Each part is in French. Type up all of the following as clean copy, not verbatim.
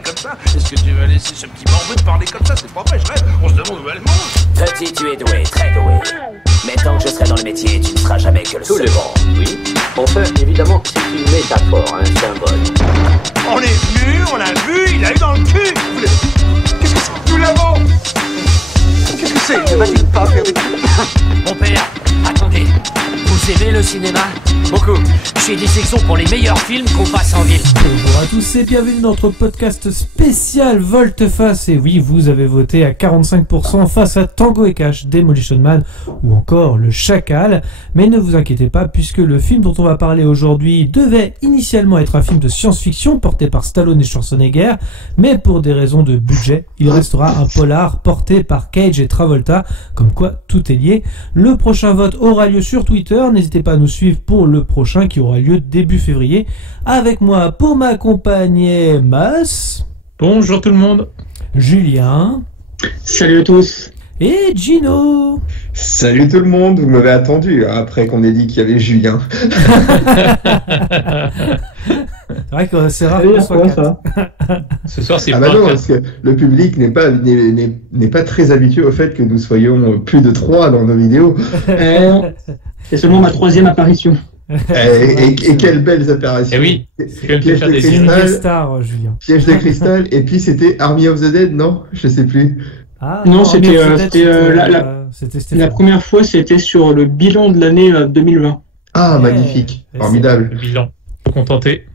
parler comme ça? Est-ce que tu vas laisser ce petit morveux te parler comme ça? C'est pas vrai, je rêve. On se demande où elle mange. Petit, tu es doué, très doué. Mais tant que je serai dans le métier, tu ne seras jamais que le Tout second. le monde, oui. Enfin, évidemment, c'est une métaphore, un symbole. On est venu, on l'a vu, il a eu dans le cul. Qu'est-ce que c'est? Nous l'avons. Qu'est-ce que c'est? Ne va-t-il pas faire des trucs? Mon père, attendez. Vous aimez le cinéma? Beaucoup. J'ai des sections pour les meilleurs films qu'on passe en ville. Bonjour à tous et bienvenue dans notre podcast spécial Volte-Face. Et oui, vous avez voté à 45% face à Tango et Cash, Demolition Man ou encore Le Chacal. Mais ne vous inquiétez pas puisque le film dont on va parler aujourd'hui devait initialement être un film de science-fiction porté par Stallone et Schwarzenegger. Mais pour des raisons de budget, il restera un polar porté par Cage et Travolta. Comme quoi, tout est lié. Le prochain vote aura lieu sur Twitter. N'hésitez pas à nous suivre pour le prochain qui aura lieu début février. Avec moi pour m'accompagner Mas. Bonjour tout le monde. Julien. Salut à tous. Et Gino. Salut tout le monde, vous m'avez attendu après qu'on ait dit qu'il y avait Julien. C'est vrai que c'est rare qu'on soit quatre. Ce soir c'est Ah bah non, parce que le public n'est pas très habitué au fait que nous soyons plus de 3 dans nos vidéos. C'est seulement ma 3e apparition. Et quelles belles apparitions. Eh oui, c'est comme Piège faire de des cristal, star, Julien. Piège de cristal, et puis c'était Army of the Dead, non? Je sais plus. Ah, Non, c'était c'était la première fois, c'était sur le bilan de l'année 2020. Ah, Ouais. magnifique, Et formidable. Le bilan. Faut contenté.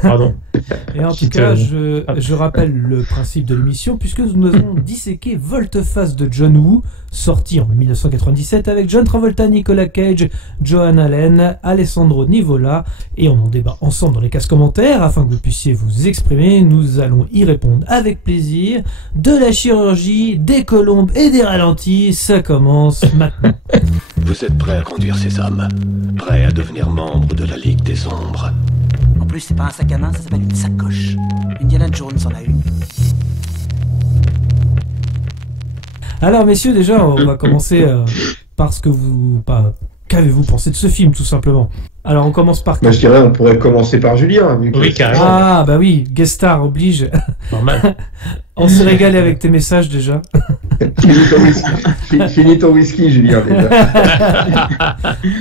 Pardon. Et en tout Petite, cas, je rappelle le principe de l'émission, puisque nous avons disséqué Volte-Face de John Woo, sorti en 1997 avec John Travolta, Nicolas Cage, Joan Allen, Alessandro Nivola, et on en débat ensemble dans les cases commentaires, afin que vous puissiez vous exprimer. Nous allons y répondre avec plaisir. De la chirurgie, des colombes et des ralentis, ça commence maintenant. Vous êtes prêts à conduire ces hommes? Prêts à devenir membre de la Ligue des Ombres? En plus, c'est pas un sac à main, ça s'appelle une sacoche. Indiana Jones en a une. Alors messieurs, déjà on va commencer par ce que qu'avez-vous pensé de ce film tout simplement. Alors on commence par Bah, je dirais on pourrait commencer par Julien. Vu que- Oui, carrément. Ah bah oui, guest star oblige. Normal. On s'est régalé avec tes messages déjà. Finis ton whisky, Julien, déjà.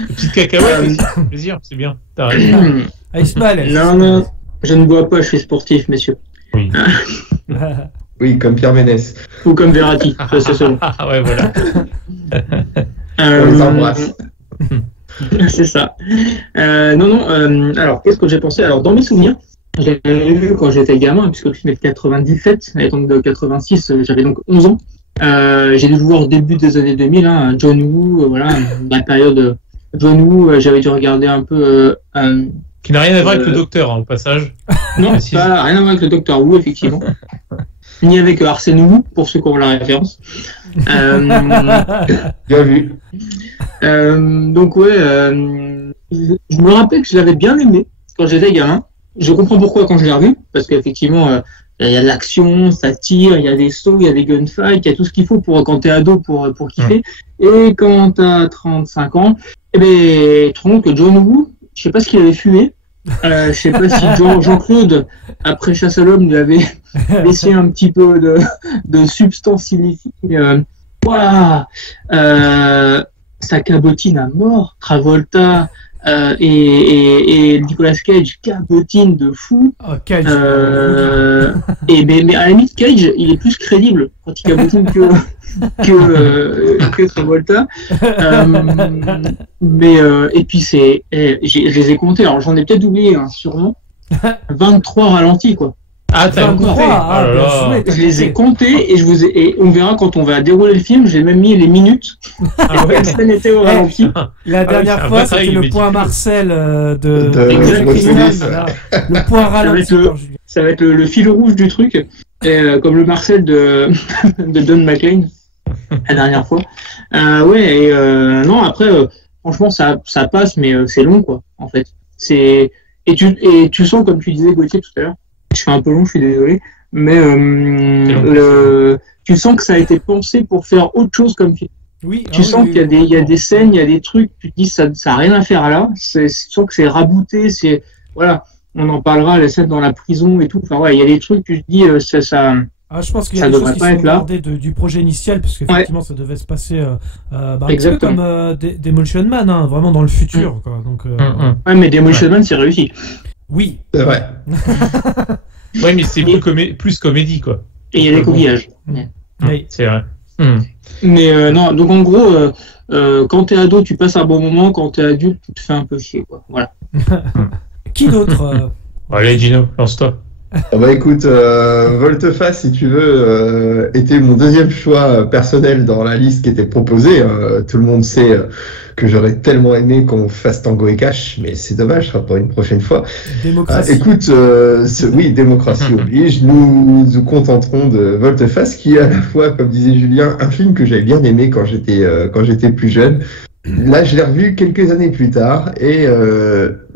Petite cacahuète aussi. Plaisir, c'est bien. T'as raison. Ah, Ismaël. Non, je ne bois pas, je suis sportif, messieurs. Oui. Oui, comme Pierre Ménès. Ou comme Verratti, ça c'est selon. Ah ouais, voilà. On les embrasse. C'est ça. Alors, qu'est-ce que j'ai pensé? Alors, dans mes souvenirs, j'avais vu quand j'étais gamin, puisque le film est de 97, et donc de 86, j'avais donc 11 ans. J'ai dû le voir au début des années 2000, hein, John Woo, voilà, la période John Woo, j'avais dû regarder un peu... Qui n'a rien à voir avec le docteur, au passage. non, Précise. pas rien à voir avec le Docteur Who, effectivement. Ni avec Arsène Woo, pour ceux qui ont la référence. Bien vu. Donc ouais, je me rappelle que je l'avais bien aimé quand j'étais gamin. Je comprends pourquoi quand je l'ai revu, parce qu'effectivement, il y a de l'action, ça tire, il y a des sauts, il y a des gunfights, il y a tout ce qu'il faut pour quand t'es ado pour kiffer. Et quand t'as 35 ans, eh ben, tu te rends compte que John Woo, je sais pas ce qu'il avait fumé. Je sais pas si Jean-Claude, après Chasse à l'homme, lui avait laissé un petit peu de substance illicite. Ça cabotine à mort. Travolta et Nicolas Cage cabotine de fou. Oh, Cage. Mais à la limite, Cage, il est plus crédible quand il cabotine que Travolta. Et puis je les ai comptés. Alors j'en ai peut-être oublié, hein, sûrement. 23 ralentis, quoi. Ah, t'as compté. Oh Ah, là bien là. joué, t'as Je les ai compté. comptés et on verra quand on va dérouler le film. J'ai même mis les minutes. Ah ouais. Quelle scène était au ralenti. La dernière c'est un fois, vrai c'était travail le méticuleux. point Marcel de Bruce Willis. Voilà. Le point ralenti Ça va être par Julien. Ça va être le fil rouge du truc. Comme le Marcel de Don McLean la dernière fois. Non, après, franchement, ça passe, mais c'est long, quoi, en fait. Et tu sens, comme tu disais, Gauthier, tout à l'heure, je suis un peu long, je suis désolé, mais tu sens que ça a été pensé pour faire autre chose comme film. Oui, Tu sens qu'il y a des scènes, il y a des trucs, tu te dis ça a rien à faire là. Tu sens que c'est rabouté, voilà. on en parlera, la scène dans la prison et tout. Enfin, ouais, il y a des trucs, tu te dis, ça. Ah, je pense qu'il y Ça a des devrait choses qui pas sont être là. gardées du projet initial, parce qu'effectivement, ça devait se passer un petit peu Exactement. comme Demolition Man, hein, vraiment dans le futur. Quoi. Donc, Ouais, mais Demolition Man, c'est réussi. oui. C'est vrai. Ouais, mais c'est plus comédie, quoi. Et il y a des coquillages. Oui. C'est vrai. Mais non, donc en gros, quand t'es ado, tu passes un bon moment. Quand t'es adulte, tu te fais un peu chier, quoi. Voilà. Qui d'autre Allez, Gino, lance-toi. Ah bah écoute, Volte-Face, si tu veux, était mon deuxième choix personnel dans la liste qui était proposée. Tout le monde sait que j'aurais tellement aimé qu'on fasse Tango et Cash, mais c'est dommage, ce sera pour une prochaine fois. Démocratie. Écoute, oui, démocratie oblige, nous nous contenterons de Volte-Face, qui est à la fois, comme disait Julien, un film que j'avais bien aimé quand j'étais plus jeune. Là, je l'ai revu quelques années plus tard et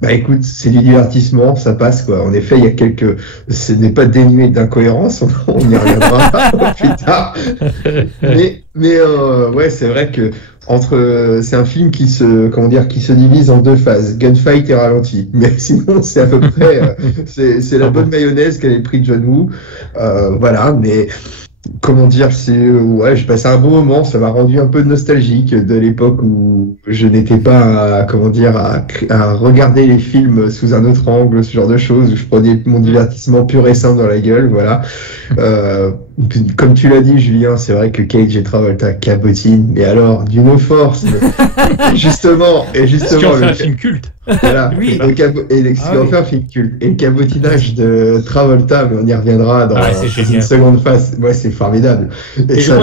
bah écoute, c'est du divertissement, ça passe quoi. En effet, il y a ce n'est pas dénué d'incohérence, on y reviendra plus tard. Mais ouais, c'est vrai que c'est un film qui se divise en deux phases, gunfight et ralenti. Mais sinon, c'est à peu près, c'est la bonne mayonnaise qu'avait pris John Woo. Voilà, mais comment dire, ouais, j'ai passé un bon moment, ça m'a rendu un peu nostalgique de l'époque où je n'étais pas à regarder les films sous un autre angle, ce genre de choses, où je prenais mon divertissement pur et simple dans la gueule, voilà. Comme tu l'as dit, Julien, c'est vrai que Cage et Travolta cabotinent, mais alors d'une force. Justement, Ce qui en fait un film culte. Voilà. Oui. Ce qui en fait un film culte. Et le cabotinage de Travolta, mais on y reviendra dans une seconde phase. Ouais, c'est formidable. Et je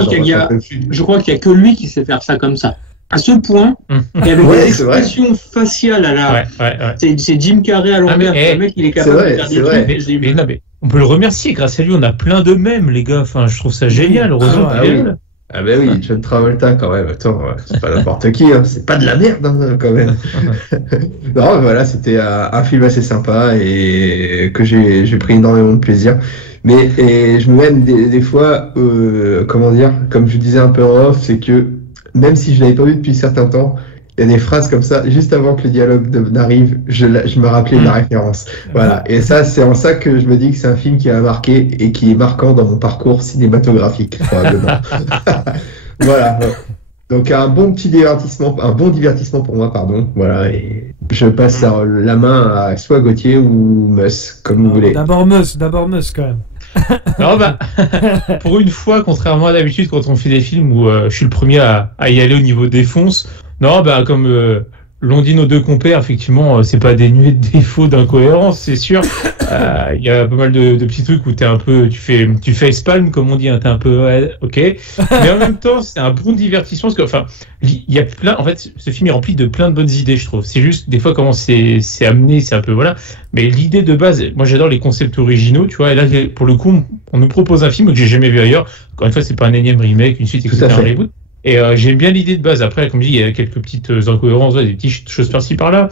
crois qu'il y a que lui qui sait faire ça comme ça. À ce point, il y avait des expressions faciales à la. Ouais. C'est Jim Carrey à l'envers. Le mec, il est capable de faire des trucs. Mais non, mais on peut le remercier. Grâce à lui, on a plein de mèmes, les gars. Enfin, je trouve ça génial. Heureusement qu'il est là. Ah ben oui, John Travolta quand même, attends, c'est pas n'importe qui, hein. C'est pas de la merde hein, quand même. Non, voilà, c'était un film assez sympa et que j'ai pris énormément de plaisir. Mais je me mène des fois, comment dire, comme je disais un peu en off, c'est que même si je l'avais pas vu depuis certain temps, il y a des phrases comme ça, juste avant que le dialogue n'arrive, je me rappelais de la référence. Voilà. Et ça, c'est en ça que je me dis que c'est un film qui m'a marqué et qui est marquant dans mon parcours cinématographique, probablement. Voilà. Donc, un bon divertissement pour moi, pardon. Voilà. Et je passe la main à soit Gauthier ou Mus, comme vous voulez. D'abord Mus, quand même. Non, bah, pour une fois, contrairement à d'habitude, quand on fait des films où je suis le premier à y aller au niveau défonce, non, bah, comme l'ont dit nos deux compères, effectivement, c'est pas dénué de défauts, d'incohérences, c'est sûr. Il y a pas mal de petits trucs où tu fais spalm, comme on dit, hein, t'es un peu, ouais, ok. Mais en même temps, c'est un bon divertissement, parce que, enfin, il y a en fait, ce film est rempli de plein de bonnes idées, je trouve. C'est juste, des fois, comment c'est amené, c'est un peu, voilà. Mais l'idée de base, moi, j'adore les concepts originaux, tu vois, et là, pour le coup, on nous propose un film que j'ai jamais vu ailleurs. Encore une fois, c'est pas un énième remake, une suite, etc., un reboot. Et j'aime bien l'idée de base. Après, comme je dis, il y a quelques petites incohérences, des petites choses par-ci par-là.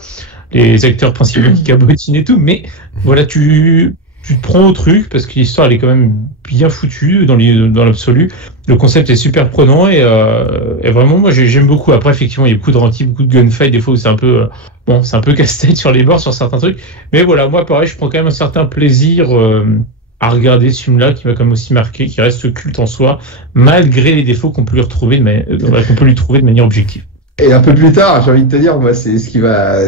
Les acteurs principaux qui cabotinent et tout. Mais voilà, tu te prends au truc parce que l'histoire elle est quand même bien foutue dans l'absolu. Le concept est super prenant et vraiment, moi j'aime beaucoup. Après, effectivement, il y a beaucoup de ralenti, beaucoup de gunfight. Des fois où c'est un peu casse-tête sur les bords sur certains trucs. Mais voilà, moi pareil, je prends quand même un certain plaisir à regarder ce film-là, qui m'a quand même aussi marqué, qui reste culte en soi, malgré les défauts qu'on peut lui trouver de manière objective. Et un peu plus tard, j'ai envie de te dire, moi, c'est ce qui va,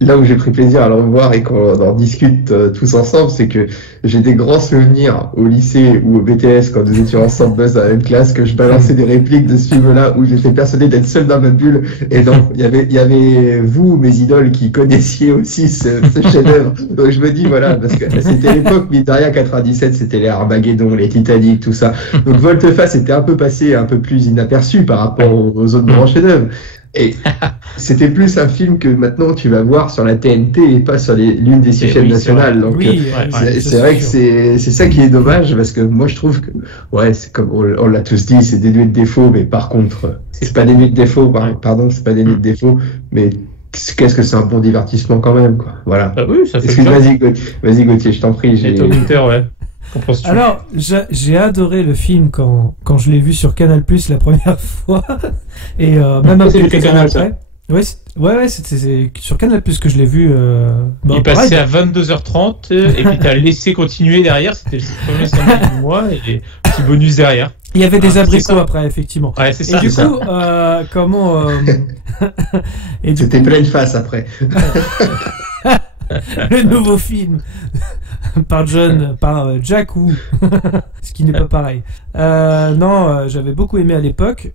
là où j'ai pris plaisir à le revoir et qu'on en discute tous ensemble, c'est que j'ai des grands souvenirs au lycée ou au BTS quand nous étions ensemble dans la même classe, que je balançais des répliques de ce film-là où j'étais persuadé d'être seul dans ma bulle. Et non, il y avait vous, mes idoles, qui connaissiez aussi ce chef-d'œuvre. Donc je me dis, voilà, parce que c'était l'époque, mine de rien, 97, c'était les Armageddon, les Titanic, tout ça. Donc Volte-Face était un peu passé un peu plus inaperçu par rapport aux autres grands chefs-d'œuvre. Et c'était plus un film que maintenant tu vas voir sur la TNT et pas sur l'une des 6 chaînes nationales. Donc c'est vrai que c'est ça qui est dommage, parce que moi je trouve que c'est comme on l'a tous dit, c'est dénué de défauts, mais par contre c'est pas dénué de défauts, pardon, c'est pas dénué de défauts, mais qu'est-ce que c'est un bon divertissement quand même, quoi. Voilà. Oui, ça fait vas-y Gauthier, je t'en prie. Alors, j'ai adoré le film quand je l'ai vu sur Canal+ la première fois, et même un peu Canal, après. Oui, Ouais, c'est sur Canal+ que je l'ai vu. Il passait à 22h30 et puis t'as laissé continuer derrière. C'était le premier samedi du mois et petit bonus derrière. Il y avait des abricots après, effectivement. Ouais, c'est ça. Et du coup, comment C'était pleine face après. Le nouveau film par Jack Wu, ce qui n'est pas pareil. J'avais beaucoup aimé à l'époque.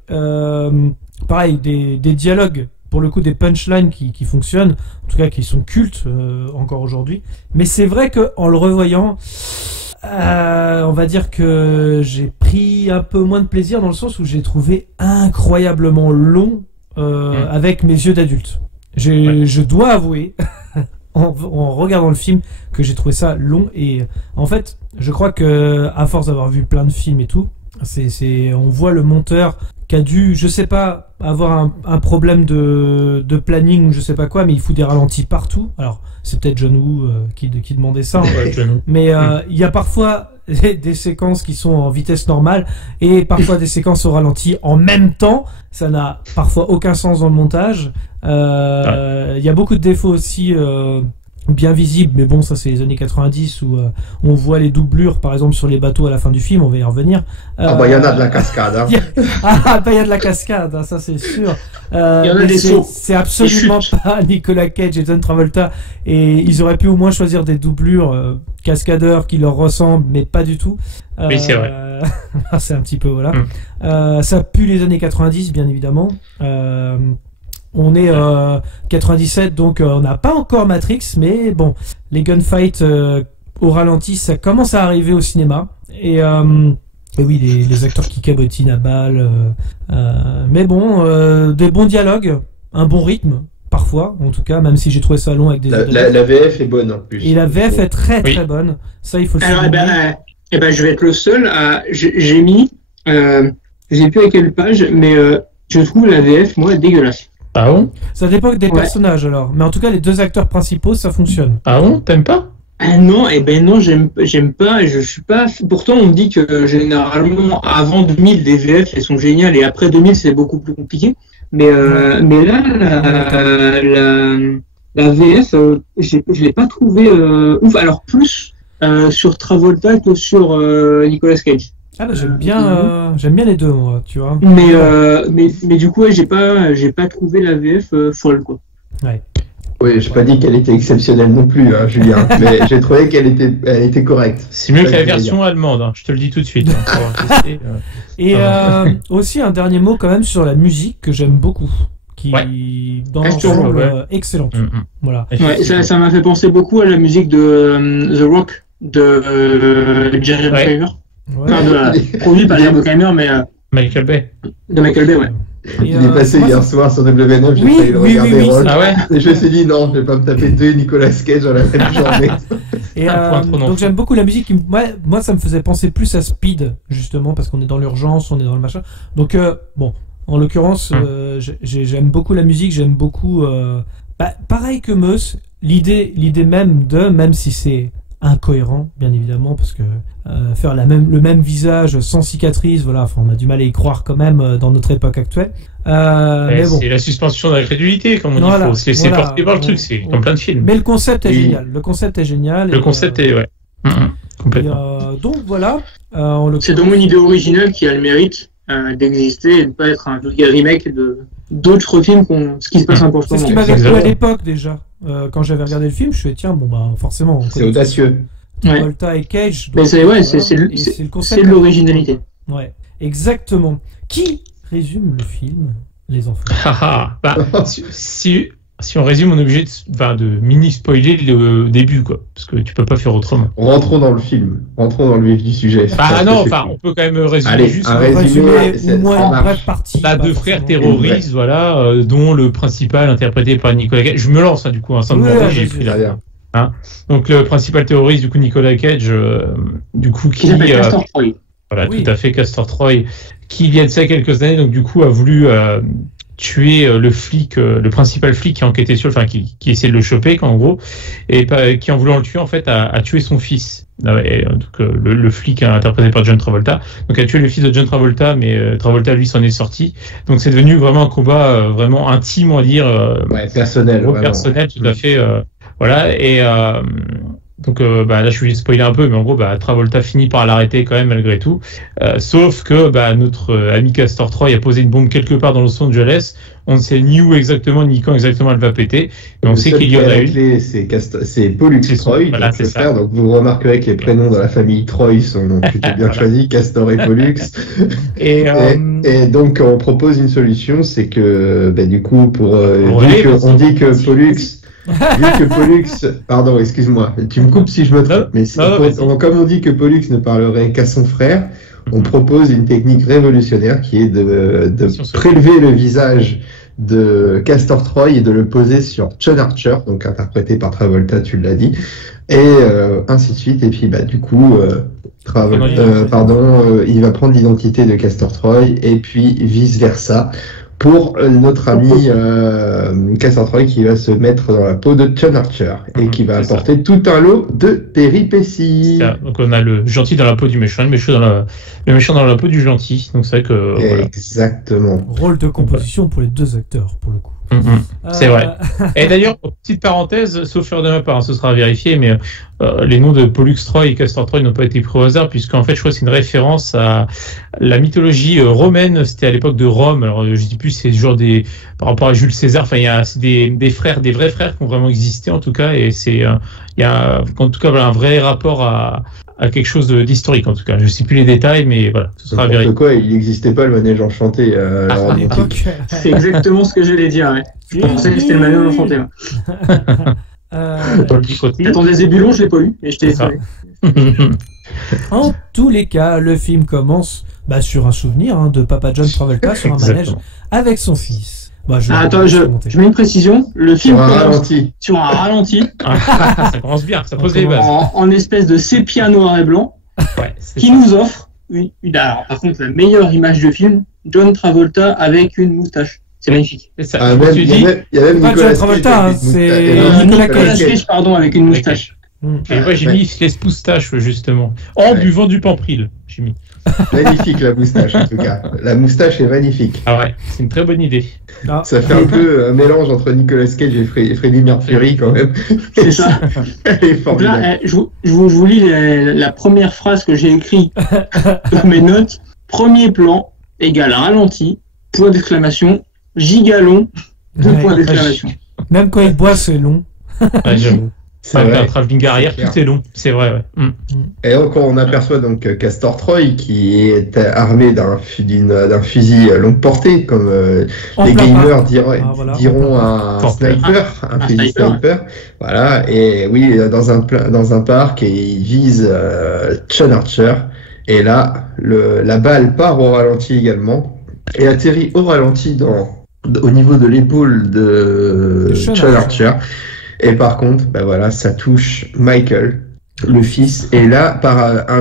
Pareil, des dialogues, pour le coup des punchlines qui fonctionnent, en tout cas qui sont cultes encore aujourd'hui. Mais c'est vrai qu'en le revoyant, on va dire que j'ai pris un peu moins de plaisir dans le sens où j'ai trouvé incroyablement long avec mes yeux d'adulte. Je dois avouer en regardant le film que j'ai trouvé ça long, et en fait je crois que à force d'avoir vu plein de films et tout, on voit le monteur qui a dû, je sais pas, avoir un problème de planning ou je sais pas quoi, mais il fout des ralentis partout. Alors c'est peut-être John Woo qui demandait ça, mais il y a parfois des séquences qui sont en vitesse normale et parfois des séquences au ralenti en même temps. Ça n'a parfois aucun sens dans le montage. Il y a beaucoup de défauts aussi bien visibles, mais bon, ça c'est les années 90 où on voit les doublures par exemple sur les bateaux à la fin du film, on va y revenir. Il y en a de la cascade. Hein. Il y a de la cascade, hein, ça c'est sûr. Il y en a des sauts. C'est absolument pas Nicolas Cage et John Travolta, et ils auraient pu au moins choisir des doublures cascadeurs qui leur ressemblent, mais pas du tout. Oui, c'est vrai. C'est un petit peu, voilà. Ça pue les années 90, bien évidemment. On est 97, donc on n'a pas encore Matrix, mais bon, les gunfights au ralenti, ça commence à arriver au cinéma. Et oui, les acteurs qui cabotinent à balles. Mais bon, des bons dialogues, un bon rythme, parfois, en tout cas, même si j'ai trouvé ça long avec des... La VF est bonne en plus. Et la VF est très très bonne. Ça, il faut le souligner. Alors, je vais être le seul à... J'ai mis... je sais plus à quelle page, mais je trouve la VF, moi, dégueulasse. Ah bon? Ça dépend des personnages alors. Mais en tout cas, les deux acteurs principaux, ça fonctionne. Ah bon? T'aimes pas? Non, non, j'aime pas. Je suis pas. Pourtant, on me dit que généralement, avant 2000, les VF, elles sont géniales, et après 2000, c'est beaucoup plus compliqué. Mais là, la VF, je l'ai pas trouvé ouf. Alors plus sur Travolta que sur Nicolas Cage. Ah bah j'aime bien les deux, moi, tu vois. Mais du coup, j'ai pas trouvé la VF folle, quoi. Ouais. Oui, j'ai pas dit qu'elle était exceptionnelle non plus, hein, Julien, mais j'ai trouvé qu'elle était correcte. C'est mieux que la version allemande, hein, je te le dis tout de suite. Et aussi un dernier mot quand même sur la musique que j'aime beaucoup, qui dans l'ensemble excellente. Voilà. Ouais, ça m'a fait penser beaucoup à la musique de The Rock de Jerry Bruckheimer. Produit par Jerry Bruckheimer, mais Michael Bay. De Michael Bay, ouais. Il est passé hier soir sur W9, j'ai failli le regarder. Ah ouais. Et je me suis dit non, je vais pas me taper deux Nicolas Cage dans la même journée. Et donc j'aime beaucoup la musique. Moi, ça me faisait penser plus à Speed, justement, parce qu'on est dans l'urgence, on est dans le machin. Donc bon, en l'occurrence, j'aime beaucoup la musique, j'aime beaucoup. Pareil que Meus, l'idée même si c'est incohérent, bien évidemment, parce que faire le même visage sans cicatrice, voilà, enfin, on a du mal à y croire quand même dans notre époque actuelle. Mais bon. C'est la suspension de l'incrédulité, comme on dit. Il faut se laisser porter par le truc, c'est comme plein de films. Mais le concept est génial. Le concept est génial. Le concept est, complètement. Donc voilà. C'est donc une idée originale qui a le mérite d'exister et de ne pas être un vulgaire remake d'autres films ce qui se passe important. C'est ce qui m'avait plu à l'époque déjà. Quand j'avais regardé le film, je me suis dit, tiens, bon bah forcément. C'est audacieux. Travolta et Cage. Mais c'est de l'originalité. Ouais, exactement. Qui résume le film, les enfants? Si on résume, on est obligé de mini-spoiler le début, quoi. Parce que tu peux pas faire autrement. Rentrons dans le film. Rentrons dans le vif du sujet. On peut quand même résumer. Allez, juste un résumé, ou moins une brève partie. Deux frères terroristes, voilà, dont le principal interprété par Nicolas Cage. Je me lance, du coup, sans demander, j'ai pris la... Donc le principal terroriste, du coup, Nicolas Cage, du coup, qui s'appelle Castor Troy. Voilà, tout à fait, Castor Troy, qui il y a de ça quelques années, donc du coup, a voulu tuer le flic, le principal flic qui enquêtait sur, enfin qui essayait de le choper, en gros, et qui en voulant le tuer en fait a tué son fils. Et, donc, le flic interprété par John Travolta, donc a tué le fils de John Travolta, mais Travolta lui s'en est sorti. Donc c'est devenu vraiment un combat vraiment intime, on va dire, personnel, personnel, tout à fait. Voilà, et donc là je suis spoilé un peu, mais en gros Travolta finit par l'arrêter quand même malgré tout, sauf que notre ami Castor Troy a posé une bombe quelque part dans Los Angeles. On ne sait ni où exactement ni quand exactement elle va péter, mais on sait qu'il y en a une. C'est Pollux Troy, voilà, donc, frère, donc vous remarquerez que les prénoms dans la famille Troy sont plutôt bien choisis, Castor et Pollux. et donc on propose une solution, c'est que du coup on dit que Pollux vu que Pollux, pardon, excuse-moi, tu me coupes si je me trompe, mais comme on dit que Pollux ne parlerait qu'à son frère, on propose une technique révolutionnaire qui est de prélever le visage de Castor Troy et de le poser sur John Archer, donc interprété par Travolta, tu l'as dit, et ainsi de suite, et puis du coup, il va prendre l'identité de Castor Troy, et puis vice versa. Pour notre ami Castor Troy qui va se mettre dans la peau de John Archer et qui va apporter tout un lot de péripéties. Donc on a le gentil dans la peau du méchant, le méchant dans la peau du gentil. Donc c'est vrai que exactement. Rôle de composition pour les deux acteurs pour le coup. C'est vrai. Et d'ailleurs, petite parenthèse, sauf erreur de ma part, ce sera à vérifier, mais les noms de Pollux Troy et Castor Troy n'ont pas été pris au hasard, puisqu'en fait, je crois que c'est une référence à la mythologie romaine. C'était à l'époque de Rome. Alors, je dis plus, c'est genre par rapport à Jules César. Enfin, c'est des frères, des vrais frères qui ont vraiment existé, en tout cas, et il y a, en tout cas, un vrai rapport à quelque chose d'historique, en tout cas. Je ne sais plus les détails, mais voilà, ce sera vérifié. Quoi, il n'existait pas le manège enchanté à l'époque. C'est exactement ce que j'allais dire. Ouais. Je pensais que c'était le manège enchanté. J'attendais des Zébulon, je l'ai pas eu, et je t'ai laissé. En tous les cas, le film commence sur un souvenir de Papa John Travolta sur un manège avec son fils. Je mets une précision. Le film commence sur un ralenti. Ça commence bien, ça pose les bases. En espèce de sépia noir et blanc, qui nous offre alors, par contre, la meilleure image de film, John Travolta avec une moustache. C'est magnifique. C'est ça. Il y a même pas John Travolta, c'est Nicolas Cage, pardon, avec une moustache. Et moi j'ai mis les moustaches justement. En buvant du Pampril, j'ai mis. Magnifique la moustache en tout cas. La moustache est magnifique. Ah ouais, c'est une très bonne idée. Ça fait un peu un mélange entre Nicolas Cage et Freddie Mercury quand même. C'est ça. Elle est formidable. Là, je vous lis la première phrase que j'ai écrite dans mes notes. Premier plan égale ralenti, point d'exclamation, gigalong, deux points d'exclamation. Même quand il boit, c'est long. J'avoue. Un travelling arrière, tout est long, c'est vrai. Ouais. Et donc on aperçoit donc Castor Troy qui est armé d'un fusil longue portée, comme les gamers diront un fusil sniper. Voilà, et oui, dans un parc, et il vise John Archer. Et là, la balle part au ralenti également et atterrit au ralenti au niveau de l'épaule de John Archer. Et par contre, ça touche Michael, le fils. Et là,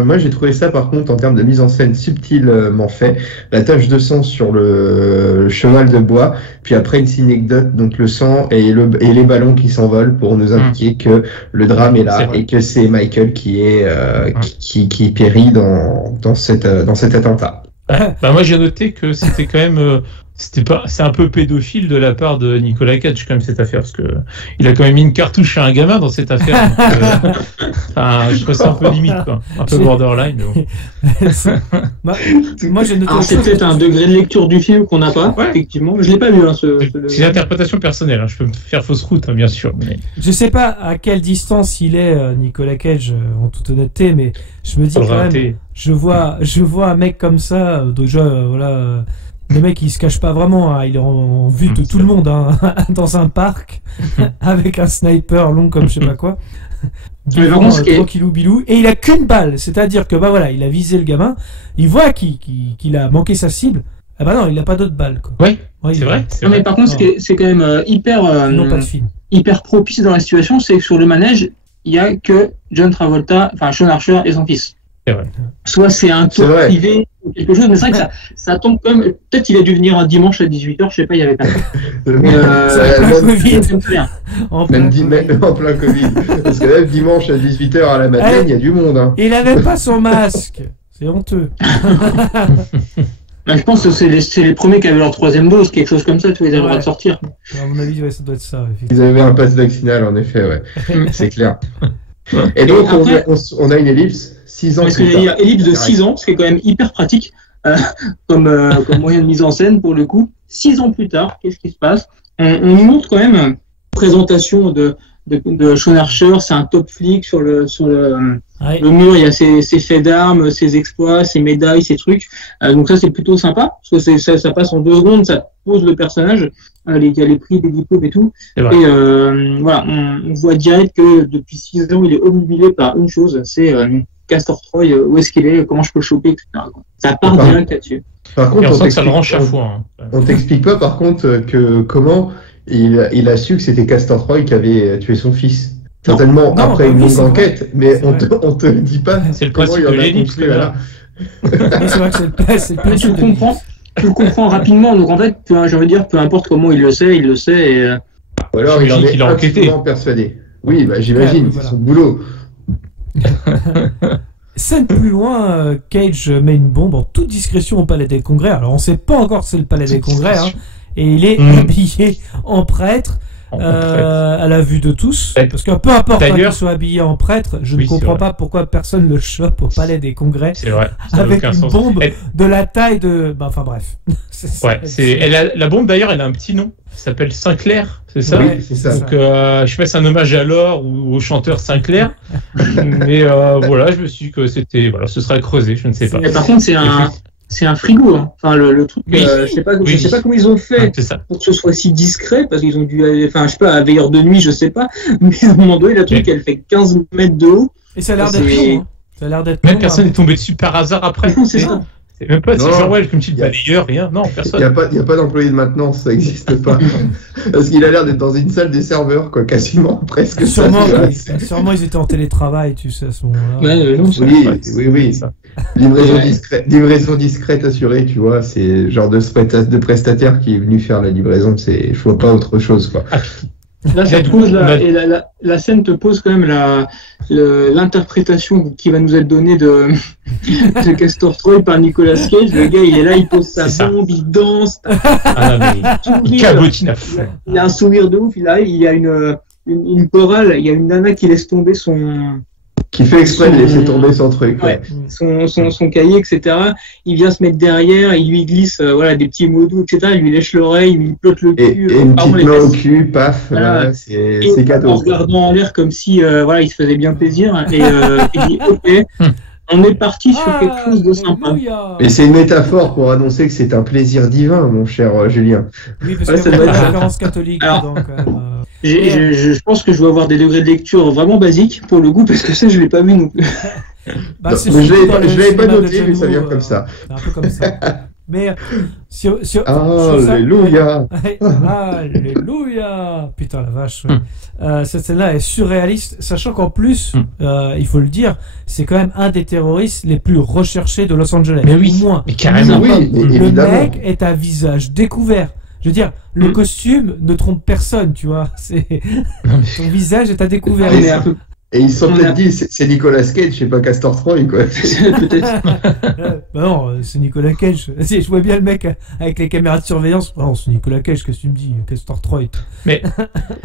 moi j'ai trouvé ça par contre en termes de mise en scène subtilement fait. La tache de sang sur le cheval de bois, puis après une synecdote, donc le sang et les ballons qui s'envolent pour nous indiquer que le drame est là et que c'est Michael qui périt dans cet attentat. Moi j'ai noté que c'était quand même c'est un peu pédophile de la part de Nicolas Cage quand même cette affaire, parce que il a quand même mis une cartouche à un gamin dans cette affaire. Donc, je trouve ça un peu limite, quoi. Un peu borderline. Mais bon. Moi j'ai noté. C'est peut-être un degré de lecture du film qu'on n'a pas. Effectivement, je l'ai pas vu. C'est une interprétation personnelle. Je peux me faire fausse route, bien sûr. Mais... Je sais pas à quelle distance il est Nicolas Cage en toute honnêteté, mais je me dis quand même, je vois un mec comme ça, déjà voilà. Le mec il se cache pas vraiment, il est en vue de tout le monde dans un parc avec un sniper long comme je sais pas quoi. Tranquillou bilou, et il a qu'une balle, c'est-à-dire que il a visé le gamin, il voit qu'il a manqué sa cible. Ah non, il n'a pas d'autres balles quoi. Oui, c'est vrai. Mais par contre, c'est quand même hyper propice dans la situation, c'est que sur le manège, il y a que John Archer et son fils. C'est vrai. Soit c'est un tour privé quelque chose, mais c'est vrai que ça tombe quand même. Peut-être qu'il a dû venir un dimanche à 18h, je sais pas, il y avait pas. Même en plein Covid. Parce que même dimanche à 18h à la Madeleine, il y a du monde. Hein. Il avait pas son masque. C'est honteux. Je pense que c'est les premiers qui avaient leur 3e dose, quelque chose comme ça, tu vois, ils avaient le droit de sortir. À mon avis, ça doit être ça. Ils avaient un pass vaccinal, en effet, ouais. C'est clair. Et donc, après, on a une ellipse 6 ans. Parce que il y a ellipse de 6 ans, ce qui est quand même hyper pratique comme moyen de mise en scène pour le coup. 6 ans plus tard, qu'est-ce qui se passe? On nous montre quand même une présentation de Sean Archer, c'est un top flic sur le mur, il y a ses faits d'armes, ses exploits, ses médailles, ses trucs. Donc ça c'est plutôt sympa, parce que ça passe en 2 secondes, ça pose le personnage, il y a les prix des diplômes et tout. Et voilà, on voit direct que depuis 6 ans il est obnubilé par une chose, c'est Castor Troy, où est-ce qu'il est, comment je peux le choper, etc. Ça part direct là-dessus. Par contre, on sent que ça le rend chafouin. On t'explique pas par contre que comment il a su que c'était Castor Troy qui avait tué son fils. Certainement après une longue enquête, mais on te dit pas. C'est le principe de l'ellipse. C'est vrai que c'est le tu le comprends rapidement, donc en fait, j'ai envie de dire, peu importe comment il le sait. Et, ou alors il en est intimement persuadé. Oui, bah j'imagine, c'est son boulot. Scène plus loin, Cage met une bombe en toute discrétion au Palais des Congrès. Alors on sait pas encore si c'est le Palais des Congrès, hein, et il est habillé en prêtre. À la vue de tous, parce que peu importe qu'il soit habillé en prêtre, je ne comprends pas pourquoi personne le chope au Palais des Congrès avec une bombe de la taille de... Enfin bref. La bombe d'ailleurs, elle a un petit nom, elle s'appelle Sinclair, c'est ça? Oui, c'est ça. Donc je sais pas si c'est un hommage à l'or ou au chanteur Sinclair, mais voilà, je me suis dit que c'était... Voilà, ce serait creusé, je ne sais pas. Mais par contre, c'est un frigo, hein. Enfin le truc, je sais pas comment ils ont fait pour que ce soit si discret, parce qu'ils ont dû, enfin je sais pas, à veilleur de nuit, je sais pas, mais à un moment donné, la truc, elle fait 15 mètres de haut. Et ça a l'air d'être long, hein. Ça a l'air d'être même personne n'est tombé dessus par hasard après. Non, c'est ça. C'est même pas, c'est genre, ouais, comme tu dis, balayeur, rien. Non, personne. Il n'y a pas d'employé de maintenance, ça n'existe pas. Parce qu'il a l'air d'être dans une salle des serveurs, quoi, quasiment, presque. Sûrement ils étaient en télétravail, tu sais, à ce moment-là. Oui. Livraison discrète assurée, tu vois, c'est genre de prestataire qui est venu faire la livraison, je vois pas autre chose, quoi. Là, la scène te pose quand même l'interprétation qui va nous être donnée de Castor Troy par Nicolas Cage. Le gars, il est là, il pose sa bombe, il danse. Il cabotine à fond. Il a un sourire de ouf. Il y a une chorale, il y a une nana qui laisse tomber qui fait exprès de laisser tomber son truc. Son cahier, etc. Il vient se mettre derrière, il lui glisse des petits mots doux, etc. Il lui lèche l'oreille, il lui plotte le cul. Et une petite main au cul, paf, voilà, c'est cadeau. En regardant en l'air comme si il se faisait bien plaisir. Et il dit ok, on est parti sur quelque chose de sympa. Et c'est une métaphore pour annoncer que c'est un plaisir divin, mon cher Julien. Oui, parce que c'est une référence catholique. Alors, je pense que je vais avoir des degrés de lecture vraiment basiques pour le goût, parce que ça, je l'ai pas vu non plus. Je l'avais pas noté, mais ça vient comme ça. C'est un peu comme ça. Mais Alléluia. Alléluia. Putain la vache. Cette scène-là est surréaliste, sachant qu'en plus, il faut le dire, c'est quand même un des terroristes les plus recherchés de Los Angeles. Mais oui, au moins. mais carrément. Le mec est à visage découvert. Je veux dire, le costume ne trompe personne, tu vois. Son visage est à découvert. Et ils se sont peut-être dit, c'est Nicolas Cage, c'est pas Castor Troy, quoi. Peut-être. Non, c'est Nicolas Cage. Je vois bien le mec avec les caméras de surveillance. Non, c'est Nicolas Cage, qu'est-ce que tu me dis, Castor Troy. Mais,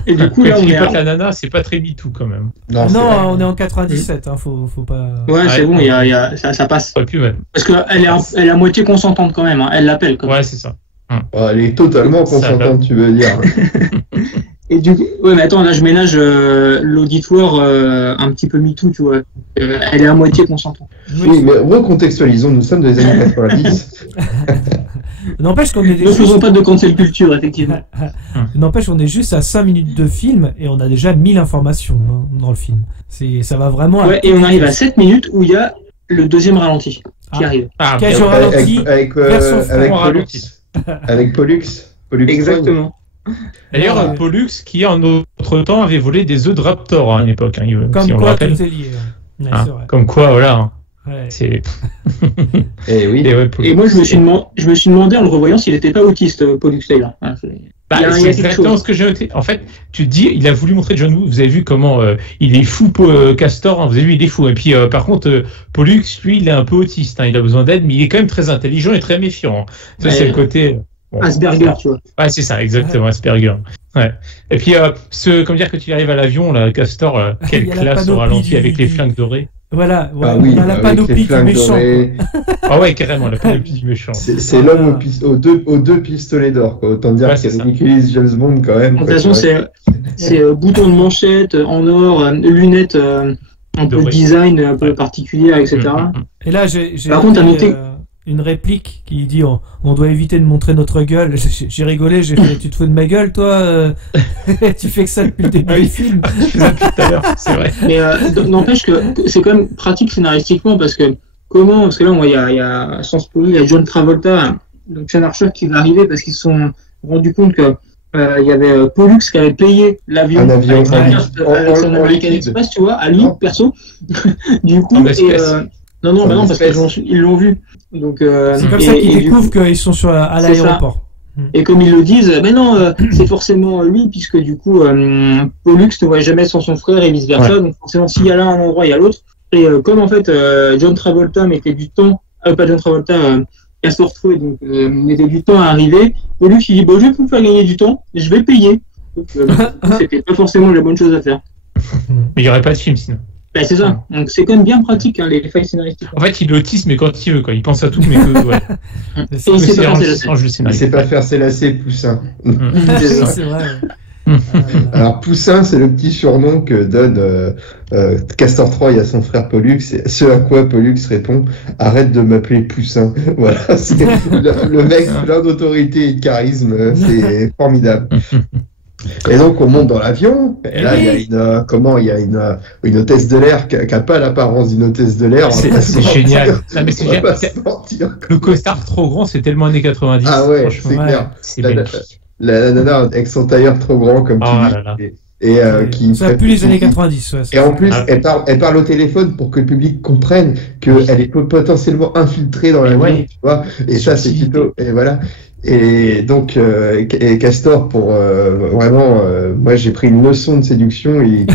et du coup, là, on est pas la nana, c'est pas très MeToo quand même. Non, on est en 97, hein, faut pas. Ouais, c'est bon, ça passe. Plus même. Parce qu'elle est à moitié consentante quand même, hein. Elle l'appelle quand même. Ouais, c'est ça. Elle est totalement consentante, tu veux dire. Et du coup, mais attends, là je ménage l'auditoire un petit peu MeToo, tu vois. Elle est à moitié consentante. Oui, mais recontextualisons, nous sommes dans les années 90. N'empêche qu'on est ne faisons pas de cancel culture, effectivement. N'empêche qu'on est juste à 5 minutes de film et on a déjà 1000 informations dans le film. Ça va vraiment... Ouais, et on arrive à 7 minutes où il y a le deuxième ralenti qui arrive. Cage au ralenti, avec Pollux. Exactement. D'ailleurs, Pollux, qui en autre temps avait volé des œufs de Raptor à une époque. Comme quoi, tout est lié. Comme quoi, voilà. Ouais. C'est... Et oui. ouais, Et moi, je me suis demandé en le revoyant s'il n'était pas autiste, Pollux Taylor. Hein, Bah, c'est exactement ce que j'ai noté. En fait, tu te dis, il a voulu montrer John Woo. Vous avez vu comment il est fou, Castor. Hein, vous avez vu, il est fou. Et puis, par contre, Pollux, lui, il est un peu autiste. Hein, il a besoin d'aide, mais il est quand même très intelligent et très méfiant. Ça, c'est le côté. Bon, Asperger, tu vois. Ouais, c'est ça, exactement, Asperger. Ouais. Et puis, comment dire que tu arrives à l'avion, là, Castor, quelle classe au ralenti avec les flingues dorées. Voilà, ouais, Ah oui, on a la panoplie du méchant. Ah ouais, carrément, la panoplie du méchant. C'est l'homme aux deux pistolets d'or, quoi. Autant dire qu'il ridiculise James Bond quand même. De toute façon, c'est bouton de manchette en or, lunettes un peu design un peu particulier, etc. Et là, j'ai Par contre, une réplique qui dit on doit éviter de montrer notre gueule. J'ai rigolé, j'ai fait tu te fous de ma gueule, toi tu fais que ça depuis le début du film. Tout à l'heure, c'est vrai. Mais n'empêche que c'est quand même pratique scénaristiquement parce que là, il y a Sens Poli, il y a John Travolta, donc Sean Archer qui va arriver parce qu'ils se sont rendus compte que il y avait Pollux qui avait payé l'avion. Un avion avec son American Express, tu vois, à lui, perso. Du coup, non, parce qu'ils l'ont vu. Donc, c'est comme ça qu'ils découvrent qu'ils sont à l'aéroport. Et comme ils le disent, mais non, c'est forcément lui, puisque du coup, Pollux ne voit jamais sans son frère et vice versa. Ouais. Donc forcément, s'il y a là un endroit, il y a l'autre. Et comme en fait, John Travolta mettait du temps, pas John Travolta, Castor Troy, donc mettait du temps à arriver. Pollux il dit, bon, je vais vous faire gagner du temps, mais je vais payer. Donc, c'était pas forcément la bonne chose à faire. Mais il n'y aurait pas de film sinon. Ben, c'est ça. Donc c'est quand même bien pratique, hein, les failles scénaristiques. En fait, il est autiste, mais quand il veut, quoi. Il pense à tout, mais que. Ouais. Il sait pas faire ses lacets, Poussin. C'est vrai. Alors Poussin, c'est le petit surnom que donne Castor Troy à son frère Pollux, ce à quoi Pollux répond « Arrête de m'appeler Poussin ». Voilà, c'est le mec plein d'autorité et de charisme, c'est formidable. Et donc on monte dans l'avion, et là il y a une hôtesse de l'air qui n'a pas l'apparence d'une hôtesse de l'air. C'est génial. Non, mais c'est génial. Le costard trop grand, c'est tellement années 90. Ah ouais, c'est clair. C'est magnifique. La nana avec son tailleur trop grand comme tu dis. Et qui ça pue les années 90. Ouais, et en plus, elle parle au téléphone pour que le public comprenne qu'elle est potentiellement infiltrée dans l'avion, tu vois. Et ça, c'est plutôt. Et voilà. Et donc, Castor, pour vraiment, moi j'ai pris une leçon de séduction. Il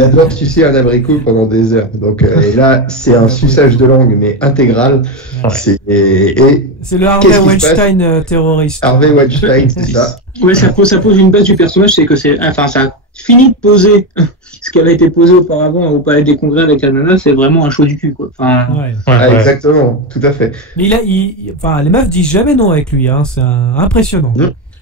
adore sucer un abricot pendant des heures. Donc, et là, c'est un suçage de langue, mais intégral. Ouais. C'est le Harvey Weinstein terroriste. Harvey Weinstein, c'est ça. Ouais, ça pose une base du personnage, c'est que ça a fini de poser ce qui avait été posé auparavant au Palais des Congrès avec la nana, c'est vraiment un show du cul, quoi. Exactement, tout à fait. Mais les meufs disent jamais non avec lui, hein, c'est impressionnant.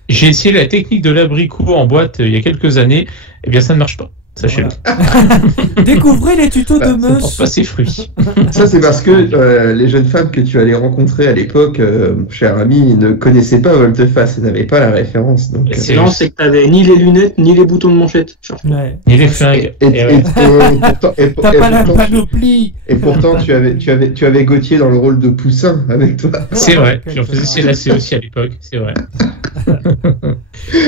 J'ai essayé la technique de l'abricot en boîte il y a quelques années, et bien ça ne marche pas. Sachez-le. Voilà. Découvrez les tutos de Meus. Ça porte pas ses fruits. Ça, c'est parce que les jeunes femmes que tu allais rencontrer à l'époque, cher ami, ne connaissaient pas Volte-Face et n'avaient pas la référence. Donc, non, c'est que t'avais ni les lunettes, ni les boutons de manchette. Ouais. Ni les flingues. T'as pas la panoplie. Et pourtant, tu avais Gauthier dans le rôle de Poussin avec toi. C'est vrai. J'en faisais ses lacets aussi à l'époque. C'est vrai.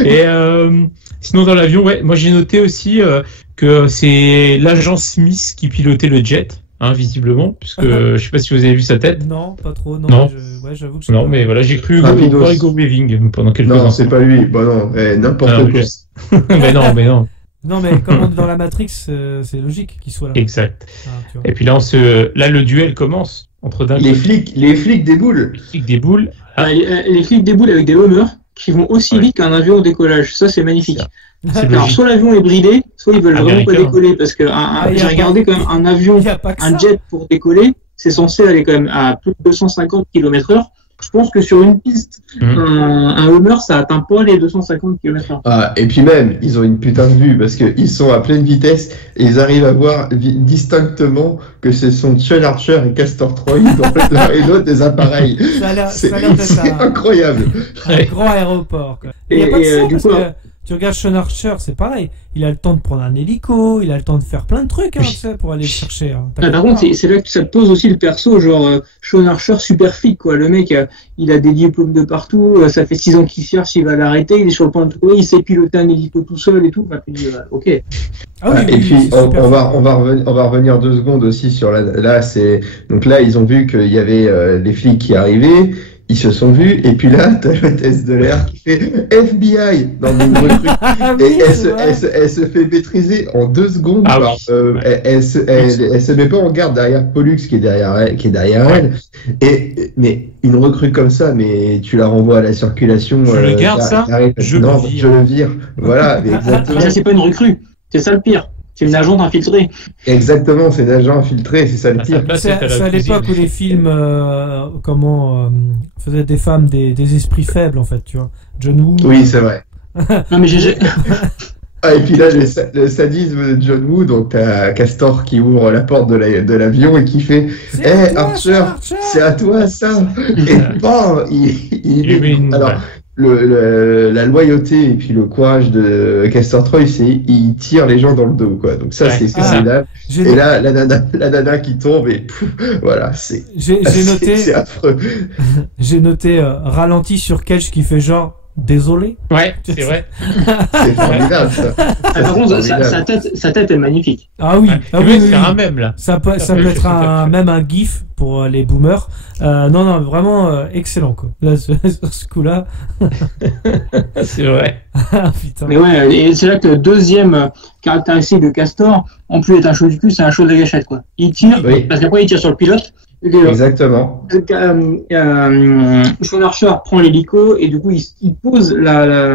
Et sinon, dans l'avion, moi j'ai noté aussi que c'est l'agent Smith qui pilotait le jet, hein, visiblement, puisque je sais pas si vous avez vu sa tête. Non, pas trop. Non. J'avoue que non, mais voilà, j'ai cru Hugo Weaving pendant quelques temps. Non, c'est pas lui. Bah non, n'importe quoi. mais non. Non, mais comme dans la Matrix, c'est logique qu'il soit là. Exact. Et puis là, là, le duel commence entre les flics des boules. Les flics des boules. Les flics des boules avec des Hummers qui vont aussi vite qu'un avion au décollage. Ça, c'est magnifique. Alors, soit l'avion est bridé, soit ils veulent vraiment pas décoller, parce que j'ai regardé quand même un avion, un jet pour décoller, c'est censé aller quand même à plus de 250 km/h. Je pense que sur une piste, un Hummer, ça atteint pas les 250 km/h. Et puis même, ils ont une putain de vue, parce qu'ils sont à pleine vitesse, et ils arrivent à voir distinctement que ce sont Sean Archer et Castor Troy dans l'un et l'autre des appareils. Ça a l'air c'est incroyable. Un grand aéroport, quoi. Et du coup, Tu regardes Sean Archer, c'est pareil. Il a le temps de prendre un hélico, il a le temps de faire plein de trucs, hein, tu sais, pour aller le chercher. Hein. Par contre, c'est là que ça te pose aussi le perso, genre Sean Archer super flic, quoi. Le mec, il a des diplômes de partout, ça fait 6 ans qu'il cherche, il va l'arrêter, il est sur le point de trouver, il sait piloter un hélico tout seul et tout. Enfin, tu dis, ok. Ah oui, et puis on va revenir 2 secondes aussi sur donc là ils ont vu qu'il y avait les flics qui arrivaient. Ils se sont vus, et puis là, t'as l'hôtesse de l'air qui fait FBI dans une recrue. Et elle se fait maîtriser en 2 secondes. Elle se met pas en garde derrière Pollux qui est derrière elle. Mais une recrue comme ça, mais tu la renvoies à la circulation. Je le garde ça. Je le vire. Voilà, mais exactement. Mais ça, c'est pas une recrue. C'est ça le pire. C'est une agente infiltrée. Exactement, c'est une agent infiltrée, c'est ça le pire. C'est à l'époque où les films faisaient des femmes des esprits faibles, en fait, tu vois. John Woo. Oui, c'est vrai. Non, mais j'ai... Et puis là, le sadisme de John Woo, donc t'as Castor qui ouvre la porte de l'avion et qui fait « Hey Archer, c'est à toi ça !» Et bam, Alors, la loyauté et puis le courage de Castor Troy, c'est il tire les gens dans le dos, quoi. Donc ça, c'est formidable. Et là, la nana qui tombe et voilà, c'est affreux. J'ai noté ralenti sur Cage qui fait genre désolé. Ouais, c'est vrai. C'est formidable ça. Par contre, sa tête est magnifique. Ah oui, faire un mème là. Ça peut être même un gif pour les boomers. Non, vraiment excellent quoi. Là, sur ce coup-là. C'est vrai. Putain. Mais ouais, et c'est là que le deuxième caractéristique de Castor, en plus d'être un show du cul, c'est un show de gâchette quoi. Il tire, parce qu'après il tire sur le pilote. Exactement. Sean Archer prend l'hélico et du coup il pose la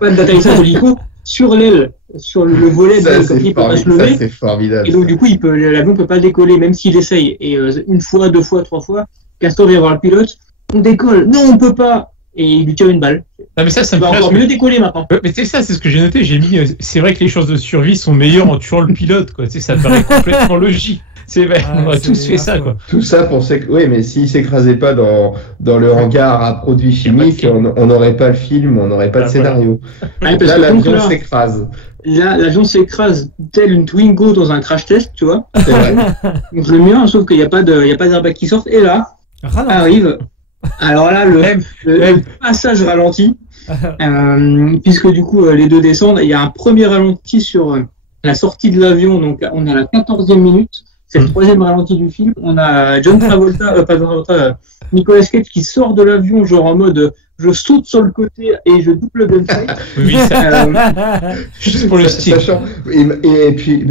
patte d'atterrissage de l'hélico sur l'aile, sur le volet de l'aile, il peut pas se lever. C'est formidable. Et donc du coup l'avion peut pas décoller même s'il essaye. Et 1 fois, 2 fois, 3 fois, Castor vient voir le pilote. On décolle. Non, on peut pas. Et il lui tire une balle. Non mais ça me va encore mieux décoller maintenant. Mais c'est ça, c'est ce que j'ai noté. J'ai mis. C'est vrai que les chances de survie sont meilleures en tuant le pilote, quoi. Tu sais, ça paraît complètement logique. On aurait tous fait ça, quoi. Tout ça pour oui, mais s'il s'écrasait pas dans le hangar à produits chimiques, on n'aurait pas le film, on n'aurait pas de scénario. Ouais, là, l'avion s'écrase. Là, l'avion s'écrase telle une Twingo dans un crash test, tu vois. C'est vrai. Donc le mien, sauf qu'il n'y a pas d'airbag qui sortent. Et là, arrive. Alors là, le passage ralenti, puisque du coup, les deux descendent. Il y a un premier ralenti sur la sortie de l'avion. Donc on est à la 14e minute. C'est le 3e ralenti du film. On a Nicolas Cage qui sort de l'avion, genre en mode je saute sur le côté et je double gunfight. Oui, juste pour le style. Et puis,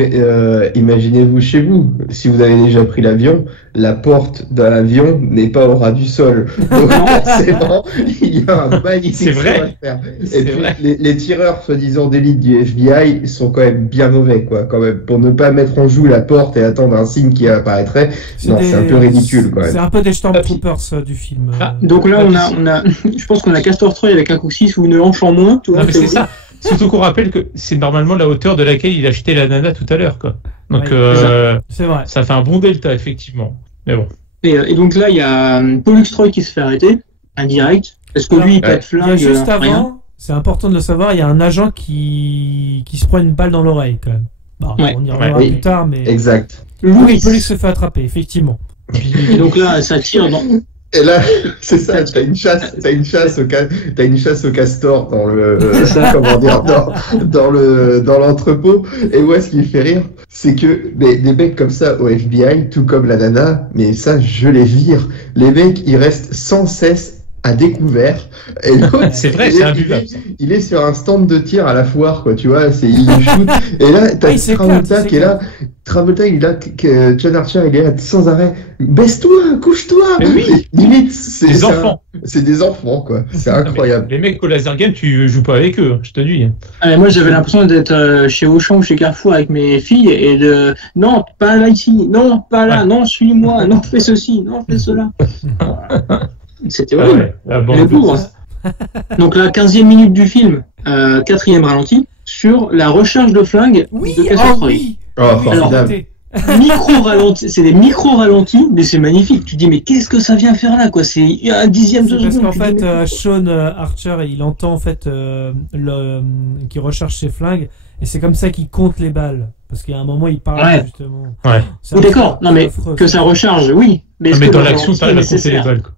imaginez-vous chez vous, si vous avez déjà pris l'avion, la porte de l'avion n'est pas au ras du sol. Donc forcément, il y a un magnifique choix à faire. Et puis, les tireurs soi-disant d'élite du FBI sont quand même bien mauvais, quoi, quand même. Pour ne pas mettre en joue la porte et attendre un signe qui apparaîtrait, c'est un peu ridicule, quand même. C'est un peu des Stormtroopers du film. Donc là, on a, je pense qu'on a Castor Troy avec un coccyx ou une hanche en moins. Tu vois, mais c'est ça. Surtout qu'on rappelle que c'est normalement la hauteur de laquelle il a acheté la nana tout à l'heure, quoi. Donc c'est vrai. Ça fait un bon delta effectivement. Mais bon. Et donc là, il y a Pollux Troy qui se fait arrêter, indirect, parce que lui, il peut être flingue. Juste avant, c'est important de le savoir, il y a un agent qui se prend une balle dans l'oreille quand même. Bon, on y reviendra plus tard, mais. Exact. Pollux se fait attraper, effectivement. Et donc là, ça tire dans. Et là, c'est ça, t'as une chasse au castor dans le, dans l'entrepôt. Et moi, ce qui me fait rire, c'est que des mecs comme ça au FBI, tout comme la nana, mais ça, je les vire. Les mecs, ils restent sans cesse à découvert. Et c'est vrai, c'est imbuvable. Il est sur un stand de tir à la foire, quoi, tu vois, il shoot. Et là, t'as Travolta qui est là. Travolta, il est là, John Archer, il est là sans arrêt. Baisse-toi, couche-toi. Oui. Limite, c'est des enfants. C'est des enfants, quoi. C'est incroyable. Les mecs au laser game, tu joues pas avec eux, je te dis. Moi, j'avais l'impression d'être chez Auchan ou chez Carrefour avec mes filles et de non, pas là ici, non, pas là, non, suis-moi, non, fais ceci, non, fais cela. C'était horrible. Les pauvres. Donc la 15e minute du film, 4e ralenti, sur la recherche de flingue de Castor Troy. Oh, formidable. micro-ralentis, c'est des micro-ralentis, mais c'est magnifique. Tu dis, mais qu'est-ce que ça vient faire là, quoi? C'est un dixième de Parce seconde. qu'en tu dis, fait, mais- Sean Archer, il entend en fait qu'il recherche ses flingues, et c'est comme ça qu'il compte les balles. Parce qu'il y a un moment, il parle Ouais. justement. Ouais. C'est Oui, affreux, d'accord. Non, mais c'est affreux. que ça recharge, oui. Mais, est-ce Mais que dans le l'action, ralenti t'arrives est à compter les nécessaire balles, quoi.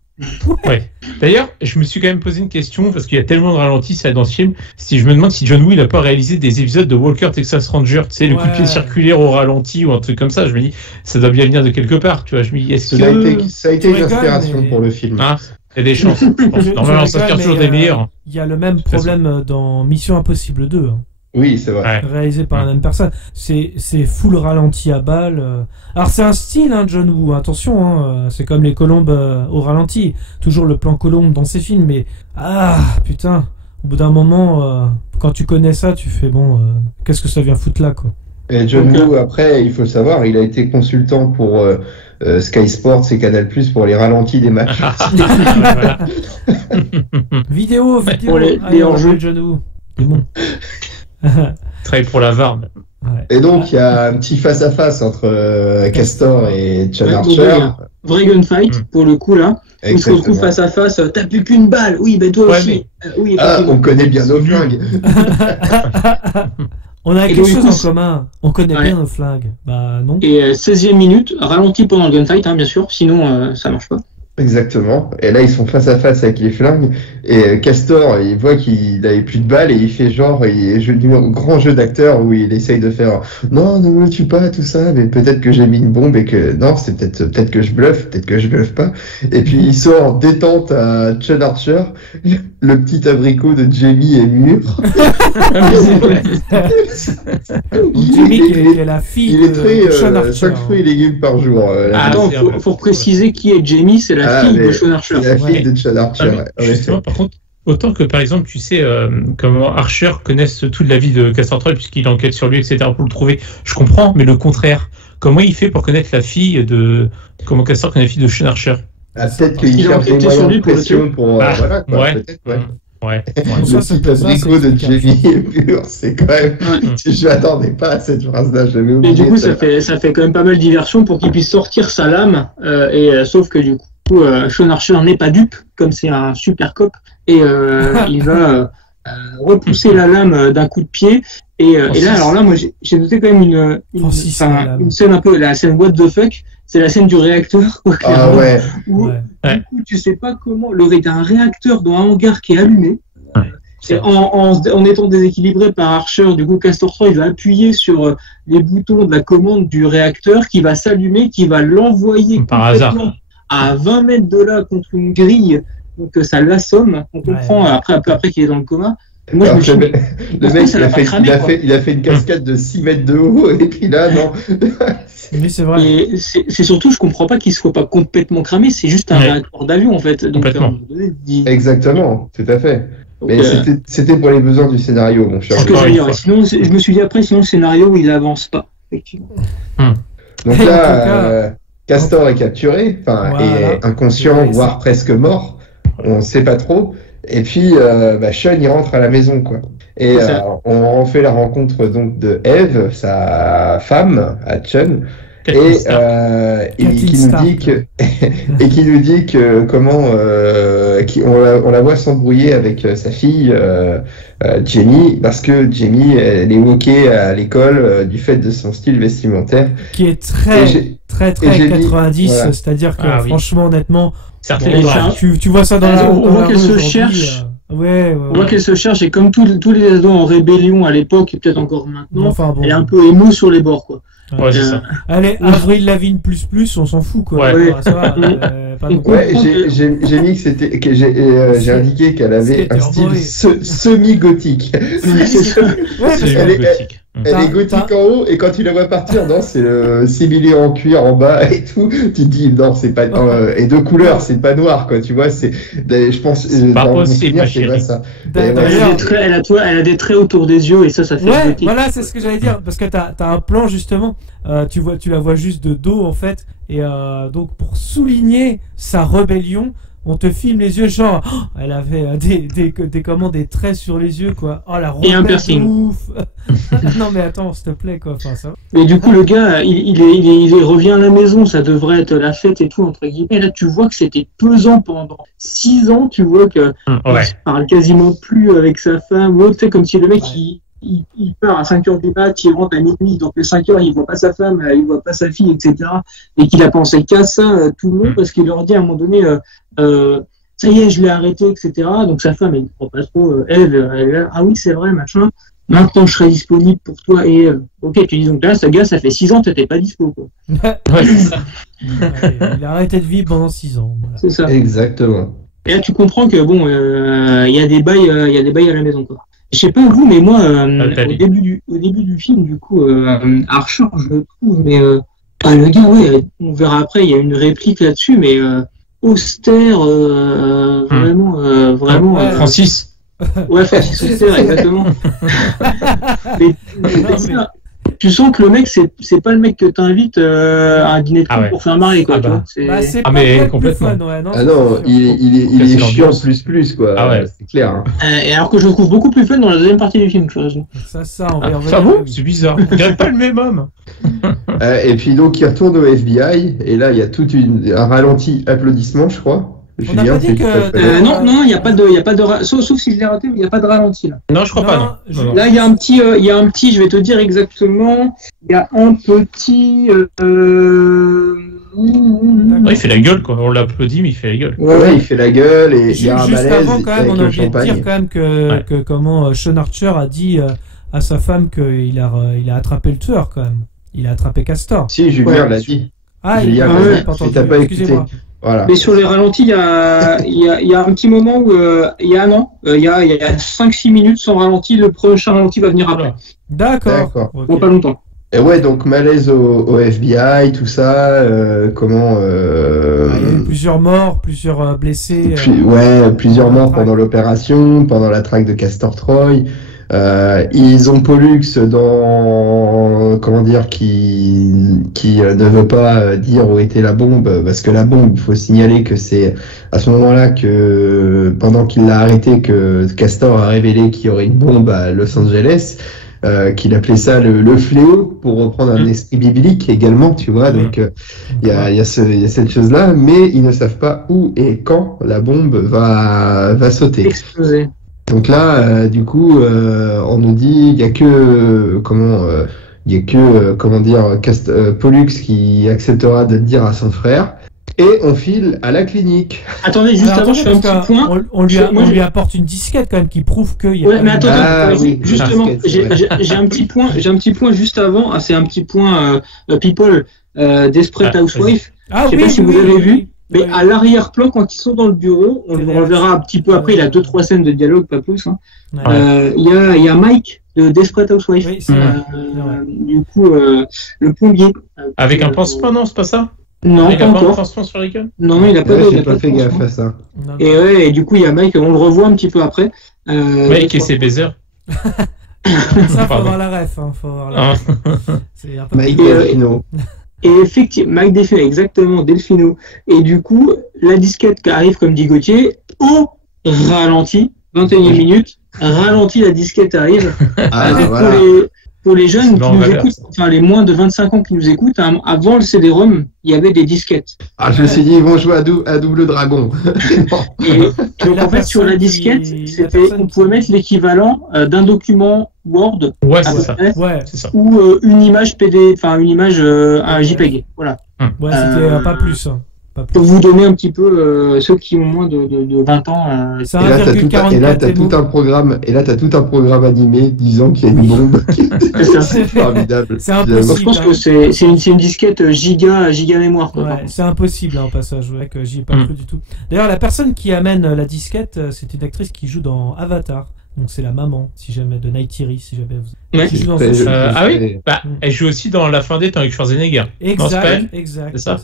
Ouais. D'ailleurs, je me suis quand même posé une question, parce qu'il y a tellement de ralentis ça, dans ce film. Si je me demande si John Woo, il a pas réalisé des épisodes de Walker Texas Ranger, tu sais, le coup de pied Ouais. circulaire au ralenti ou un truc comme ça. Je me dis, ça doit bien venir de quelque part, tu vois. Je me dis, est-ce Ça a que. été Tu une rigoles, inspiration mais- pour le film. Hein, il y a des chances. je pense. Tu Normalement, on rigoles, s'inspire toujours mais, des meilleurs. Il y a le même toute façon. problème dans Mission Impossible 2, hein, Oui, c'est vrai. Ouais. réalisé par la même personne. C'est full ralenti à balle. Alors c'est un style, hein, John Woo, attention, hein, c'est comme les colombes au ralenti. Toujours le plan colombe dans ses films, mais putain, au bout d'un moment, quand tu connais ça, tu fais bon, qu'est-ce que ça vient foutre là, quoi. Et John Donc, Woo, après, il faut le savoir, il a été consultant pour Sky Sports et Canal+ pour les ralentis des matchs. Voilà. Vidéo. Pour les Allez, on hors-jeux. rappelle John Woo. C'est bon. Travaille pour la VAR. Ouais. Et donc, il y a un petit face-à-face entre Castor et Sean Ouais, Archer. donc, vrai gunfight, pour le coup, là. Ils se retrouvent Exactement. face à face. T'as plus qu'une balle. Oui, ben toi Ouais, aussi. Oui, Ah, effectivement. on connaît bien nos flingues. On a Et quelque donc, du chose coup, en commun. On connaît Ouais. bien nos flingues. Bah non. Et 16e minute, ralenti pendant le gunfight, hein, bien sûr. Sinon, ça marche pas. Exactement. Et là, ils sont face à face avec les flingues. Et Castor, il voit qu'il avait plus de balles et il fait genre, grand jeu d'acteur où il essaye de faire non, ne me tue pas, tout ça, mais peut-être que j'ai mis une bombe et que non, c'est peut-être que je bluffe, peut-être que je bluffe pas. Et puis il sort détente à Sean Archer, le petit abricot de Jamie est mûr. Jimmy qui est la fille Il est de très Sean Archer. 5 fruits et légumes par jour. Ah, Attends, c'est vrai. faut préciser qui est Jamie, c'est la fille de mais Sean Archer. c'est la fille Ouais. de Sean Archer. Ah, mais ouais. justement, par contre, autant que par exemple, tu sais comment Archer connaisse toute la vie de Castor Troy puisqu'il enquête sur lui, etc. pour le trouver, je comprends, mais le contraire, comment il fait pour connaître la fille de comment Castor connaît la fille de Sean Archer? Ah, peut-être Parce qu'il qu'il a cherche des enquêté sur moyens lui de pour le pression pour Ah, voilà quoi, ouais. peut-être ouais. Ouais. Le Ça, petit ça, abricot c'est de efficace. Jamie est pur, c'est quand même. Je m'attendais pas à cette phrase-là, j'avais Mais oublié. du coup, ça fait quand même pas mal de diversion pour qu'il puisse sortir sa lame. Sauf que du coup, Sean Archer n'est pas dupe, comme c'est un super cop, et il va repousser la lame d'un coup de pied. Et là, alors là, moi, j'ai noté quand même Francis, la lame. une scène un peu, la scène what the fuck. C'est la scène du réacteur, quoi, Ah clairement, ouais. où Ouais. du coup, tu sais pas comment. T'as un réacteur dans un hangar qui est allumé. C'est En étant déséquilibré par Archer, du coup, Castor Troy va appuyer sur les boutons de la commande du réacteur qui va s'allumer, qui va l'envoyer Par hasard. complètement à 20 mètres de là contre une grille. Donc ça l'assomme. On comprend un peu après qu'il est dans le coma. Et moi, je me Alors, suis dit, le pourquoi mec, ça l'a pas cramé, quoi il a fait une cascade de 6 mètres de haut, et puis là, non. Mais c'est vrai. Et c'est surtout, je comprends pas qu'il soit pas complètement cramé. C'est juste un Ouais. réacteur d'avion, en fait. Donc, Complètement. à un moment donné, Exactement, tout à fait. donc, Mais c'était pour les besoins du scénario, mon cher. c'est ce que Encore j'allais une dire. fois. Sinon, je me suis dit après, sinon le scénario, il avance pas. Effectivement. Donc En tout là, cas- Castor est capturé, enfin, Voilà. est inconscient, Ouais, voire presque mort. On ne sait pas trop. Et puis, Sean, il rentre à la maison, quoi. Et C'est ça. on fait la rencontre donc de Eve, sa femme, à Sean, et qui nous Stark. dit que et qui nous dit que comment on la voit s'embrouiller avec sa fille Jenny, parce que Jenny elle est moquée à l'école du fait de son style vestimentaire. Qui est Et très j'ai- très et j'ai dit- 90, voilà. c'est-à-dire que Ah oui. franchement, honnêtement, Certaines Et drames. ça- tu vois ça dans Ah, la on dans voit la qu'elle rue se aujourd'hui, cherche. Ouais. On voit qu'elle se cherche et comme tous les ados en rébellion à l'époque et peut-être encore maintenant, Enfin bon. elle est un peu émo sur les bords, quoi. Ouais, c'est ça. Allez, Avril Lavigne plus, on s'en fout quoi. Ouais. Ça va, pas Et non- quoi- Ouais, j'ai mis que c'était, j'ai indiqué qu'elle avait un Skater style boy. semi-gothique. C'est ça. Ouais, parce C'est que- Elle est- gothique. Elle T'as- est gothique en haut et quand tu la vois partir, non, c'est le similé en cuir en bas et tout. Tu te dis non, c'est pas et de couleur, c'est pas noir quoi. Tu vois, je pense pas dans mon possible, souvenir, ma c'est pas chérie. ça. D'ailleurs- Ouais, Elle a des traits autour des yeux et ça fait Ouais, gothique. voilà, c'est ce que j'allais dire, parce que t'as un plan justement, tu la vois juste de dos en fait, et donc pour souligner sa rébellion, On te filme les yeux, genre, oh, elle avait des traits sur les yeux, quoi. Oh, la Et un Robert de piercing. ouf. Non, mais attends, s'il te plaît, quoi. Enfin, ça. Mais du coup, le gars, il revient à la maison, ça devrait être la fête et tout, entre guillemets. Et là, tu vois que c'était pesant pendant 6 ans, tu vois que Ouais. il parle quasiment plus avec sa femme, ou autre, tu sais, comme si le mec, il part à 5h du mat, il rentre à minuit, donc les 5h, il voit pas sa femme, il voit pas sa fille, etc. Et qu'il a pensé qu'à ça tout le long, parce qu'il leur dit à un moment donné, ça y est, je l'ai arrêté, etc. Donc sa femme, elle ne croit pas trop, elle, ah oui, c'est vrai, machin. Maintenant, je serai disponible pour toi. Et ok, tu dis donc là, ce gars, ça fait 6 ans que t'étais pas dispo, quoi. Ouais, c'est ça. Ouais, il a arrêté de vivre pendant 6 ans. Voilà. C'est ça. Exactement. Et là, tu comprends que bon, il y a des bails à la maison, quoi. Je sais pas vous, mais moi, au début du film, du coup, Archer, je le trouve, mais le gars, ouais, on verra après, il y a une réplique là-dessus, mais austère, vraiment. Francis. Ouais, Francis Austère, exactement. mais ça, tu sens que le mec, c'est pas le mec que t'invites à un dîner de con pour faire marrer, quoi. Ah, tu vois, Bah, c'est Ah, pas mais le plus complètement. fun, ouais, non, Ah non, il est chiant plus, quoi. Ah ouais. C'est clair. Hein. et alors que je le trouve beaucoup plus fun dans la deuxième partie du film, curieusement. Ça, on va y revenir. Ça vaut C'est bizarre. On dirait pas le même homme. Et puis donc il retourne au FBI et là il y a tout un ralenti applaudissement, je crois. On n'a pas dit que. Non, il n'y a pas de sauf si je l'ai raté, mais il n'y a pas de ralenti là. Non, je crois pas, non. Là, il y a un petit, je vais te dire exactement, il y a un petit. Ouais, il fait la gueule, quoi. On l'applaudit, mais il fait la gueule. Ouais, il fait la gueule et il y a un Juste malaise avant, quand même, avec on a le oublié de dire champagne. quand même que comment Sean Archer a dit à sa femme qu'il a attrapé le tueur, quand même. Il a attrapé Castor. Si, Julien l'a dit. Ah, Julien il l'a l'a dit. pas Si entendu. t'as pas écouté. Excusez-moi. Voilà. Mais sur les ralentis, il y a un petit moment où il y a 5-6 minutes sans ralenti. Le prochain ralenti va venir après. D'accord. Ok. Bon, pas longtemps. Et ouais, donc malaise au FBI, tout ça, comment... Il y a eu plusieurs morts, plusieurs blessés. Plusieurs morts pendant l'opération, pendant la traque de Castor Troy. Ils ont Pollux dans... Comment dire, qui ne veut pas dire où était la bombe, parce que la bombe, il faut signaler que c'est à ce moment-là que, pendant qu'il l'a arrêté, que Castor a révélé qu'il y aurait une bombe à Los Angeles. Qu'il appelait ça le fléau, pour reprendre un esprit biblique également, tu vois. Donc il y a cette chose-là, mais ils ne savent pas où et quand la bombe va sauter. Exploser. Donc là, du coup, on nous dit il y a que Pollux qui acceptera de le dire à son frère. Et on file à la clinique. Attendez, juste avant, je fais un petit point. On lui apporte une disquette quand même qui prouve qu'il y a. Ouais, mais attendez, oui, justement, j'ai un petit point juste avant. C'est un petit point People, Desperate Housewife. Ah, je sais pas si vous avez vu, mais à l'arrière-plan, quand ils sont dans le bureau, on le reverra un petit peu après. Il a 2-3 scènes de dialogue, pas plus. Il y a Mike de Desperate Housewife. Oui, c'est vrai. Du coup, le plombier. Avec un pansement, non, c'est pas ça? Non, il pas a pas un encore. pansement sur la gueule? Non, il a pas J'ai pas fait gaffe à ça. Et du coup, il y a Mike, on le revoit un petit peu après. Mike et ses baisers. Ça, faut avoir la ref. Faut avoir la ref. C'est un peu Mike Delfino. Et effectivement, Mike Delfino, exactement, Delfino. Et du coup, la disquette qui arrive, comme dit Gauthier, au ralenti, 21e minute, ralenti, la disquette arrive. Voilà. Pour les jeunes qui nous écoutent, enfin les moins de 25 ans qui nous écoutent, avant le CD-ROM, il y avait des disquettes. Ah, je me suis dit, ils vont jouer à Double Dragon. Et donc en fait, sur la disquette, on pouvait mettre l'équivalent d'un document Word, ouais, c'est ça. Ou une image PD, enfin une image, un JPEG. Voilà. Ouais, c'était pas plus. Pour vous donner un petit peu ceux qui ont moins de 20 ans. Et là, t'as tout un programme. Et là, t'as tout un programme animé disant qu'il y a une bombe. C'est formidable. C'est impossible. Je pense que c'est une disquette giga mémoire. Quoi, ouais, c'est impossible en passage. Ouais, que j'y ai pas cru du tout. D'ailleurs, la personne qui amène la disquette, c'est une actrice qui joue dans Avatar. Donc c'est la maman, si jamais, de Neytiri, si jamais vous. Ouais. Qui joue dans ah oui. Elle joue aussi dans La Fin des temps avec Schwarzenegger. Exact. C'est ça.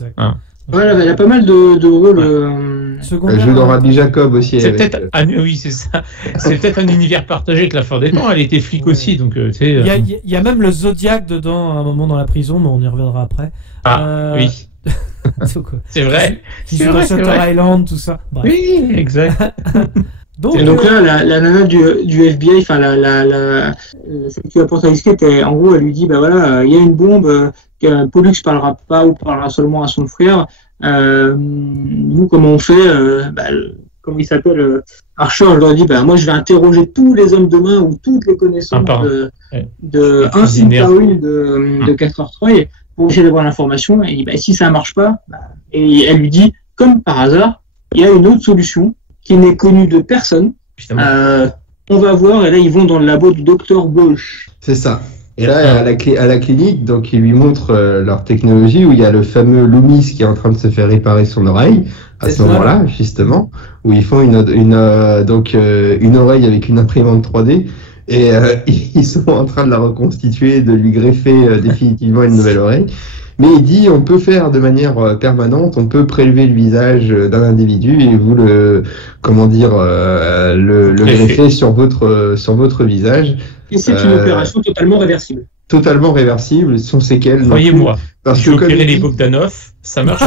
Voilà, elle a pas mal de rôles. Elle joue dans Rabbi Jacob aussi. C'est peut-être oui, c'est ça. C'est peut-être un univers partagé avec La Fin des temps. Elle était flic aussi, donc tu sais. Il y a même le Zodiac dedans à un moment dans la prison, mais on y reviendra après. Oui. C'est vrai. Qui joue dans Shutter Island, tout ça. Bref. Oui, exact. Donc, Et donc là, la nana du FBI, enfin celle qui apporte la disquette, en gros, elle lui dit, bah voilà, il y a une bombe, Pollux parlera pas ou parlera seulement à son frère. Nous, comment on fait comment il s'appelle Archer, je leur dis, bah moi je vais interroger tous les hommes de main ou toutes les connaissances un signe par une de Castor Troy pour essayer d'avoir l'information. Et bah, si ça marche pas, et elle lui dit, comme par hasard, il y a une autre solution qui n'est connue de personne. On va voir, et là ils vont dans le labo du Dr Walsh. C'est ça. Et là, à la clinique, donc ils lui montrent leur technologie où il y a le fameux Loomis qui est en train de se faire réparer son oreille à ce moment-là, justement, où ils font une oreille avec une imprimante 3D et ils sont en train de la reconstituer, de lui greffer définitivement une nouvelle oreille. Mais il dit, on peut faire de manière permanente, on peut prélever le visage d'un individu et vous le greffer sur votre visage. Et c'est une opération totalement réversible. Totalement réversible, sans séquelles. Voyez-moi, parce j'ai que opéré les Bogdanov, ça marche.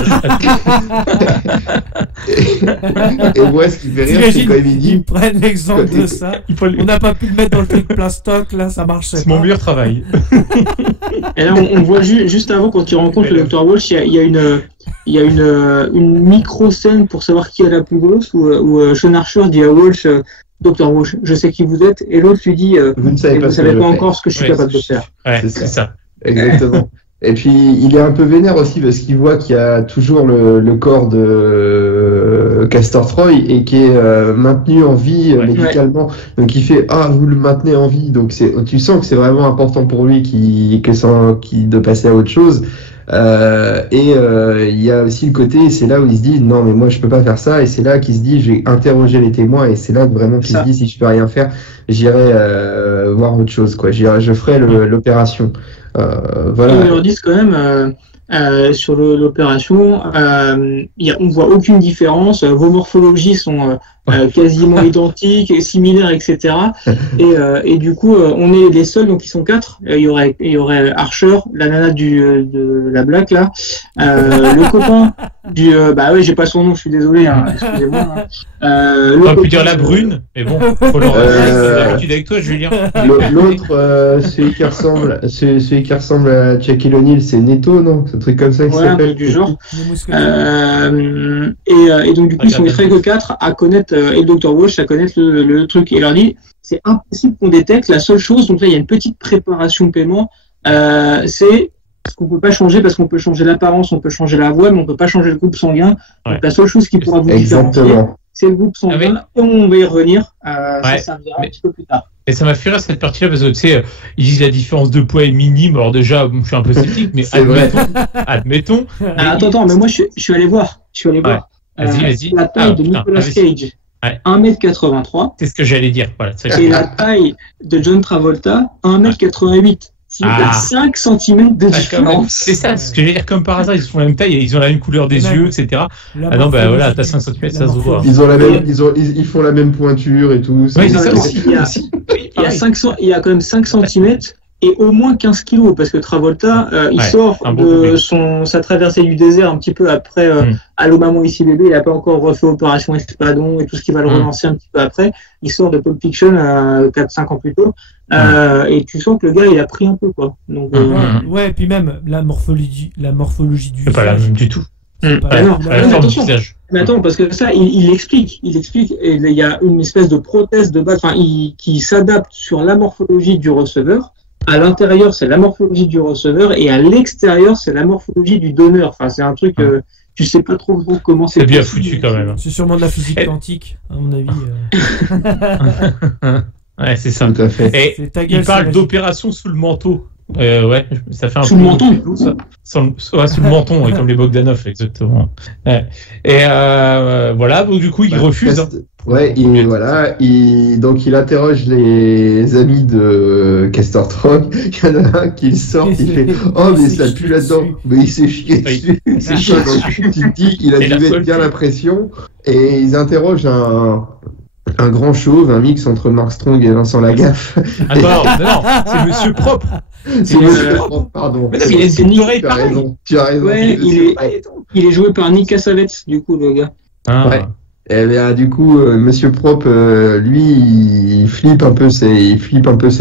Et moi, ce qui fait rire, c'est quand il dit... Ils prennent l'exemple de ça. On n'a pas pu le mettre dans le truc plein stock, là, ça marchait pas. C'est mon meilleur travail. Et là, on voit juste avant, quand il rencontre le Dr Walsh, il y a une micro-scène pour savoir qui est la plus grosse, où Sean Archer dit à Walsh... Dr Walsh, je sais qui vous êtes, et l'autre lui dit vous ne savez pas encore ce que je suis capable de faire. Ouais, c'est ça. Exactement. Et puis il est un peu vénère aussi parce qu'il voit qu'il y a toujours le corps de Castor Troy et qui est maintenu en vie médicalement. Donc il fait vous le maintenez en vie, donc tu sens que c'est vraiment important pour lui de passer à autre chose. Il y a aussi le côté, c'est là où il se dit non mais moi je peux pas faire ça, et c'est là qu'il se dit je vais interroger les témoins, et c'est là que vraiment qu'il se dit si je peux rien faire j'irai voir autre chose quoi, je ferai l'opération. Voilà. Ils leur disent quand même sur l'opération, on voit aucune différence, vos morphologies sont quasiment identiques, similaires, etc. Et du coup, on est les seuls, donc ils sont 4. Il y aurait Archer, la nana de la Black là, le copain du, j'ai pas son nom, je suis désolé, excusez-moi. On aurait pu dire la brune, mais bon, faut l'habitude avec toi, Julien. L'autre, celui qui ressemble à Shaquille O'Neal, c'est Neto, non? C'est un truc comme ça qui s'appelle du genre. Et donc du coup, ils sont très que 4 à connaître, et le Dr Walsh à connaître le truc. Et il leur dit, c'est impossible qu'on détecte. La seule chose, donc là, il y a une petite préparation paiement, c'est ce qu'on peut pas changer, parce qu'on peut changer l'apparence, on peut changer la voix, mais on peut pas changer le groupe sanguin. Donc la seule chose qui pourra vous différencier, c'est le groupe sanguin. Et on va y revenir. Ça servira un petit peu plus tard. Et ça m'a fait rire cette partie-là, parce que tu sais, ils disent la différence de poids est minime. Alors déjà, je suis un peu sceptique, mais admettons. Attends, mais moi je suis allé voir. Vas-y. La taille de Nicolas Cage, 1m83. C'est ce que j'allais dire. Voilà, et la taille de John Travolta, 1m88. Il y a 5 cm de différence. C'est ça, ce que j'allais dire, comme par hasard, ils font la même taille, ils ont la même couleur des yeux, etc. Non, voilà, t'as 5 cm, ça se voit. Ils font la même pointure et tout. Oui, c'est ça aussi. Il y a quand même 5 cm et au moins 15 kilos, parce que Travolta, il sort de sa traversée du désert un petit peu après Allô maman ici bébé, il n'a pas encore refait Opération Espadon et tout ce qui va le relancer un petit peu après. Il sort de Pulp Fiction 4-5 ans plus tôt. Et tu sens que le gars il a pris un peu quoi. Donc, et puis même la morphologie du c'est pas la même du tout. Mais attends, parce que ça, il explique, et il y a une espèce de prothèse de base, qui s'adapte sur la morphologie du receveur. À l'intérieur, c'est la morphologie du receveur, et à l'extérieur, c'est la morphologie du donneur. Enfin, c'est un truc, tu sais pas trop comment c'est. C'est bien foutu quand même. C'est sûrement de la physique quantique, à mon avis. Ouais, c'est ça. Tout à fait. Et il parle d'opération sous le manteau. Ça fait un sous le menton. Sous le menton, comme les Bogdanov, exactement. Et voilà, donc du coup, il refuse. Donc il interroge les amis de Castor Troy. Il y en a un qui sort, il fait mais ça pue là-dedans. Mais il s'est chié dessus. C'est ça, donc tu te dis, il a dû mettre bien la pression. Et ils interrogent un grand chauve, un mix entre Mark Strong et Vincent Lagaffe. Ah non, c'est Monsieur Propre. C'est Monsieur Propre, pardon. Mais non, mais il a une oreille pareille. Tu as raison. Ouais, il est joué par Nick Cassavetes, du coup, le gars. Ah. Ouais. Et bien, du coup, Monsieur Propre, lui, il flippe un peu ses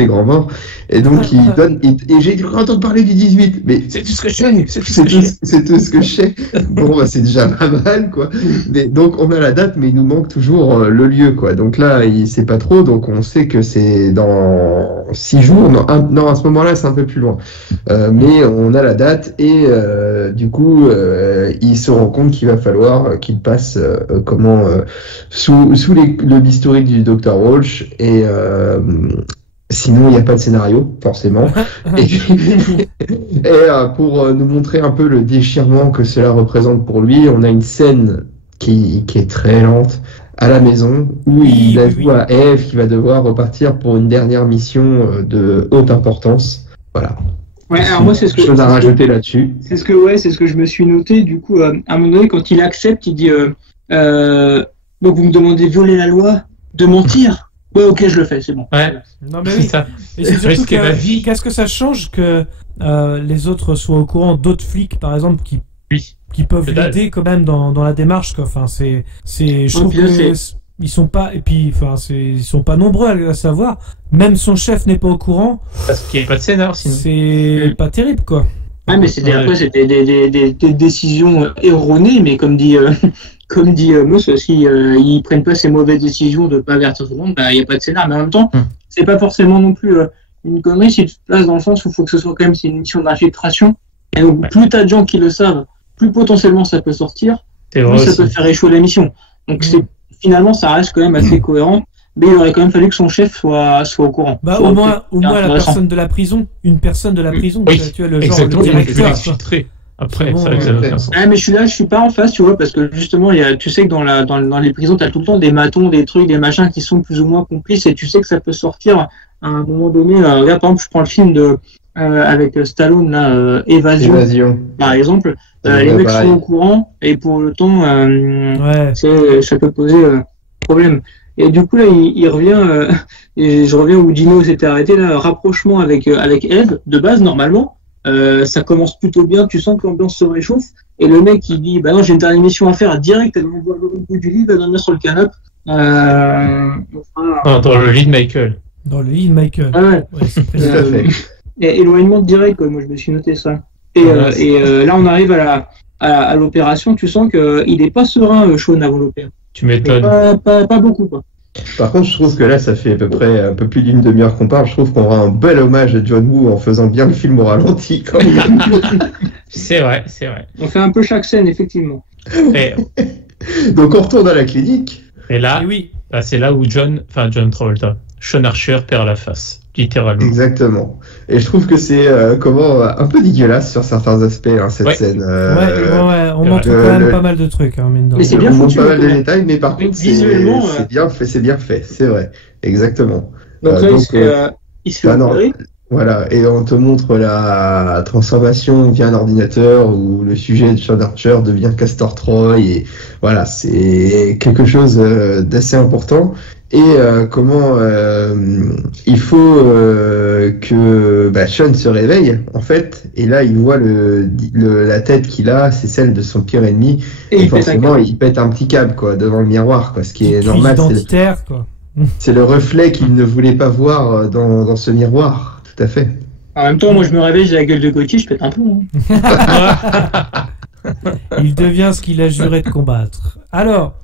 grands morts, et donc il donne. Et j'ai cru entendre parler du 18, mais C'est tout ce que je sais. c'est tout ce que je sais. Bon, bah, c'est déjà pas mal, quoi. Mais, donc on a la date, mais il nous manque toujours le lieu, quoi. Donc là, il sait pas trop, donc on sait que c'est dans 6 jours. Non, à ce moment-là, c'est un peu plus loin. Mais on a la date, et du coup, il se rend compte qu'il va falloir qu'il passe sous le bistouri du Dr. Walsh, et sinon il n'y a pas de scénario forcément. Et pour nous montrer un peu le déchirement que cela représente pour lui, on a une scène qui est très lente à la maison, où il avoue à Eve qu'il va devoir repartir pour une dernière mission de haute importance. Voilà. Ouais, alors moi, c'est ce que chose à rajouter là-dessus. C'est ce que je me suis noté. Du coup, à un moment donné, quand il accepte, il dit donc vous me demandez de violer la loi, de mentir. Ouais, ok, je le fais, c'est bon. Ouais. Non, mais C'est oui. ça. Et c'est surtout Risquer ma vie. qu'est-ce que ça change que les autres soient au courant, d'autres flics par exemple qui peuvent C'est dalle. l'aider quand même dans la démarche, quoi. Enfin, je trouve puis là, que ils sont pas, et puis enfin ils sont pas nombreux à le savoir. Même son chef n'est pas au courant. Parce qu'il n'y a pas de scénar, sinon. C'est pas terrible, quoi. Ah, mais après, c'était des décisions erronées, mais comme dit Moss, si ils prennent pas ces mauvaises décisions de pas avertir tout le monde, bah, il n'y a pas de scénar. Mais en même temps, c'est pas forcément non plus une connerie si tu te places dans le sens où il faut que ce soit quand même c'est une mission d'infiltration. Et donc, plus t'as de gens qui le savent, plus potentiellement ça peut sortir, C'est plus vrai ça aussi. peut faire échouer la mission. Donc, finalement, ça reste quand même assez cohérent. Mais il aurait quand même fallu que son chef soit au courant. Bah, Soit au moins la intéressant. personne de la prison, une personne de la prison, Oui, tu as le genre exactement, le il faut directeur, quoi. l'exfiltrer. Après, Bon, c'est vrai que ça n'a aucun sens. Ah, mais je suis pas en face, tu vois, parce que justement, tu sais que dans les prisons, t'as tout le temps des matons, des trucs, des machins qui sont plus ou moins complices, et tu sais que ça peut sortir à un moment donné. Regarde, par exemple, je prends le film avec Stallone, là, Évasion, par exemple. Les mecs sont au courant, et pour le temps, ça peut poser problème. Et du coup, là, il revient, et je reviens où Dino s'était arrêté, là, rapprochement avec Eve, de base, normalement. Ça commence plutôt bien, tu sens que l'ambiance se réchauffe, et le mec il dit bah non, j'ai une dernière mission à faire direct, elle m'envoie le bout du lit, va dormir sur le canapé. Dans le lit de Michael. Dans le lit de Michael. Ah ouais. Ouais, c'est précis. Tout à fait. Et éloignement direct, quoi. Moi je me suis noté ça. Et là on arrive à l'opération, tu sens qu'il est pas serein, Sean, avant l'opération. Tu m'étonnes. Pas beaucoup, quoi. Par contre, je trouve que là, ça fait à peu près un peu plus d'une demi-heure qu'on parle. Je trouve qu'on rend un bel hommage à John Woo en faisant bien le film au ralenti, quand même. C'est vrai. On fait un peu chaque scène, effectivement. Et, Donc, on retourne à la clinique. et là, Et oui. bah, c'est là où John Travolta, Sean Archer perd la face, littéralement. Exactement. Et je trouve que c'est un peu dégueulasse sur certains aspects, hein, cette Ouais. scène. On montre quand même pas mal de trucs, hein, mine de Mais c'est rien. bien on montre foutu, pas mal de quand même. détails, mais par contre, Visuellement, c'est bien fait, c'est vrai. Exactement. Donc là, il se fait bah non. opérer. Voilà, et on te montre la transformation via un ordinateur où le sujet de Sean Archer devient Castor Troy, et voilà, c'est quelque chose d'assez important. Et comment il faut que Sean se réveille, en fait, et là il voit la tête qu'il a, c'est celle de son pire ennemi, et forcément il pète un petit câble, quoi, devant le miroir, quoi, ce qui est Petite normal, crise identitaire, quoi. c'est le reflet qu'il ne voulait pas voir dans ce miroir. Tout à fait. En même temps, moi je me réveille, j'ai la gueule de Gauthier, je pète un plomb. Il devient ce qu'il a juré de combattre. Alors,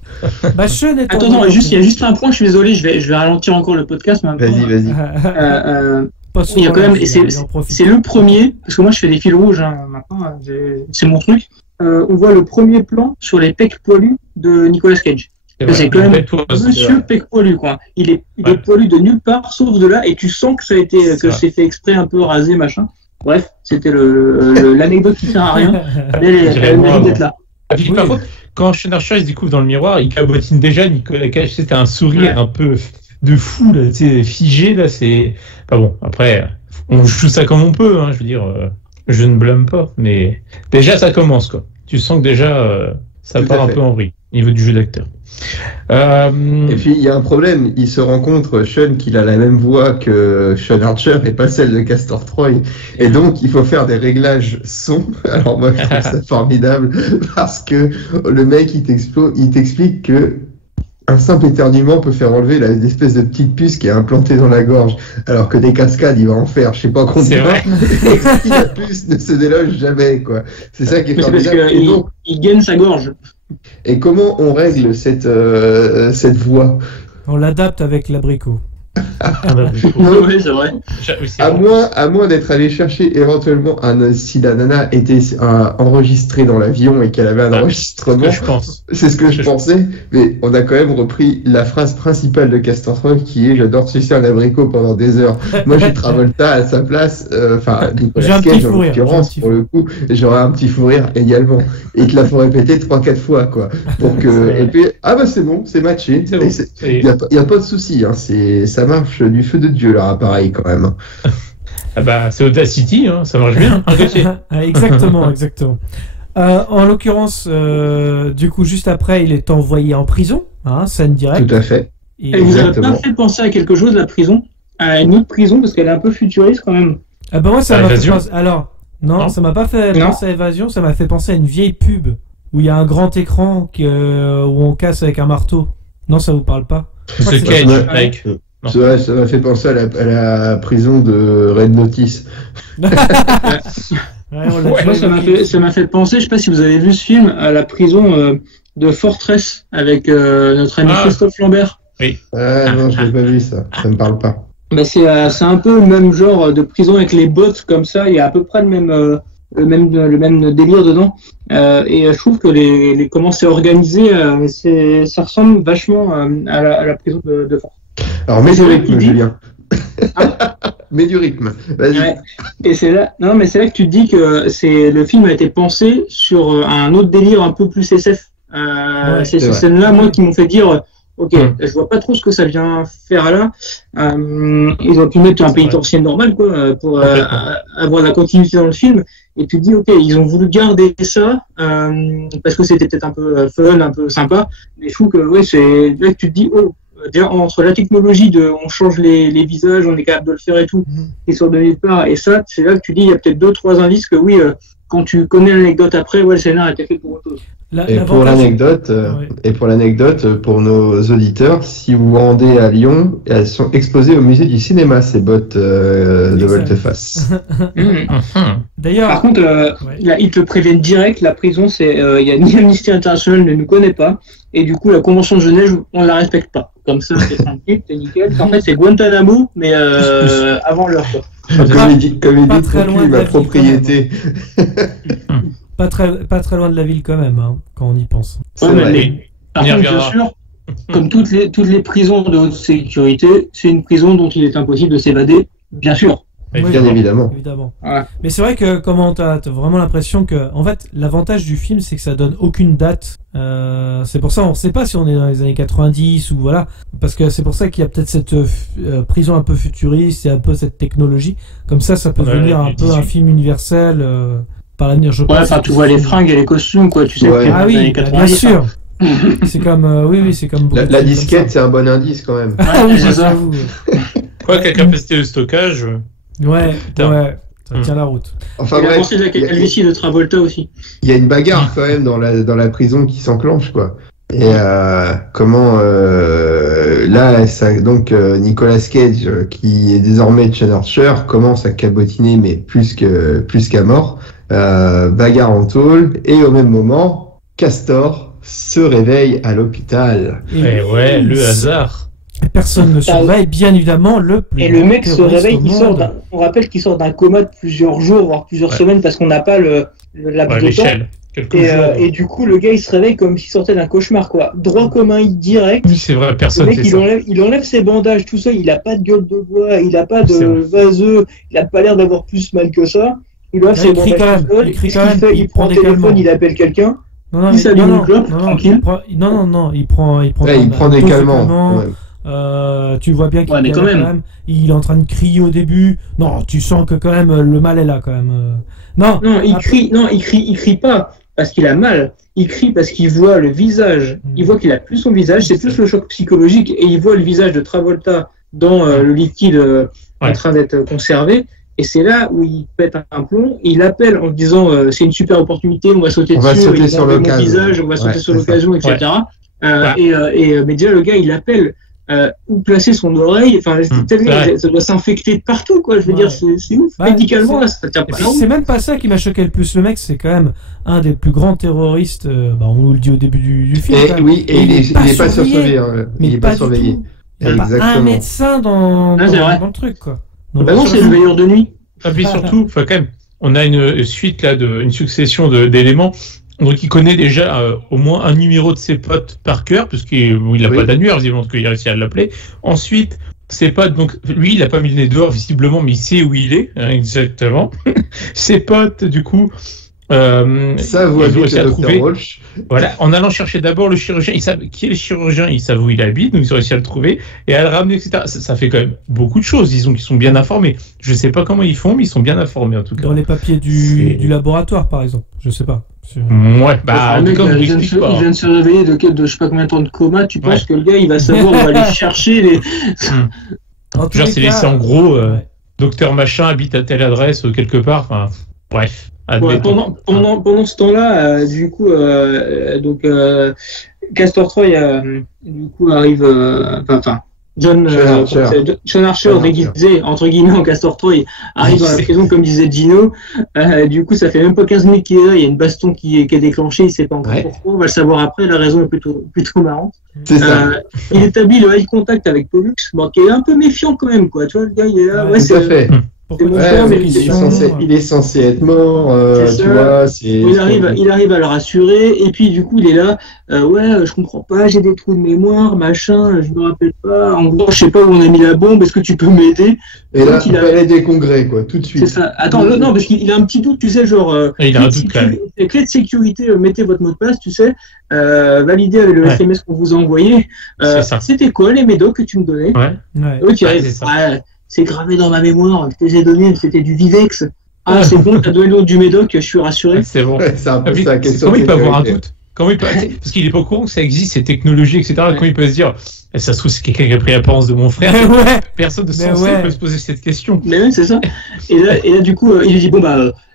Sean est Attends, il y a juste un point, je suis désolé, je vais ralentir encore le podcast. Mais Vas-y. Il y a quand même, c'est le premier, parce que moi je fais des fils rouges, hein, maintenant, c'est mon truc. On voit le premier plan sur les pecs poilus de Nicolas Cage. C'est quand même Monsieur Pec poilu, quoi. Il est poilu de nulle part, sauf de là, et tu sens que ça a été, que c'est fait exprès, un peu rasé, machin. Bref, c'était l'anecdote qui sert à rien. Elle mérite d'être là. Et puis, par contre, quand Sean Archer se découvre dans le miroir, il cabotine déjà Nicolas Cage. C'était un sourire un peu de fou, là, figé, là. C'est. Enfin bon, après, on joue ça comme on peut, hein. Je veux dire, je ne blâme pas, mais déjà ça commence, quoi. Tu sens que déjà ça part un peu en vrille. niveau du jeu d'acteur. Et puis il y a un problème, il se rend compte, Sean, qu'il a la même voix que Sean Archer et pas celle de Castor Troy. Et donc il faut faire des réglages son. Alors moi je trouve ça formidable parce que le mec il t'explique que un simple éternuement peut faire enlever l'espèce de petite puce qui est implantée dans la gorge, alors que des cascades il va en faire je sais pas combien. Et la puce ne se déloge jamais, quoi. C'est ça qui est formidable. Parce qu'il il gaine sa gorge. Et comment on règle cette voix? On l'adapte avec l'abricot. Oui, c'est vrai. À moins d'être allé chercher éventuellement si la nana était enregistrée dans l'avion et qu'elle avait un enregistrement. C'est ce que je pensais, mais on a quand même repris la phrase principale de Castor Troy qui est j'adore sucer un abricot pendant des heures. Moi j'ai Travolta à sa place, Nicolas Cage en l'occurrence pour le coup, j'aurais un petit fou rire également. Et il te la faut répéter 3-4 fois, quoi. Pour que, et puis, c'est bon, c'est matché. Il y a pas de souci, hein, ça marche du feu de Dieu, leur appareil, quand même. Ah bah, c'est Audacity, hein, ça marche bien. Exactement. En l'occurrence, du coup, juste après, il est envoyé en prison, scène directe. Tout à fait. Et vous n'avez pas fait penser à quelque chose, la prison? À une autre prison, parce qu'elle est un peu futuriste, quand même. Ah bah moi, ça m'a fait penser... Alors, non, ça m'a pas fait penser à Évasion, ça m'a fait penser à une vieille pub, où il y a un grand écran où on casse avec un marteau. Non, ça vous parle pas? C'est Cage, Mike. Ça m'a fait penser à la prison de Red Notice. Moi, ça m'a fait penser, je sais pas si vous avez vu ce film, à la prison de Fortress avec notre ami Christophe Lambert. Oui. Non, je l'ai pas vu, ça me parle pas. Bah, c'est un peu le même genre de prison avec les bots comme ça, il y a à peu près le même délire dedans. Et je trouve que comment c'est organisé, ça ressemble vachement à la prison de Fortress. Alors, mets du rythme, Julien. Mets du rythme. Vas-y. Ouais. Et c'est là que tu te dis que le film a été pensé sur un autre délire un peu plus SF. C'est ces scènes-là, moi, qui m'ont fait dire, ok, je vois pas trop ce que ça vient faire là. Ils ont pu mettre un pénitencier normal, quoi, pour avoir la continuité dans le film. Et tu te dis, ok, ils ont voulu garder ça parce que c'était peut-être un peu fun, un peu sympa. Mais je trouve que c'est là que tu te dis, déjà, entre la technologie on change les visages, on est capable de le faire et tout, et sur de nulle part, et ça, c'est là que tu dis, il y a peut-être 2-3 indices que oui, quand tu connais l'anecdote après, le scénario a été fait pour autre chose. Et pour l'anecdote, pour nos auditeurs, si vous vous rendez à Lyon, elles sont exposées au musée du cinéma, ces bottes de volte-face. D'ailleurs, par contre, là, ils te préviennent direct, la prison, il y a ni Amnesty International ne nous connaît pas, et du coup, la Convention de Genève, on la respecte pas. Comme ça, c'est tranquille, c'est nickel. En fait, c'est Guantanamo, mais avant l'heure, quoi. Comme il dit, ma propriété. Pas très loin de la ville quand même, quand on y pense. Par contre, bien sûr, comme toutes les prisons de haute sécurité, c'est une prison dont il est impossible de s'évader, bien sûr. Bien évidemment. Ouais. Mais c'est vrai que t'as vraiment l'impression que, en fait, l'avantage du film, c'est que ça donne aucune date. C'est pour ça, on ne sait pas si on est dans les années 90 ou voilà, parce que c'est pour ça qu'il y a peut-être cette prison un peu futuriste et un peu cette technologie. Comme ça peut devenir un peu un film universel par l'avenir. Je pense. Tu vois les fringues et les costumes, quoi. Tu sais. Ouais. Ah oui, bien sûr. C'est comme, c'est comme. La disquette, c'est un bon indice quand même. Ah oui, c'est ça. Quoi qu'à capacité de stockage. Ouais, ça tient la route. Enfin bref, pensé à la calvitie de Travolta aussi. Il y a une bagarre quand même dans la prison qui s'enclenche, quoi. Et là, donc Nicolas Cage, qui est désormais Sean Archer, commence à cabotiner, mais plus qu'à mort. Bagarre en tôle, et au même moment, Castor se réveille à l'hôpital. Et ouais, le hasard. Personne ne surveille, bien évidemment, le plus. Et le mec se réveille, on rappelle qu'il sort d'un coma de plusieurs jours, voire plusieurs semaines, parce qu'on n'a pas le laps de temps. Et du coup, le gars, il se réveille comme s'il sortait d'un cauchemar, quoi. Droit comme un direct. Oui, c'est vrai, personne ne fait ça. Il enlève ses bandages, tout ça, il a pas de gueule de bois, il a pas de vaseux, il a pas l'air d'avoir plus mal que ça. Il enlève ses bandages tout seul, il prend le téléphone, il appelle quelqu'un. Il s'allume une clope, tranquille. Non, il prend des calmants. Tu vois bien qu'il quand même, il est en train de crier au début. Non, tu sens que quand même le mal est là quand même. Non, il crie pas. parce qu'il a mal. Il crie parce qu'il voit le visage. Il voit qu'il a plus son visage. C'est plus le choc psychologique. Et il voit le visage de Travolta dans le liquide en train d'être conservé. Et c'est là où il pète un plomb. Il appelle en disant c'est une super opportunité, on va sauter dessus, sauter sur l'occasion. Visage, on va sauter sur l'occasion, etc. Mais déjà le gars il appelle où placer son oreille. Enfin, ça doit s'infecter de partout, quoi. Je veux dire, c'est ouf. Médicalement, là, ça tient pas. C'est même pas ça qui m'a choqué le plus. Le mec, c'est quand même un des plus grands terroristes. On nous le dit au début du film. Et il est pas surveillé. Il est pas surveillé. Il n'y a pas un médecin dans le truc, quoi. Donc, non, c'est le veilleur de nuit. Et puis surtout, quand même, on a une suite là, une succession d'éléments. Donc il connaît déjà au moins un numéro de ses potes par cœur, puisqu'il n'a pas d'annuaire, visiblement, parce qu'il a réussi à l'appeler. Ensuite, ses potes, donc lui, il n'a pas mis le nez dehors, visiblement, mais il sait où il est, exactement. Ses potes, du coup, ça, vous avez réussi à trouver. Voilà, en allant chercher d'abord le chirurgien, ils savent qui est le chirurgien, ils savent où il habite, donc ils ont réussi à le trouver et à le ramener, etc. Ça fait quand même beaucoup de choses, disons qu'ils sont bien informés. Je sais pas comment ils font, mais ils sont bien informés en tout cas. Dans les papiers du laboratoire, par exemple, je sais pas. Ouais, en tout cas, il vient de se réveiller de je sais pas combien de temps de coma. Tu penses que le gars il va savoir où aller chercher les. Genre, c'est laissé en gros, docteur machin habite à telle adresse quelque part. Enfin, bref. Pendant ce temps-là, du coup, Castor Troy, du coup, arrive. John Archer, déguisé entre guillemets en Castor Troy, arrive dans la prison comme disait Gino. Du coup, ça fait même pas 15 minutes qu'il est là. Il y a une baston qui est déclenchée. Il sait pas encore pourquoi. On va le savoir après. La raison est plutôt marrante. C'est ça. Il établit le eye contact avec Pollux, qui est un peu méfiant quand même, quoi. Tu vois, le gars, il est là. Tout à fait. Il est censé être mort, tu vois. Il arrive à le rassurer, et puis du coup il est là, je comprends pas, j'ai des trous de mémoire, machin, je me rappelle pas, en gros je sais pas où on a mis la bombe, est-ce que tu peux m'aider? Et là il a des congrès, quoi, tout de suite. C'est ça. Attends, non, parce qu'il a un petit doute, tu sais, genre il a un doute quand même. Les clés de sécurité, mettez votre mot de passe, tu sais, validez avec le SMS qu'on vous a envoyé. C'était quoi les médocs que tu me donnais? C'est gravé dans ma mémoire, je te les ai donné, c'était du Vivex. Ah, c'est bon, t'as donné l'autre du Médoc, je suis rassuré. C'est bon. C'est un peu ça, question. Comment il peut avoir un doute? Parce qu'il est pas au courant que ça existe, ces technologies, etc. Comment il peut se dire, ça se trouve, c'est quelqu'un qui a pris l'apparence de mon frère. Personne de sensé peut se poser cette question. Mais oui, c'est ça. Et là, du coup, il lui dit,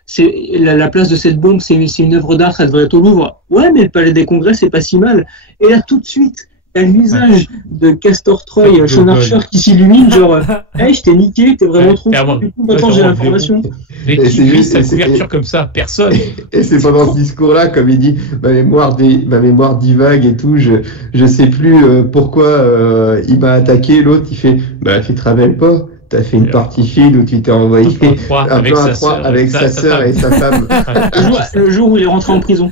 c'est la place de cette bombe, c'est une œuvre d'art, ça devrait être au Louvre. Ouais, mais le Palais des Congrès, c'est pas si mal. Et là, tout de suite, t'as le visage de Castor Troy, Sean Archer qui s'illumine, genre, hey, je t'ai niqué, t'es vraiment trop fou, du coup, maintenant j'ai l'information. Mais qui vit sa couverture comme ça? Personne. Et c'est pendant ce discours-là, comme il dit, ma mémoire divague et tout, je sais plus pourquoi il m'a attaqué, l'autre, il fait, tu te rappelles pas? T'as fait une partie fine où tu t'es envoyé un plan à 3 avec sa sœur et sa femme. Le jour où il est rentré en prison.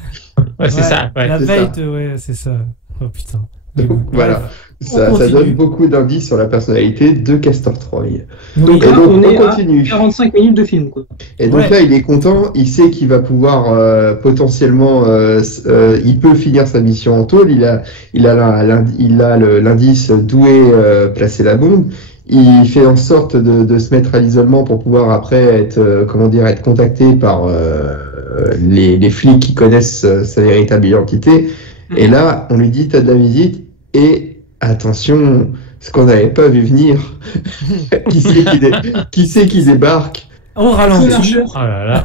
Ouais, c'est ça. La veille, c'est ça. Oh putain. Donc, voilà, ça donne beaucoup d'indices sur la personnalité de Castor Troy. Donc on continue. À 45 minutes de film, quoi. Et donc là, il est content, il sait qu'il va pouvoir potentiellement, il peut finir sa mission en tôle. Il a l'indice d'où est placée la bombe. Il fait en sorte de se mettre à l'isolement pour pouvoir après être contacté par les flics qui connaissent sa véritable identité. Et là, on lui dit, t'as de la visite, et attention, ce qu'on n'avait pas vu venir, qui c'est qui débarque? On ralentit.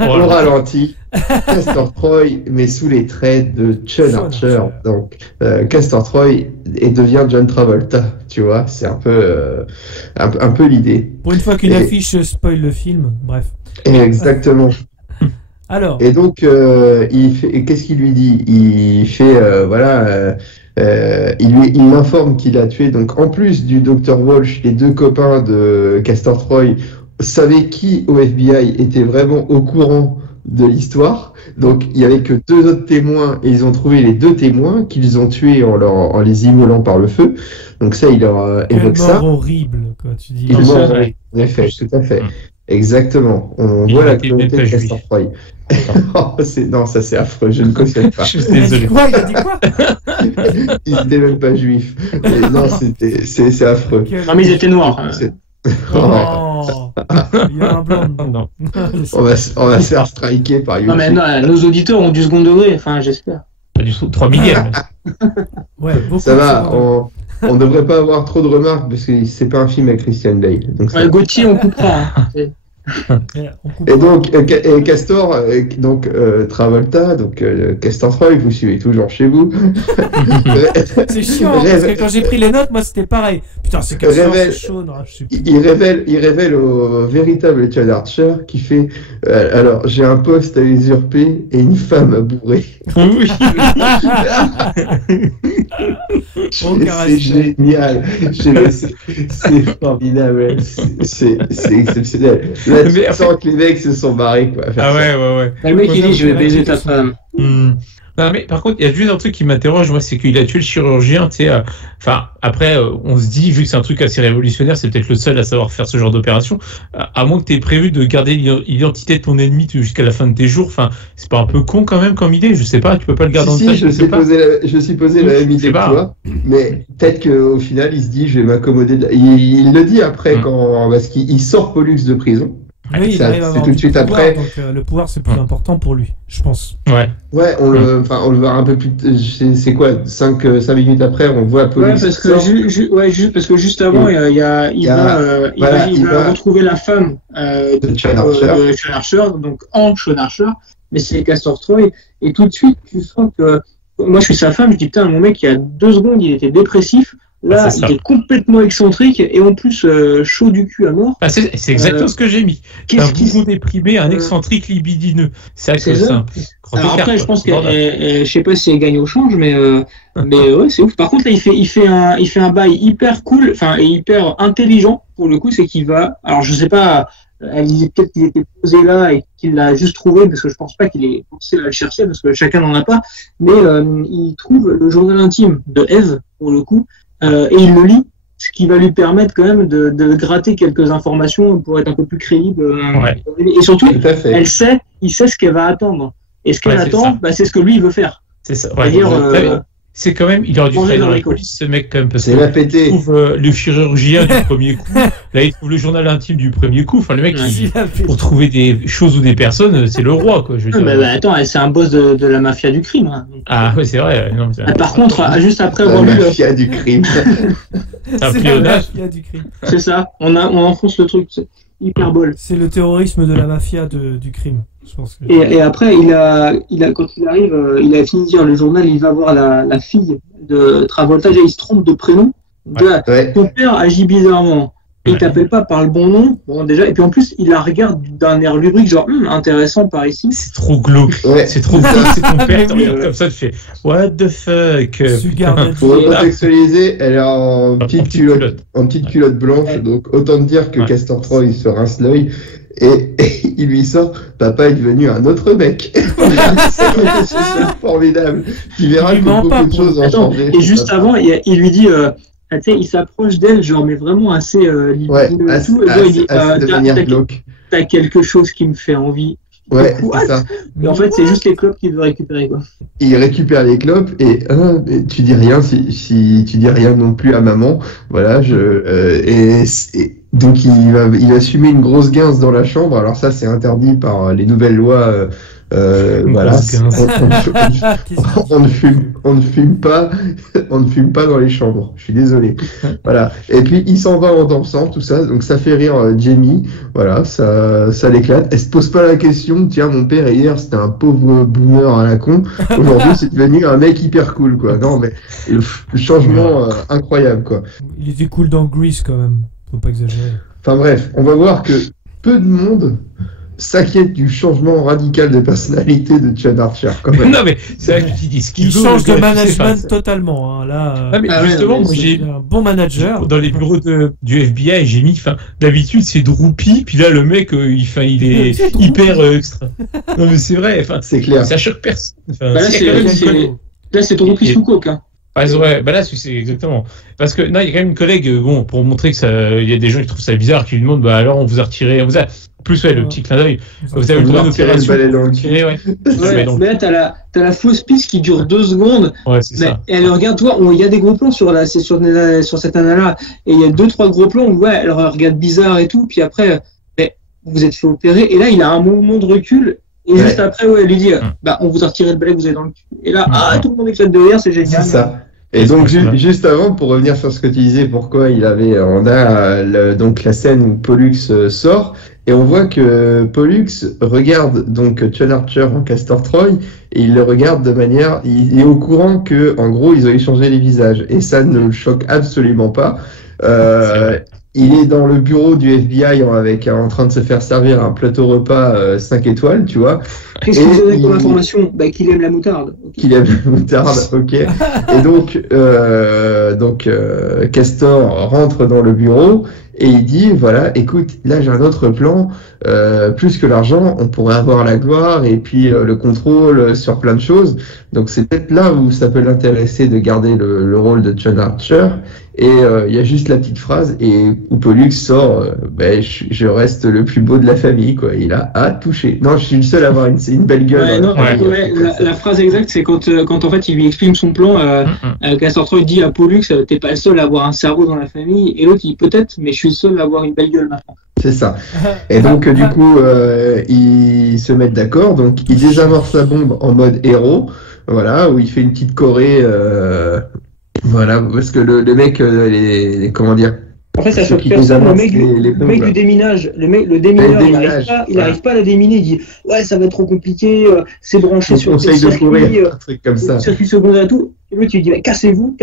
On ralentit. Castor Troy, mais sous les traits de Sean Archer. Donc, Castor Troy devient John Travolta, tu vois, c'est un peu l'idée. Pour une fois qu'une affiche spoil le film, bref. Exactement. Alors. Et donc, qu'est-ce qu'il lui dit? Il fait, il l'informe qu'il a tué. Donc, en plus du Dr. Walsh, les deux copains de Castor Troy savaient qui au FBI était vraiment au courant de l'histoire. Donc, il y avait que 2 autres témoins et ils ont trouvé les 2 témoins qu'ils ont tués en les immolant par le feu. Donc ça, il leur évoque ça. Mort horrible, quoi, tu dis. En effet, tout à fait. Exactement. On voit la communauté de Castor Troy. Non, ça c'est affreux, je ne cautionne pas. Je suis désolé. Il a dit quoi? Il n'était même pas juif. Non, c'est affreux. Non, mais ils étaient noirs. Oh, il y a un blanc dedans. Non. On va se faire striker par YouTube. Non, mais non, nos auditeurs ont du second degré, enfin, j'espère. Pas du tout, 3 millièmes. Ouais, beaucoup Ça de va, secondes. on devrait pas avoir trop de remarques parce que c'est pas un film avec Christian Bale. Donc ça Ouais, va. Gauthier, on coupera. Hein. Ouais, on coupe. Et donc, Castor, Travolta, Castor Troy, vous suivez toujours chez vous. C'est chiant, parce que quand j'ai pris les notes, moi c'était pareil. Putain, c'est Castor, c'est chaud. Non, je sais plus. Il révèle au véritable Chad Archer qui fait alors, j'ai un poste à usurper et une femme à bourrer. Oui. C'est génial. C'est formidable. C'est exceptionnel. Là, tu Mais, en sens que les mecs se sont barrés, quoi. à faire Ah ça. ouais. Le mec, il dit, je vais baiser ta femme. Non, mais par contre, il y a juste un truc qui m'interroge, moi, c'est qu'il a tué le chirurgien, tu sais. Enfin, après, on se dit, vu que c'est un truc assez révolutionnaire, c'est peut-être le seul à savoir faire ce genre d'opération. À moins que tu aies prévu de garder l'identité de ton ennemi jusqu'à la fin de tes jours. Enfin, c'est pas un peu con quand même comme idée, je sais pas, tu peux pas le garder en Si, tête. je me suis posé la même idée que toi, mais peut-être qu'au final, il se dit, je vais m'accommoder. Il le dit après, parce qu'il sort Pollux de prison. Oui, il Ça, arrive à c'est avoir tout de du suite pouvoir, après. donc le pouvoir c'est plus important pour lui, je pense. Ouais. Ouais, on le voit un peu plus. C'est quoi, 5 minutes après, on voit Pollux. Ouais, parce que, parce que juste avant, il va retrouver la femme de Sean Archer, donc en Sean Archer, mais c'est Castor Troy, et tout de suite, tu sens que. Moi, je suis sa femme, je dis, putain, mon mec, il y a 2 secondes, il était dépressif. Là, il est complètement excentrique et en plus chaud du cul à mort. Ah, c'est exactement ce que j'ai mis. Un bougon déprimé, un excentrique libidineux. C'est à cause ça. Alors après, je pense que je sais pas si elle gagne au change, mais ouais, c'est ouf. Par contre, là, il fait un bail hyper cool, enfin, et hyper intelligent pour le coup, c'est qu'il va. Alors, je sais pas. Elle disait peut-être qu'il était posé là et qu'il l'a juste trouvé, parce que je pense pas qu'il ait pensé à le chercher, parce que chacun n'en a pas. Mais il trouve le journal intime de Eve pour le coup. Et il le lit, ce qui va lui permettre quand même de gratter quelques informations pour être un peu plus crédible. Ouais. Et surtout, il sait ce qu'elle va attendre. Et ce qu'elle attend, c'est ce que lui il veut faire. C'est ça. Ouais, c'est-à-dire, c'est quand même, il aurait dû travailler dans la police, ce mec, quand même, parce qu'il trouve le chirurgien du premier coup. Là, il trouve le journal intime du premier coup. Enfin, le mec, pour trouver des choses ou des personnes, c'est le roi, quoi. Je veux dire. Attends, c'est un boss de la mafia du crime. Hein. Ah, ouais, c'est vrai. Non, par contre, juste après avoir lu. La mafia du crime. C'est un pléonasme. C'est ça. On enfonce le truc. C'est hyperbole. C'est le terrorisme de la mafia du crime. Je pense que... et après, quand il arrive, il a fini de dire le journal, il va voir la fille de Travolta, il se trompe de prénom. Ton père agit bizarrement. Il t'appelle pas par le bon nom, bon déjà, et puis en plus il la regarde d'un air lubrique, genre intéressant par ici. C'est trop glauque. Ouais. C'est trop glauque. C'est ton père, tu regardes comme ça, tu fais What the fuck. Pour recontextualiser, elle est en petite culotte blanche, donc autant dire que Castor Troy se rince l'œil. Et il lui sort, papa est devenu un autre mec. C'est formidable. Tu verras que beaucoup de choses ont changé. Et juste avant, il lui dit, tu sais, il s'approche d'elle, genre, mais vraiment assez libidineux et tout. Et il dit, t'as quelque chose qui me fait envie. Ouais, c'est ça. Et en fait, c'est juste les clopes qu'il veut récupérer, quoi. Il récupère les clopes et tu dis rien si tu dis rien non plus à maman. Voilà, donc il va assumer une grosse guinze dans la chambre. Alors ça, c'est interdit par les nouvelles lois. Voilà, on ne fume pas dans les chambres. Je suis désolé. Voilà. Et puis il s'en va en dansant, tout ça. Donc ça fait rire Jamie. Voilà, ça l'éclate. Elle se pose pas la question. Tiens, mon père hier c'était un pauvre boomer à la con. Aujourd'hui c'est devenu un mec hyper cool, quoi. Non mais le changement incroyable, quoi. Il était cool dans Grease quand même. Faut pas exagérer. Enfin bref, on va voir que peu de monde s'inquiète du changement radical de personnalité de Chad Archer. Quand même. Non mais c'est vrai que tu dis ce qu'il veut. Il change de management totalement. Hein. Là, justement, moi j'ai un bon manager. Dans les bureaux du FBI, j'ai mis. D'habitude c'est Droopy, puis là le mec, il est hyper extra. Non mais c'est vrai. C'est clair. Ça choque personne. Là c'est Droopy sous coke. Hein. Ah, ouais, là c'est exactement. Parce que non, il y a quand même une collègue, pour montrer que il y a des gens qui trouvent ça bizarre, qui lui demandent, alors on vous a retiré, plus, ouais, le petit clin d'œil. Vous avez Vouloir une tirer le balai dans le cul. Ouais. Ouais, mais là, t'as la fausse piste qui dure 2 secondes. Ouais, c'est Mais ça. elle regarde, toi, il y a des gros plans sur cette nana-là, et il y a 2-3 gros plans où, ouais, elle regarde bizarre et tout, puis après, mais vous êtes fait opérer, et là, il a un moment de recul, et juste après, ouais, elle lui dit, on vous a retiré le balai que vous avez dans le cul. Et là, tout le monde éclate de rire, c'est génial. C'est ça. Et donc juste avant, pour revenir sur ce que tu disais, pourquoi on a donc la scène où Pollux sort, et on voit que Pollux regarde donc John Archer en Castor Troy, et il le regarde de manière, il est au courant que en gros ils ont échangé les visages, et ça ne le choque absolument pas. Il est dans le bureau du FBI en train de se faire servir un plateau repas 5 étoiles, tu vois. Qu'est-ce que vous avez comme information? Qu'il aime la moutarde. Okay. Qu'il aime la moutarde, ok. Et donc Castor rentre dans le bureau et il dit, voilà, écoute, là j'ai un autre plan, plus que l'argent, on pourrait avoir la gloire et puis le contrôle sur plein de choses. Donc c'est peut-être là où ça peut l'intéresser de garder le rôle de John Archer. Et il y a juste la petite phrase et où Pollux sort, je reste le plus beau de la famille, quoi. Il a touché. Non, je suis le seul à avoir une belle gueule. La phrase exacte, c'est quand en fait il lui exprime son plan, Castor Troy dit à Pollux, t'es pas le seul à avoir un cerveau dans la famille, et l'autre il dit peut-être, mais je suis le seul à avoir une belle gueule maintenant. C'est ça. Et donc du coup, ils se mettent d'accord, donc ils désamorcent la bombe en mode héros, voilà, où il fait une petite choré. Voilà, parce que le mec, comment dire. En fait, ça choque personne. Le mec du déminage, le démineur, il n'arrive pas à la déminer. Il dit ouais, ça va être trop compliqué. C'est branché sur le circuit secondaire et tout. Et lui, tu lui dis cassez-vous.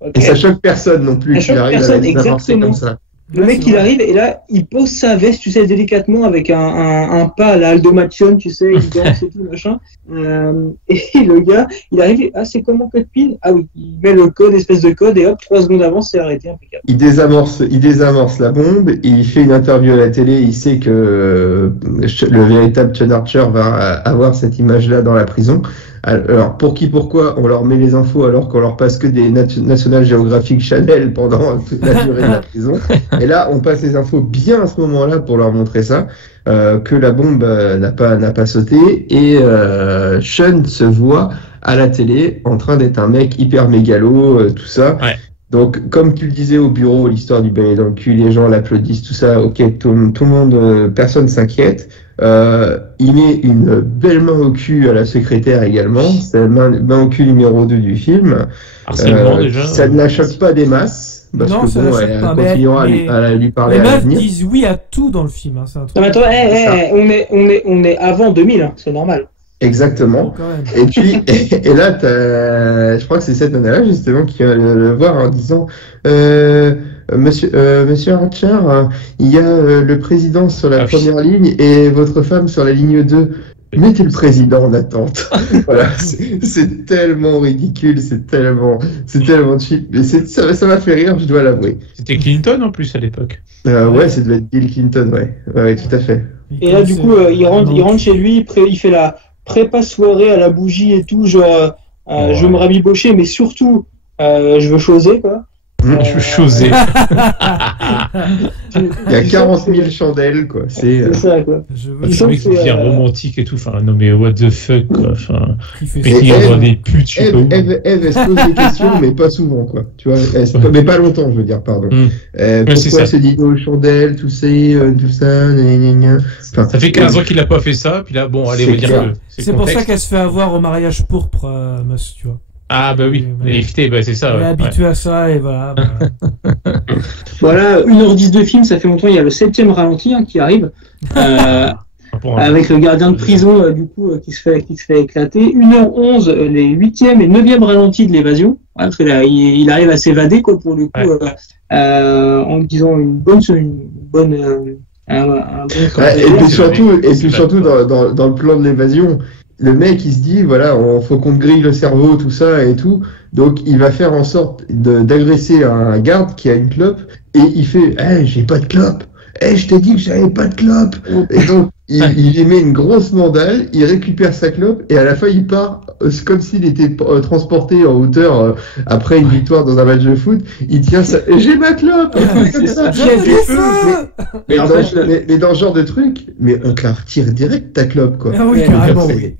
Okay. Et ça choque personne non plus. Ça choque personne, exactement. Comme ça. Le mec, il arrive et là, il pose sa veste, tu sais, délicatement avec un pas à la Aldo Macion, tu sais, il danse et tout, machin. Et le gars, il arrive, c'est comment code PIN? Ah oui, il met le code, espèce de code, et hop, 3 secondes avant, c'est arrêté, impeccable. Il désamorce la bombe, et il fait une interview à la télé, il sait que le véritable John Archer va avoir cette image-là dans la prison. Alors, pourquoi on leur met les infos alors qu'on leur passe que des National Geographic Channel pendant toute la durée de la prison? Et là, on passe les infos bien à ce moment-là pour leur montrer ça, que la bombe n'a pas sauté, et Sean se voit à la télé en train d'être un mec hyper mégalo, tout ça. Ouais. Donc, comme tu le disais au bureau, l'histoire du balai dans le cul, les gens l'applaudissent, tout ça, ok, tout le monde, personne s'inquiète. Il met une belle main au cul à la secrétaire également, c'est la main au cul numéro 2 du film. Déjà, ça ne la choque pas des masses, parce non, que bon, elle continuera à lui parler à l'avenir. Les meufs disent oui à tout dans le film. Hein, c'est un truc. Non, mais attends, on est avant 2000, hein, c'est normal. Exactement. Et puis, et là, je crois que c'est cette nana-là, justement, qui va le voir en disant Monsieur Archer, il y a le président sur la première ligne et votre femme sur la ligne 2. Mettez le président en attente. Voilà, c'est tellement ridicule, c'est tellement cheap. Mais ça m'a fait rire, je dois l'avouer. C'était Clinton en plus à l'époque. Ouais, ça devait être Bill Clinton, ouais, tout à fait. Et là, du coup, il rentre chez lui, il fait la prépa soirée à la bougie et tout, genre, je veux me rabibocher, mais surtout, je veux choser, quoi. Je veux choser. Il y a 40 000 chandelles, quoi. C'est ça, quoi. Je mec qui devient romantique et tout. Enfin, non, mais what the fuck, quoi. Enfin, il envoie des putes, je sais pas où. Eve, elle se pose des questions, mais pas souvent, quoi. Tu vois, mais pas longtemps, je veux dire, pardon. Pourquoi ce dîner aux chandelles, tout ça, Enfin, ça fait 15 ans qu'il a pas fait ça, puis là, bon, allez, on va dire que c'est pour ça qu'elle se fait avoir au mariage pourpre, tu vois. Ah bah oui, l'évité, c'est ça. Elle est habituée à ça et voilà. Voilà, 1h10 de film, ça fait longtemps, il y a le 7e ralenti qui arrive, avec le gardien de prison du coup qui se fait éclater. 1h11, les 8e et 9e ralentis de l'évasion, parce que là, il arrive à s'évader quoi pour le coup, en disant une bonne et puis surtout dans le plan de l'évasion, le mec il se dit voilà, faut qu'on te grille le cerveau, tout ça et tout, donc il va faire en sorte d'agresser un garde qui a une clope, et il fait j'ai pas de clope, je t'ai dit que j'avais pas de clope. Et donc, il émet une grosse mandale, il récupère sa clope, et à la fin, il part comme s'il était transporté en hauteur après une victoire dans un match de foot. Il tient ça, et j'ai ma clope. C'est ça. Mais dans ce genre de truc, mais on te la retire direct ta clope, quoi. Ah oui, carrément, oui.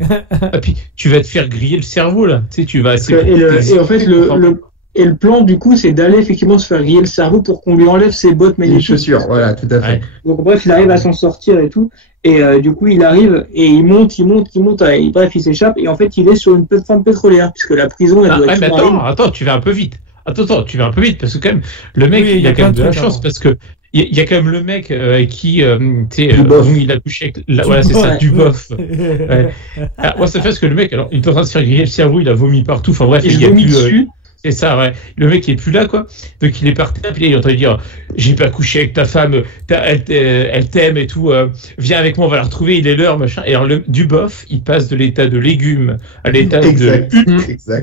Et puis, tu vas te faire griller le cerveau, là. Tu sais, tu vas... Et en fait, le plan, du coup, c'est d'aller effectivement se faire griller le cerveau pour qu'on lui enlève ses bottes Les magnétiques. chaussures, voilà, tout à fait. Ouais. Donc, bref, il arrive à s'en sortir et tout. Et du coup, il arrive et il monte, bref, il s'échappe. Et en fait, il est sur une plateforme pétrolière, puisque la prison, elle doit être mais sous-marine. attends, tu vas un peu vite. Attends, tu vas un peu vite, parce que quand même, le mec, Oui, il a quand même de la plein de chance, trucs parce que il y a quand même le mec qui, tu sais, Duboff. il a couché avec, voilà, c'est ça, Ouais. Duboff. Ouais. Alors, moi, ça fait parce que le mec, alors, il est en train de se faire griller le cerveau, il a vomi partout, enfin bref, Et il il y a vomit plus, dessus. c'est ça, ouais. Le mec, il est plus là, quoi. Donc, il est par terre, puis là, il est en train de dire, j'ai pas couché avec ta femme, elle t'aime et tout, viens avec moi, on va la retrouver, il est l'heure, machin. Et alors, Duboff, il passe de l'état de légume à l'état Exact.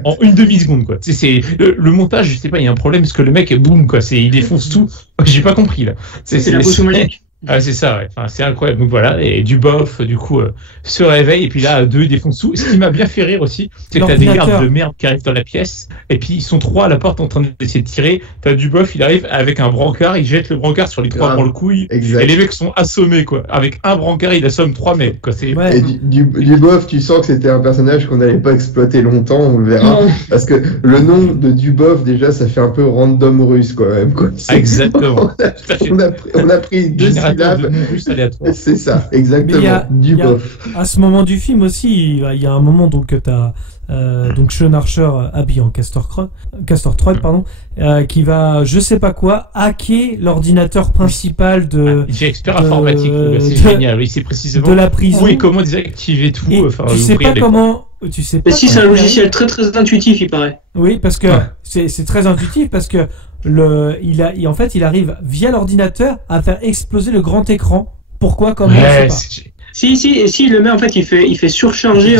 en une demi-seconde, quoi. Tu sais, c'est le montage, je sais pas, il y a un problème parce que le mec, boum, quoi, il défonce tout. J'ai pas compris, là. C'est la potion magique. Ah, c'est ça, ouais. Enfin, c'est incroyable. Donc voilà, et Duboff, du coup, se réveille, et puis là, deux, ils défoncent tout. Ce qui m'a bien fait rire aussi, c'est que t'as des gardes de merde qui arrivent dans la pièce, et puis ils sont trois à la porte en train d'essayer de tirer. T'as Duboff, il arrive avec un brancard, il jette le brancard sur les trois pour le couille, Exact. et les mecs sont assommés, quoi. Avec un brancard, il assomme trois mecs, quoi. C'est... Ouais. Et Duboff, tu sens que c'était un personnage qu'on n'allait pas exploiter longtemps, on le verra. Parce que le nom de Duboff, déjà, ça fait un peu random russe, quoi, même, quoi. Ah, exactement. On a pris deux Générateur de syllabes. noms russes aléatoires. C'est ça, Mais exactement. Duboff. À ce moment du film aussi, il y a un moment donc t'as donc Sean Archer habillé en Castor Troy, pardon, qui va je sais pas quoi hacker l'ordinateur principal de Il est expert informatique, c'est génial. Il sait précisément de la prison. où et comment désactiver tout. Et Enfin, tu sais ouvrir pas les comment. Tu sais pas. Mais si, c'est un comment- logiciel très très intuitif, il paraît. Oui, parce que Ouais. c'est très intuitif parce que en fait il arrive via l'ordinateur à faire exploser le grand écran. Pourquoi? Comment? Ouais, je sais pas. Si, le mec, en fait, il fait surcharger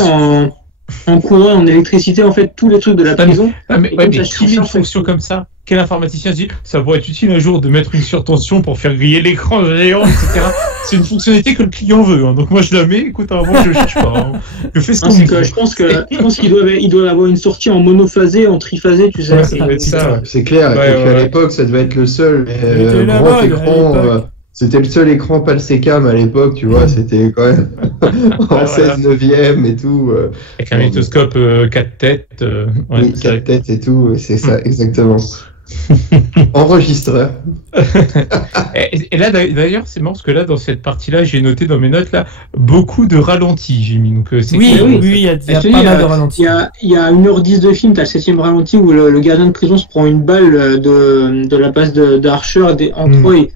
en courant, en électricité, en fait, tous les trucs de la prison. Ah, mais, Et ouais, comme mais ça qui met une surcharge fonction comme ça? Quel informaticien se dit ça pourrait être utile un jour de mettre une surtension pour faire griller l'écran géant, etc. C'est une fonctionnalité que le client veut. Hein. Donc moi je la mets, écoute, moi je ne cherche pas. Hein. Je fais ce qu'on me dit. Je pense qu'il doit avoir une sortie en monophasé, en triphasé, tu sais. Ouais, ça doit être ça. C'est clair, Ouais, et puis à ouais. l'époque, ça devait être le seul était grand là-bas, écran. à l'époque. C'était le seul écran Palsecam à l'époque, tu vois, c'était quand même en 16/9 et tout. Avec un magnétoscope 4 têtes. Ouais, Oui, c'est vrai. 4 têtes et tout, c'est ça, exactement. Enregistreur. Et là d'ailleurs c'est marrant parce que là dans cette partie-là j'ai noté dans mes notes là beaucoup de ralentis j'ai mis donc c'est Oui, cool. il y a Je te dis, pas mal de ralentis. Il y a 1h10 de film, t'as le 7ème ralenti où le gardien de prison se prend une balle de la base d'Archer en Troy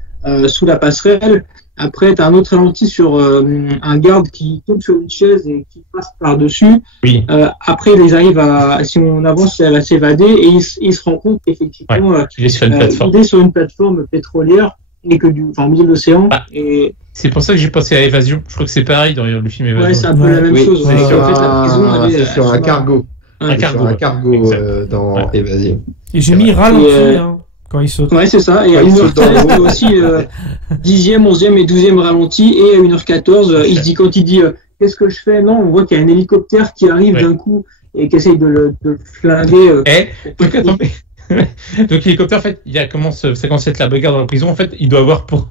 sous la passerelle. Après, t'as un autre ralenti sur un garde qui tombe sur une chaise et qui passe par-dessus. Oui. Après, ils arrivent si on avance, elle va s'évader et il se rend compte qu'effectivement, Il est sur une plateforme. il est sur une plateforme pétrolière et que au milieu de l'océan. Ah. Et C'est pour ça que j'ai pensé à Évasion. Je crois que c'est pareil dans le film Évasion. ouais, c'est un peu la même Oui, chose. c'est En sur fait, la prison, elle est c'est sur un cargo. Ouais. Un cargo. Sur un cargo Exact. dans Ouais. Évasion. Et j'ai C'est mis vrai. ralenti Et, quand il saute. Ouais, c'est ça. Et à Ouais, il saute 1h13, dans il y a l'eau. aussi 10e, 11e et 12e ralenti. Et à 1h14, il se dit, quand il dit qu'est-ce que je fais? Non, on voit qu'il y a un hélicoptère qui arrive Ouais. d'un coup et qui essaye de le flinguer. Donc attends, mais- donc l'hélicoptère en fait ça commence à être la bagarre dans la prison en fait il doit avoir pour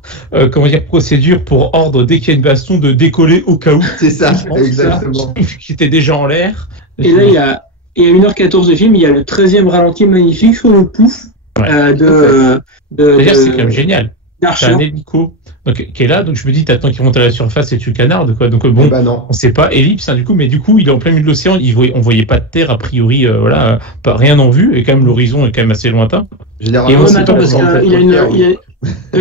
procédure pour ordre dès qu'il y a une baston de décoller au cas où C'est ça, Je pense que exactement. qui était déjà en l'air. Et là, il y a, et à 1h14 de film, il y a le 13e ralenti magnifique sur le pouf Ouais. D'ailleurs c'est quand même génial. T'as d'Archer. un hélico donc, qui est là, donc je me dis, t'attends qu'il monte à la surface et tu le canardes, quoi. Donc bon, Bah non. on sait pas, ellipse, hein, du coup, mais du coup, il est en plein milieu de l'océan, on voyait pas de terre, a priori, voilà, pas rien en vue, et quand même l'horizon est quand même assez lointain. Et Généralement, on Ouais, sait mais attends, pas parce comment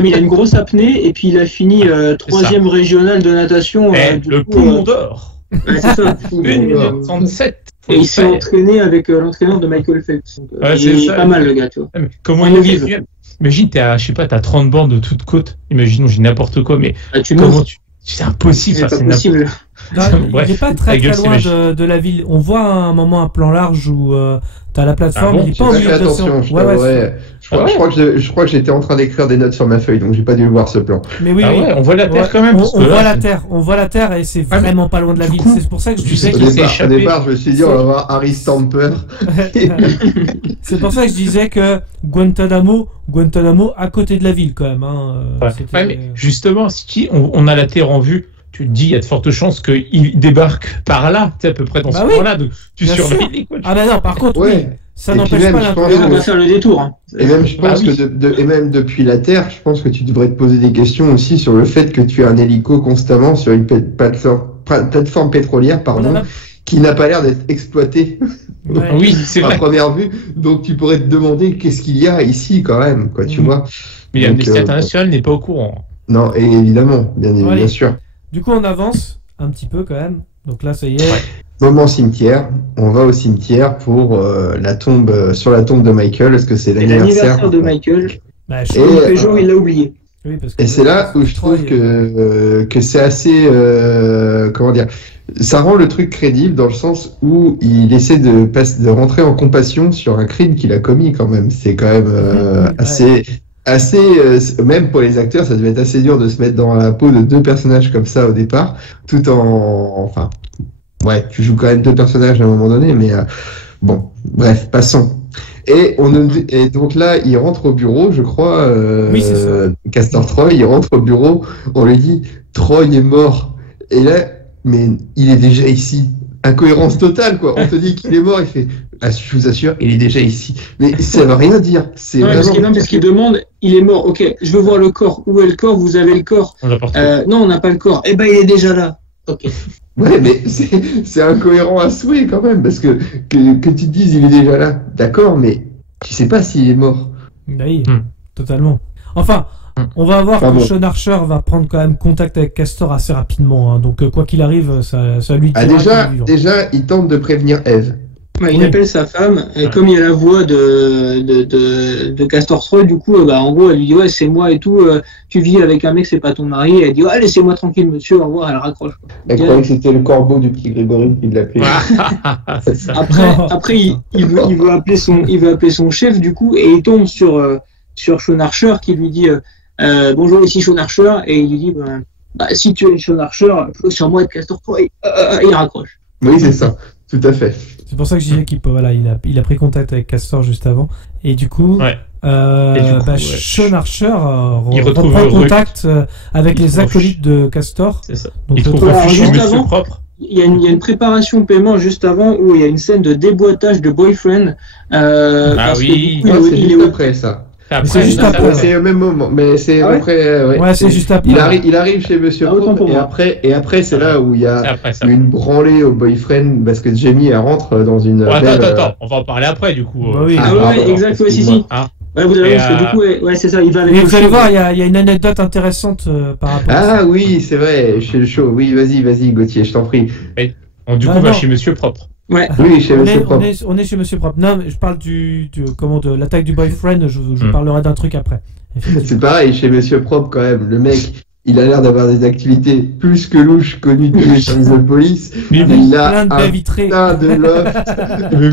qu'il a une grosse apnée et puis il a fini 3e régional de natation. Du le coup, poumon d'or. ouais, c'est ça. 1,37. Et il s'est entraîné avec l'entraîneur de Michael Phelps. Donc, Ouais, il c'est est ça. pas mal le gars, tu vois. Comment On il vive. vit? Imagine, je sais pas, t'as 30 bornes de toutes côtes. Imaginons, j'ai n'importe quoi, mais Ah, tu comment mourras. c'est impossible. C'est Enfin, pas possible. Non, Bref, il n'est pas la très gueule, très c'est loin magique. de la ville. On voit à un moment un plan large où t'as la plateforme. Ah bon, il est J'ai pas au pas milieu fait de l'océan. attention, je Ouais, t'avouerais. Je crois que j'étais en train d'écrire des notes sur ma feuille, donc j'ai pas dû le voir ce plan. Mais oui, Ah oui. ouais, on voit la Terre Ouais, quand même. On, parce que on là, voit la c'est- Terre, on voit la Terre et c'est Ah, mais vraiment pas loin de la du ville. coup, C'est pour ça que je tu disais. sais Au qu'il s'est départ, échappé. je me suis dit, on va voir Harry Stamper. C'est pour ça que je disais que Guantanamo à côté de la ville quand même. Hein. Ouais. C'était- Ouais, mais justement, si on a la Terre en vue, tu te dis, il y a de fortes chances qu'il débarque par là, tu sais, à peu près dans Bah ce oui, coin-là. Donc, tu bien surveilles sûr. les quoi. Ah bah non, par contre, Ouais. oui, ça Et puis n'empêche même, pas je pense On va l'intelligence. faire le détour. Hein. Et même, je pense Ah oui. que et même depuis la Terre, je pense que tu devrais te poser des questions aussi sur le fait que tu as un hélico constamment sur une plateforme pétrolière, pardon, Voilà. qui n'a pas l'air d'être exploitée Ouais. Oui, c'est à vrai. première vue. Donc tu pourrais te demander qu'est-ce qu'il y a ici quand même, quoi, tu Mm. vois. Mais Donc, l'Amnesty International n'est pas au courant. Non, et évidemment, bien Allez. sûr. Du coup, on avance un petit peu quand même. Donc là, ça y est. Moment cimetière, on va au cimetière pour la tombe, sur la tombe de Michael, est-ce que c'est C'est l'anniversaire l'anniversaire de Michael. Bah, je- Et, Et Peugeot, il l'a oublié. oui, parce que Et c'est là où je trouve que c'est assez comment dire, ça rend le truc crédible dans le sens où il essaie de rentrer en compassion sur un crime qu'il a commis quand même. C'est quand même assez même pour les acteurs, ça devait être assez dur de se mettre dans la peau de deux personnages comme ça au départ, tout en enfin ouais, tu joues quand même deux personnages à un moment donné, mais bon, bref, passons. Et donc là, il rentre au bureau, je crois. Oui, c'est ça. Castor Troy, il rentre au bureau. On lui dit Troy est mort. Et là, mais il est déjà ici. Incohérence totale, quoi. On te dit qu'il est mort, il fait ah, je vous assure, il est déjà ici. Mais ça veut rien dire. C'est Non, vraiment. parce qu'il demande, il est mort. Ok, je veux voir le corps. Où est le corps? Vous avez le corps? On l'a porté. Non, on n'a pas le corps. Eh ben, il est déjà là. Ok. Ouais, mais c'est incohérent à souhait quand même, parce que tu te dises il est déjà là. D'accord, mais tu sais pas s'il est mort. Oui, Hmm. totalement. Enfin, on va voir Ah que bon. Sean Archer va prendre quand même contact avec Castor assez rapidement. Hein. Donc, quoi qu'il arrive, ça lui Ah, dira qu'il est vivant. déjà, il tente de prévenir Eve. Ouais, il Oui. appelle sa femme, et comme il y a la voix de Castor Troy, du coup, en gros, elle lui dit, ouais, c'est moi et tout, tu vis avec un mec, c'est pas ton mari, et elle dit, ouais, laissez-moi tranquille, monsieur, au revoir, elle raccroche. Quoi. Elle croyait que c'était le corbeau du petit Grégory qui l'appelait. C'est ça. Après, il veut appeler son chef, du coup, et il tombe sur Sean Archer, qui lui dit, bonjour, ici Sean Archer, et il lui dit, si tu es Sean Archer, faut sur moi être Castor Troy, et il raccroche. Oui, c'est ça, tout à fait. C'est pour ça que je disais qu'il peut, voilà, il a pris contact avec Castor juste avant. Et du coup, Ouais. Et du coup, ouais. Sean Archer Il retrouve reprend Ruth. contact avec les acolytes de Castor. C'est ça. Donc, Il trouve voilà, refuge chez juste Monsieur avant- Propre. Il y a une préparation de paiement juste avant où il y a une scène de déboîtage de boyfriend. Parce que, oui. du coup, Non, c'est il juste est après ça. Après, c'est juste ça, après, ça- ouais. C'est au même moment, mais c'est Ah à ouais peu près. Ouais, c'est juste après. Il arrive chez Monsieur Ah, autant Pope, pour moi. et après c'est là où il y c'est a après ça. une branlée au boyfriend parce que Jamie elle rentre dans une. Bon, belle, attends, on va en parler après du coup. Bah oui. Ah ouais, pardon, exact, ouais, si, excuse-moi. si. Hein Ouais, vous avez Et, parce que du coup, ouais, c'est ça, il va avec Et le vous allez chien. voir, il y a une anecdote intéressante par rapport à ça. Ah oui, c'est vrai, chez le show. Oui, vas-y, Gauthier, je t'en prie. Donc, du coup, Ah, on va non. chez Monsieur Propre. Ouais. Oui, chez On Monsieur est, Propre. on est chez Monsieur Propre. Non, mais je parle de l'attaque du boyfriend. Je vous parlerai d'un truc après. C'est pareil, chez Monsieur Propre quand même. Le mec, il a l'air d'avoir des activités plus que louches connues de tous les services de police. Avec Il a plein de un baies vitrées. putain de loft.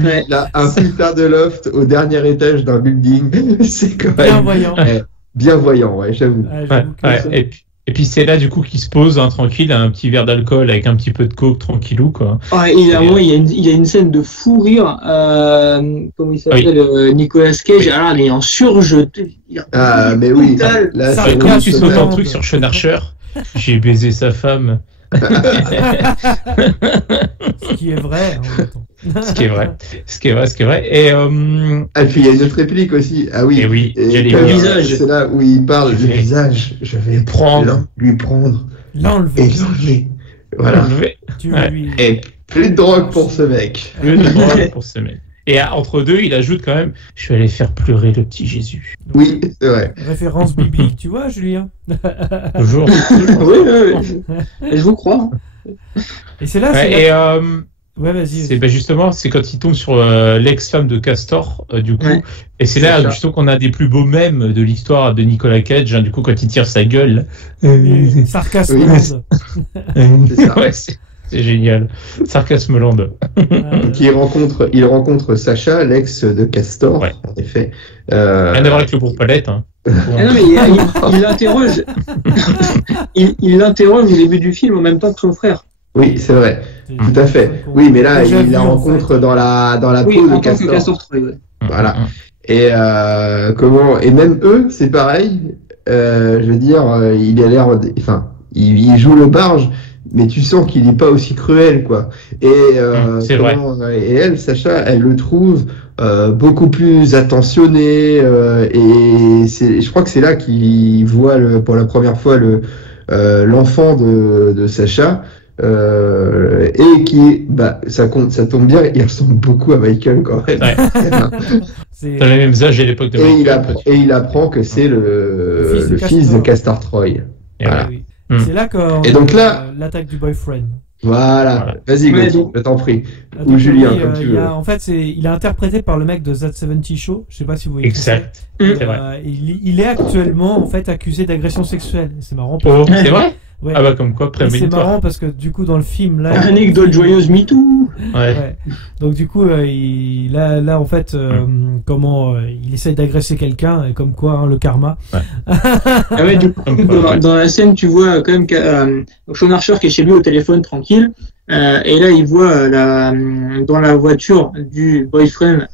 Ouais. Il a un putain de loft au dernier étage d'un building. C'est quand même Bien voyant. bien voyant, ouais, j'avoue. Ah, Ouais, j'avoue que ouais. ça- Et puis c'est là du coup qu'il se pose tranquille, un petit verre d'alcool avec un petit peu de coke tranquillou quoi. Ouais, il y a une scène de fou rire. Comment il s'appelle Nicolas Cage. Alors, il est en surjeu. Ah, mais oui. Total. Là, Ça c'est Comment casse tu le sautes un monde. truc sur Sean Archer? J'ai baisé sa femme. Ce qui est vrai. En même temps. Ce qui est vrai. Et Ah, puis il y a une autre réplique aussi. Ah oui. Et oui, j'allais comme, dire. Visage. c'est là où il parle Je du vais visage. Je vais prendre. lui prendre L'enlever. et l'enlever. Voilà. Tu Ouais. lui. Et plus de drogue pour ce mec. Le drogue pour ce mec. Et entre deux, il ajoute quand même, je vais aller faire pleurer le petit Jésus. Oui, c'est vrai. Référence biblique, tu vois, Julien. Toujours. Oui. Je vous crois. Et c'est là, Ouais, c'est et là... Ouais, vas-y. c'est justement, c'est quand il tombe sur l'ex-femme de Castor, du coup. Ouais. Et c'est C'est là ça. justement qu'on a des plus beaux mèmes de l'histoire de Nicolas Cage, du coup, quand il tire sa gueule. Sarcasme. Oui. monde. C'est ça. Ouais, C'est génial. Sarcasme Land. Donc il rencontre Sacha, l'ex de Castor, Ouais. en effet. Rien à voir avec le groupe Palette. Hein. Ah non, mais il l'interroge. Il l'interroge au début du film en même temps que son frère. Oui, c'est vrai. Tout à fait. Oui, mais là, Déjà il vu, la en rencontre fait. dans la Oui, peau de en tant que Castor. Castor Troy, ouais. Voilà. Et et même eux, c'est pareil. Je veux dire, il a l'air, il joue le barge, mais tu sens qu'il n'est pas aussi cruel, quoi. Et C'est vrai. et elle, Sacha, elle le trouve beaucoup plus attentionné. Et je crois que c'est là qu'il voit pour la première fois l'enfant de Sacha. Et qui, ça tombe bien, il ressemble beaucoup à Michael quand même. Ouais. C'est- T'as les mêmes âges à l'époque de Michael. Et il apprend que c'est le Le fils de Castor. Castor Troy. Et Voilà. Oui. Hmm. C'est là qu'on Et donc là- l'attaque du boyfriend. Voilà. Vas-y, Ouais, Gauthier, donc- je t'en prie. Ah, Ou donc, Julien, oui, comme tu il y veux. a- en fait, il est interprété par le mec de That 70 Show. Je sais pas si vous voyez. qui Exact. c'est. C'est vrai. Il est actuellement en fait accusé d'agression sexuelle. C'est marrant. Oh, c'est vrai. Ouais. Ah bah comme quoi, Et c'est prémonitoire. marrant parce que du coup dans le film là. Anecdote joyeuse MeToo. Ouais. Ouais. Donc du coup, là en fait, comment il essaye d'agresser quelqu'un et comme quoi le karma. Ah ouais, du coup, dans la scène, tu vois quand même Sean Archer qui est chez lui au téléphone tranquille. Et là, il voit dans la voiture du boyfriend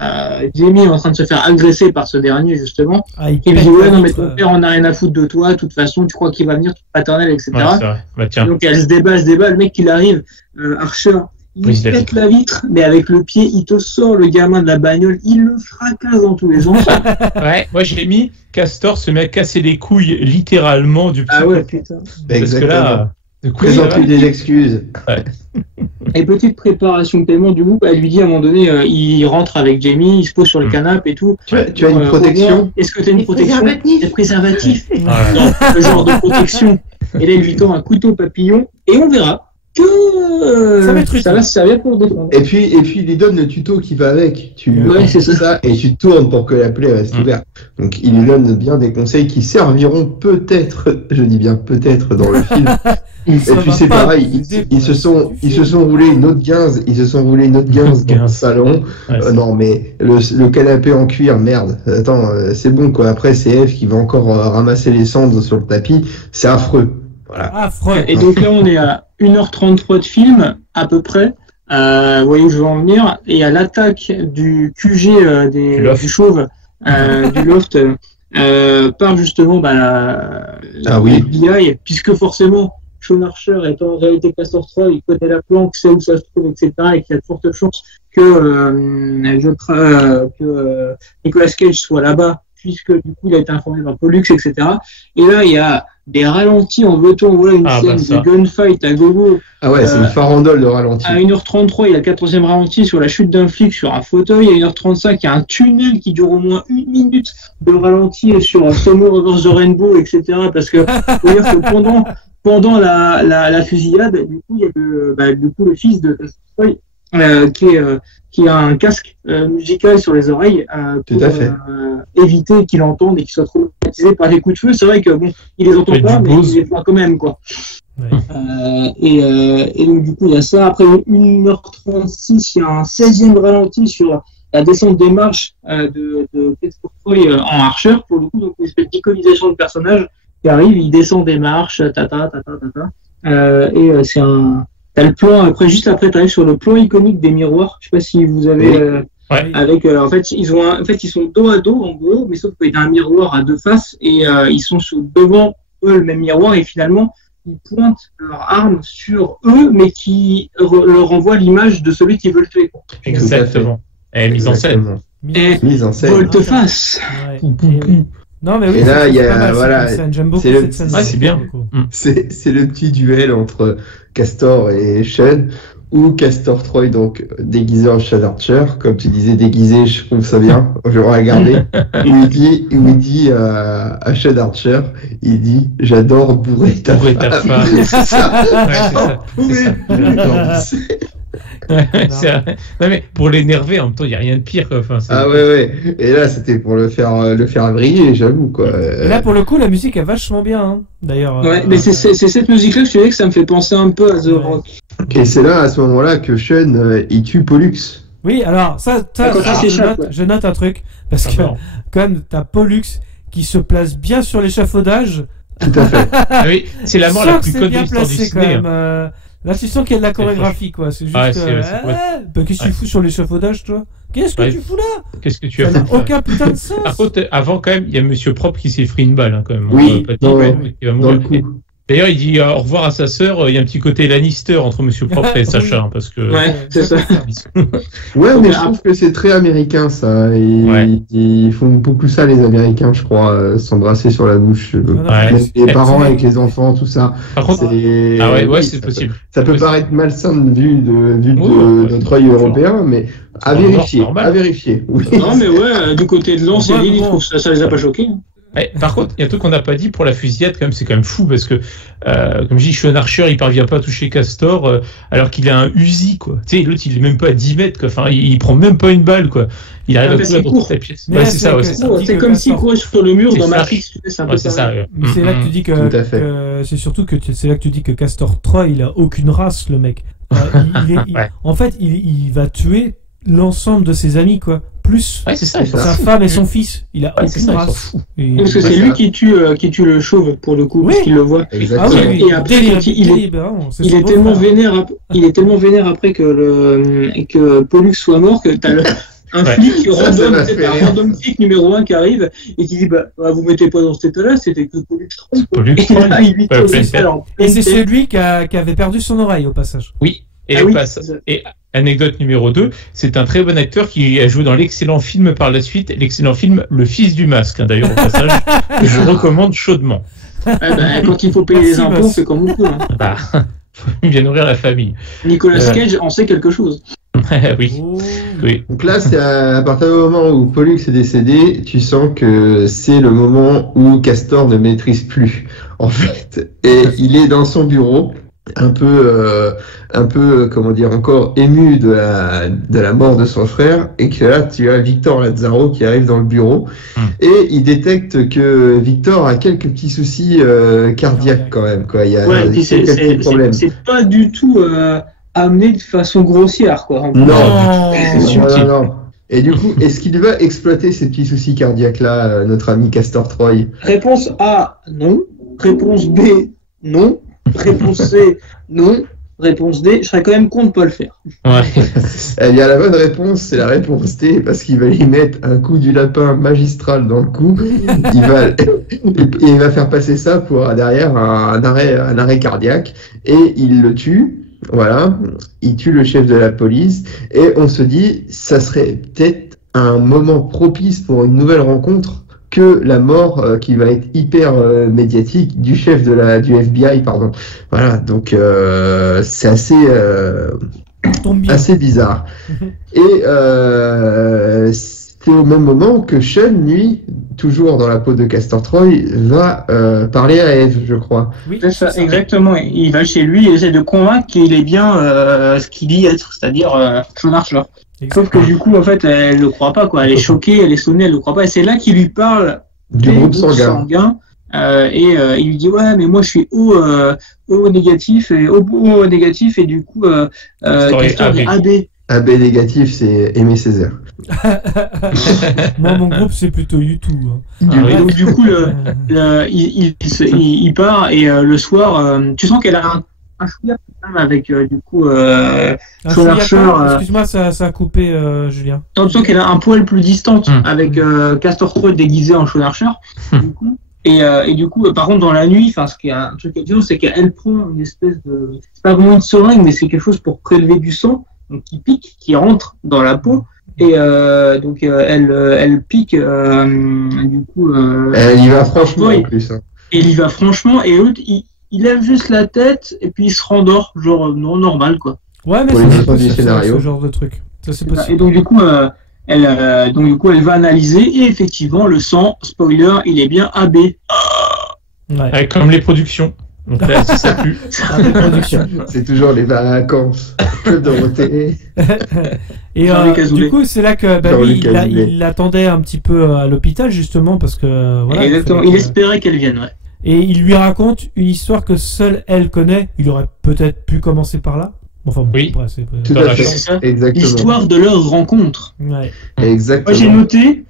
Jamie en train de se faire agresser par ce dernier, justement. Ah, il Et il pète dit ouais, la non, mais vitre, ton père en a rien à foutre de toi, de toute façon, tu crois qu'il va venir, toute paternelle, etc. Ouais, c'est vrai. Bah tiens. Donc elle se débat, le mec il arrive, Archer, il Brise la pète la vitre, mais avec le pied, il te sort le gamin de la bagnole, il le fracasse dans tous les sens. Ouais, moi j'ai mis Castor se met à casser les couilles littéralement du Ah ouais, putain. Parce que là, de quoi Présente-lui des excuses. Et petite préparation de paiement, du coup, elle lui dit à un moment donné, il rentre avec Jamie, il se pose sur le canapé et tout. Tu as une protection. Est-ce que tu as une protection? Des préservatifs. Ouais. Non, le genre de protection. Et là, il lui tend un couteau papillon, et on verra que Ça va être utile. ça va se servir pour défendre. Et puis il lui donne le tuto qui va avec. Tu Ouais, c'est ça. et tu tournes pour que la plaie reste ouverte. Donc il lui donne bien des conseils qui serviront peut-être, je dis bien peut-être dans le film. Et Ça puis va c'est pas pareil, vous aider pour ils se la sont suite du film. roulés une autre 15, dans le salon. Ouais, c'est- Non mais le canapé en cuir, merde. Attends, c'est bon quoi. Après c'est Eve qui va encore ramasser les cendres sur le tapis. C'est affreux. Voilà. Ah, Freud. Et donc là, on est à 1h33 de film, à peu près. Vous voyez où je veux en venir. Et à l'attaque du QG Du loft. du chauve, du loft, par justement Ah oui. FBI, puisque forcément, Sean Archer est en réalité Castor 3, il connaît la planque, sait où ça se trouve, etc. Et qu'il y a de fortes chances que Nicolas Cage soit là-bas, puisque du coup, il a été informé par Pollux, etc. Et là, il y a des ralentis en veut-on, voilà une Ah, scène bah, ça. de gunfight à gogo. Ah ouais, c'est une farandole de ralenti. À 1h33, il y a le 4e ralenti sur la chute d'un flic sur un fauteuil. À 1h35, il y a un tunnel qui dure au moins 1 minute de ralenti sur Somewhere Over the Rainbow, etc. Parce que, faut dire que pendant la fusillade, du coup, il y a le fils de Castor, qui a un casque musical sur les oreilles Tout à fait. éviter qu'il entende et qu'il soit traumatisé par les coups de feu. C'est vrai que bon, il les entend Et pas, du mais blues. il les voit quand même, quoi. Ouais. Et donc du coup il y a ça. Après 1h36, il y a un 16e ralenti sur la descente des marches de Castor Troy en Archer, pour le coup, donc une espèce d'iconisation de personnage qui arrive, il descend des marches, c'est un... T'as le plan, après, juste après, t'arrives sur le plan iconique des miroirs. Je sais pas si vous avez, Oui. Ouais. avec, en fait, ils sont dos à dos, en gros, mais sauf qu'il y a un miroir à deux faces et ils sont devant eux le même miroir et finalement, ils pointent leur arme sur eux, mais qui leur envoie l'image de celui qu'ils veulent tuer, quoi. Exactement. Et mise en scène. Et Mise en scène. volte-face. Ouais. Non, mais oui, Et là, c'est il y a- pas mal, voilà, cette scène. J'aime beaucoup c'est le- cette scène. Ouais, c'est bien. pour le coup. C'est le petit duel entre Castor et Sean, ou Castor Troy, donc déguisé en Sean Archer, comme tu disais, déguisé, je trouve ça bien, je vais regarder. Il dit à Sean Archer, il dit « J'adore bourrer ta Bourrer ta femme. femme. C'est ça. Ouais, c'est ça. J'adore. C'est- C'est vrai. Non mais pour l'énerver, en même temps, il n'y a rien de pire. Quoi. Enfin, c'est- Ah ouais. Et là, c'était pour le faire briller, j'avoue, quoi. Et là, pour le coup, la musique est vachement bien, hein. D'ailleurs. Ouais, mais c'est cette musique-là que je te dis que ça me fait penser un peu à The Ouais. Rock. Et c'est là, à ce moment-là, que Sean, il tue Pollux. Oui, alors je note un truc, parce que quand même, t'as Pollux qui se place bien sur l'échafaudage. Tout à fait. Ah oui, c'est la mort la plus connue de l'histoire du placé, quand ciné. même. Là, tu sens qu'il y a de la chorégraphie, quoi. C'est juste. Qu'est-ce que tu fous sur l'échafaudage, toi? Qu'est-ce que tu fous là? Qu'ce que tu as Ça fait? n'a aucun putain de sens. Par contre, avant, quand même, il y a Monsieur Propre qui s'est pris une balle, hein, quand même. Oui, dans le coup. D'ailleurs, il dit au revoir à sa sœur. Il y a un petit côté Lannister entre Monsieur Propre et Sacha, hein, parce que. Ouais, c'est ça. Ouais, mais je trouve que c'est très américain, ça. Ils font beaucoup ça, les Américains, je crois, s'embrasser sur la bouche. Les parents avec les enfants, tout ça. Par contre, c'est possible. Ça peut paraître malsain vu de notre œil européen, mais à vérifier. Oui. Non, mais du côté de l'ancienne ligne, je trouve que ça les a pas choqués. Ouais, par contre, il y a un truc qu'on n'a pas dit pour la fusillade, quand même, c'est quand même fou parce que, comme je dis, Sean Archer, il parvient pas à toucher Castor, alors qu'il a un Uzi, quoi. Tu sais, l'autre, il est même pas à 10 mètres, quoi. Enfin, il prend même pas une balle, quoi. Il arrive à couler dans toute la pièce. Ouais, c'est ça. C'est comme s'il courait sur le mur dans Matrix. C'est un peu ça. Mais c'est là que tu dis que c'est surtout que c'est là que tu dis que Castor Troy, il a aucune race, le mec. En fait, il va tuer l'ensemble de ses amis, quoi. Plus sa femme et son fils. Il a aucune race. Parce que c'est lui qui tue le chauve, pour le coup, parce qu'il le voit. Exactement. Et après, il est tellement vénère après que Pollux soit mort que t'as un flic random flic numéro 1 qui arrive et qui dit vous mettez pas dans cet état-là, c'était que Pollux 30. Et c'est celui qui avait perdu son oreille au passage. Oui. Et anecdote numéro 2, c'est un très bon acteur qui a joué dans l'excellent film par la suite, l'excellent film Le Fils du Masque, hein, d'ailleurs au passage, que je recommande chaudement. Quand il faut payer les impôts, on fait comme beaucoup. Faut bien nourrir la famille. Nicolas Cage en sait quelque chose. Oui. Donc là, c'est à partir du moment où Pollux est décédé, tu sens que c'est le moment où Castor ne maîtrise plus, en fait. Et il est dans son bureau, un peu, comment dire, encore ému de la mort de son frère, et que là, tu as Victor Lazaro qui arrive dans le bureau, et il détecte que Victor a quelques petits soucis cardiaques quand même, quoi. Il y a quelques petits problèmes. C'est pas du tout amené de façon grossière, quoi. Non. Et du coup, est-ce qu'il va exploiter ces petits soucis cardiaques-là, notre ami Castor Troy? Réponse A, non. Réponse B, non. Réponse C, non. Réponse D, je serais quand même con de pas le faire. Eh bien, la bonne réponse, c'est la réponse D, parce qu'il va lui mettre un coup du lapin magistral dans le cou. Il va faire passer ça pour derrière un arrêt cardiaque, et il le tue. Voilà, il tue le chef de la police, et on se dit, ça serait peut-être un moment propice pour une nouvelle rencontre que la mort qui va être hyper médiatique du chef du FBI, pardon. Voilà, donc c'est assez bizarre. Et c'est au même moment que Sean, lui, toujours dans la peau de Castor Troy, va parler à Eve, je crois. Oui, c'est ça, exactement. Il va chez lui et essaie de convaincre qu'il est bien ce qu'il dit être, c'est-à-dire Sean Archer. Sauf que du coup, en fait, elle le croit pas, quoi. Elle est choquée, elle est sonnée, elle le croit pas. Et c'est là qu'il lui parle du groupe sanguin. Il lui dit mais moi je suis O négatif et du coup Castor est AB. AB négatif, c'est Aimé Césaire. Moi, mon groupe, c'est plutôt YouTube. Donc du coup, il part et le soir, tu sens qu'elle a un chouïa avec du coup Sean Archer. Excuse-moi, ça a coupé, Julien. Tu sens qu'elle a un poil plus distante avec Castor Troy déguisé en Sean Archer. Du coup. Et du coup, par contre, dans la nuit, ce qui est un truc évident, c'est qu'elle prend une espèce de, c'est pas vraiment une seringue, mais c'est quelque chose pour prélever du sang, donc qui pique, qui rentre dans la peau. Et donc elle pique du coup. Elle y va franchement en plus. Hein. Et il y va franchement et l'autre il lève juste la tête et puis il se rendort, genre non normal quoi. Ouais, mais c'est possible, ce genre de truc. Ça c'est possible. Et donc du coup elle va analyser et effectivement le sang, spoiler, il est bien AB. Ouais, comme les productions. Donc là, si ça pue. C'est toujours les vacances. Que Dorothée. Et du coup, c'est là que il l'attendait un petit peu à l'hôpital, justement, parce que voilà. Exactement. Il espérait qu'elle vienne, ouais. Et il lui raconte une histoire que seule elle connaît. Il aurait peut-être pu commencer par là. Enfin bon, Oui. après, c'est Tout Dans à la fait. chance. C'est ça. Exactement. L'histoire de leur rencontre. ouais. Exactement. Moi, j'ai noté.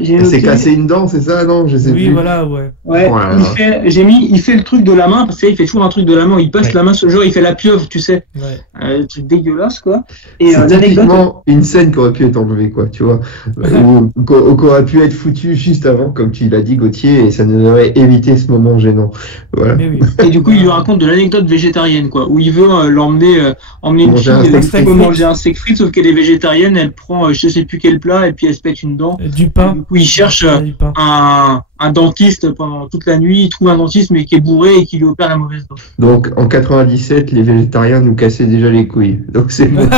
Il s'est cassé une dent, c'est ça? Non, je sais Oui, plus. voilà, ouais. Ouais, Voilà. il fait le truc de la main, parce qu'il fait toujours un truc de la main, il passe Ouais. la main sur le genre, il fait la pieuvre, tu sais, Ouais. le truc dégueulasse, quoi. Et C'est l'anecdote, typiquement une scène qui aurait pu être enlevée, quoi, tu vois. Ou qui aurait pu être foutue juste avant, comme tu l'as dit, Gauthier, et ça nous aurait évité ce moment gênant. Voilà. Mais oui. et du coup, il lui raconte de l'anecdote végétarienne, quoi, où il veut emmener une Manger fille, un steak elle frites. veut manger un steak frites, sauf qu'elle est végétarienne, elle prend je sais plus quel plat, et puis elle se pète une dent. Du pain. Du coup, il cherche Du pain. un dentiste pendant toute la nuit, il trouve un dentiste, mais qui est bourré et qui lui opère la mauvaise dent. Donc, en 97, les végétariens nous cassaient déjà les couilles. Donc, c'est bon.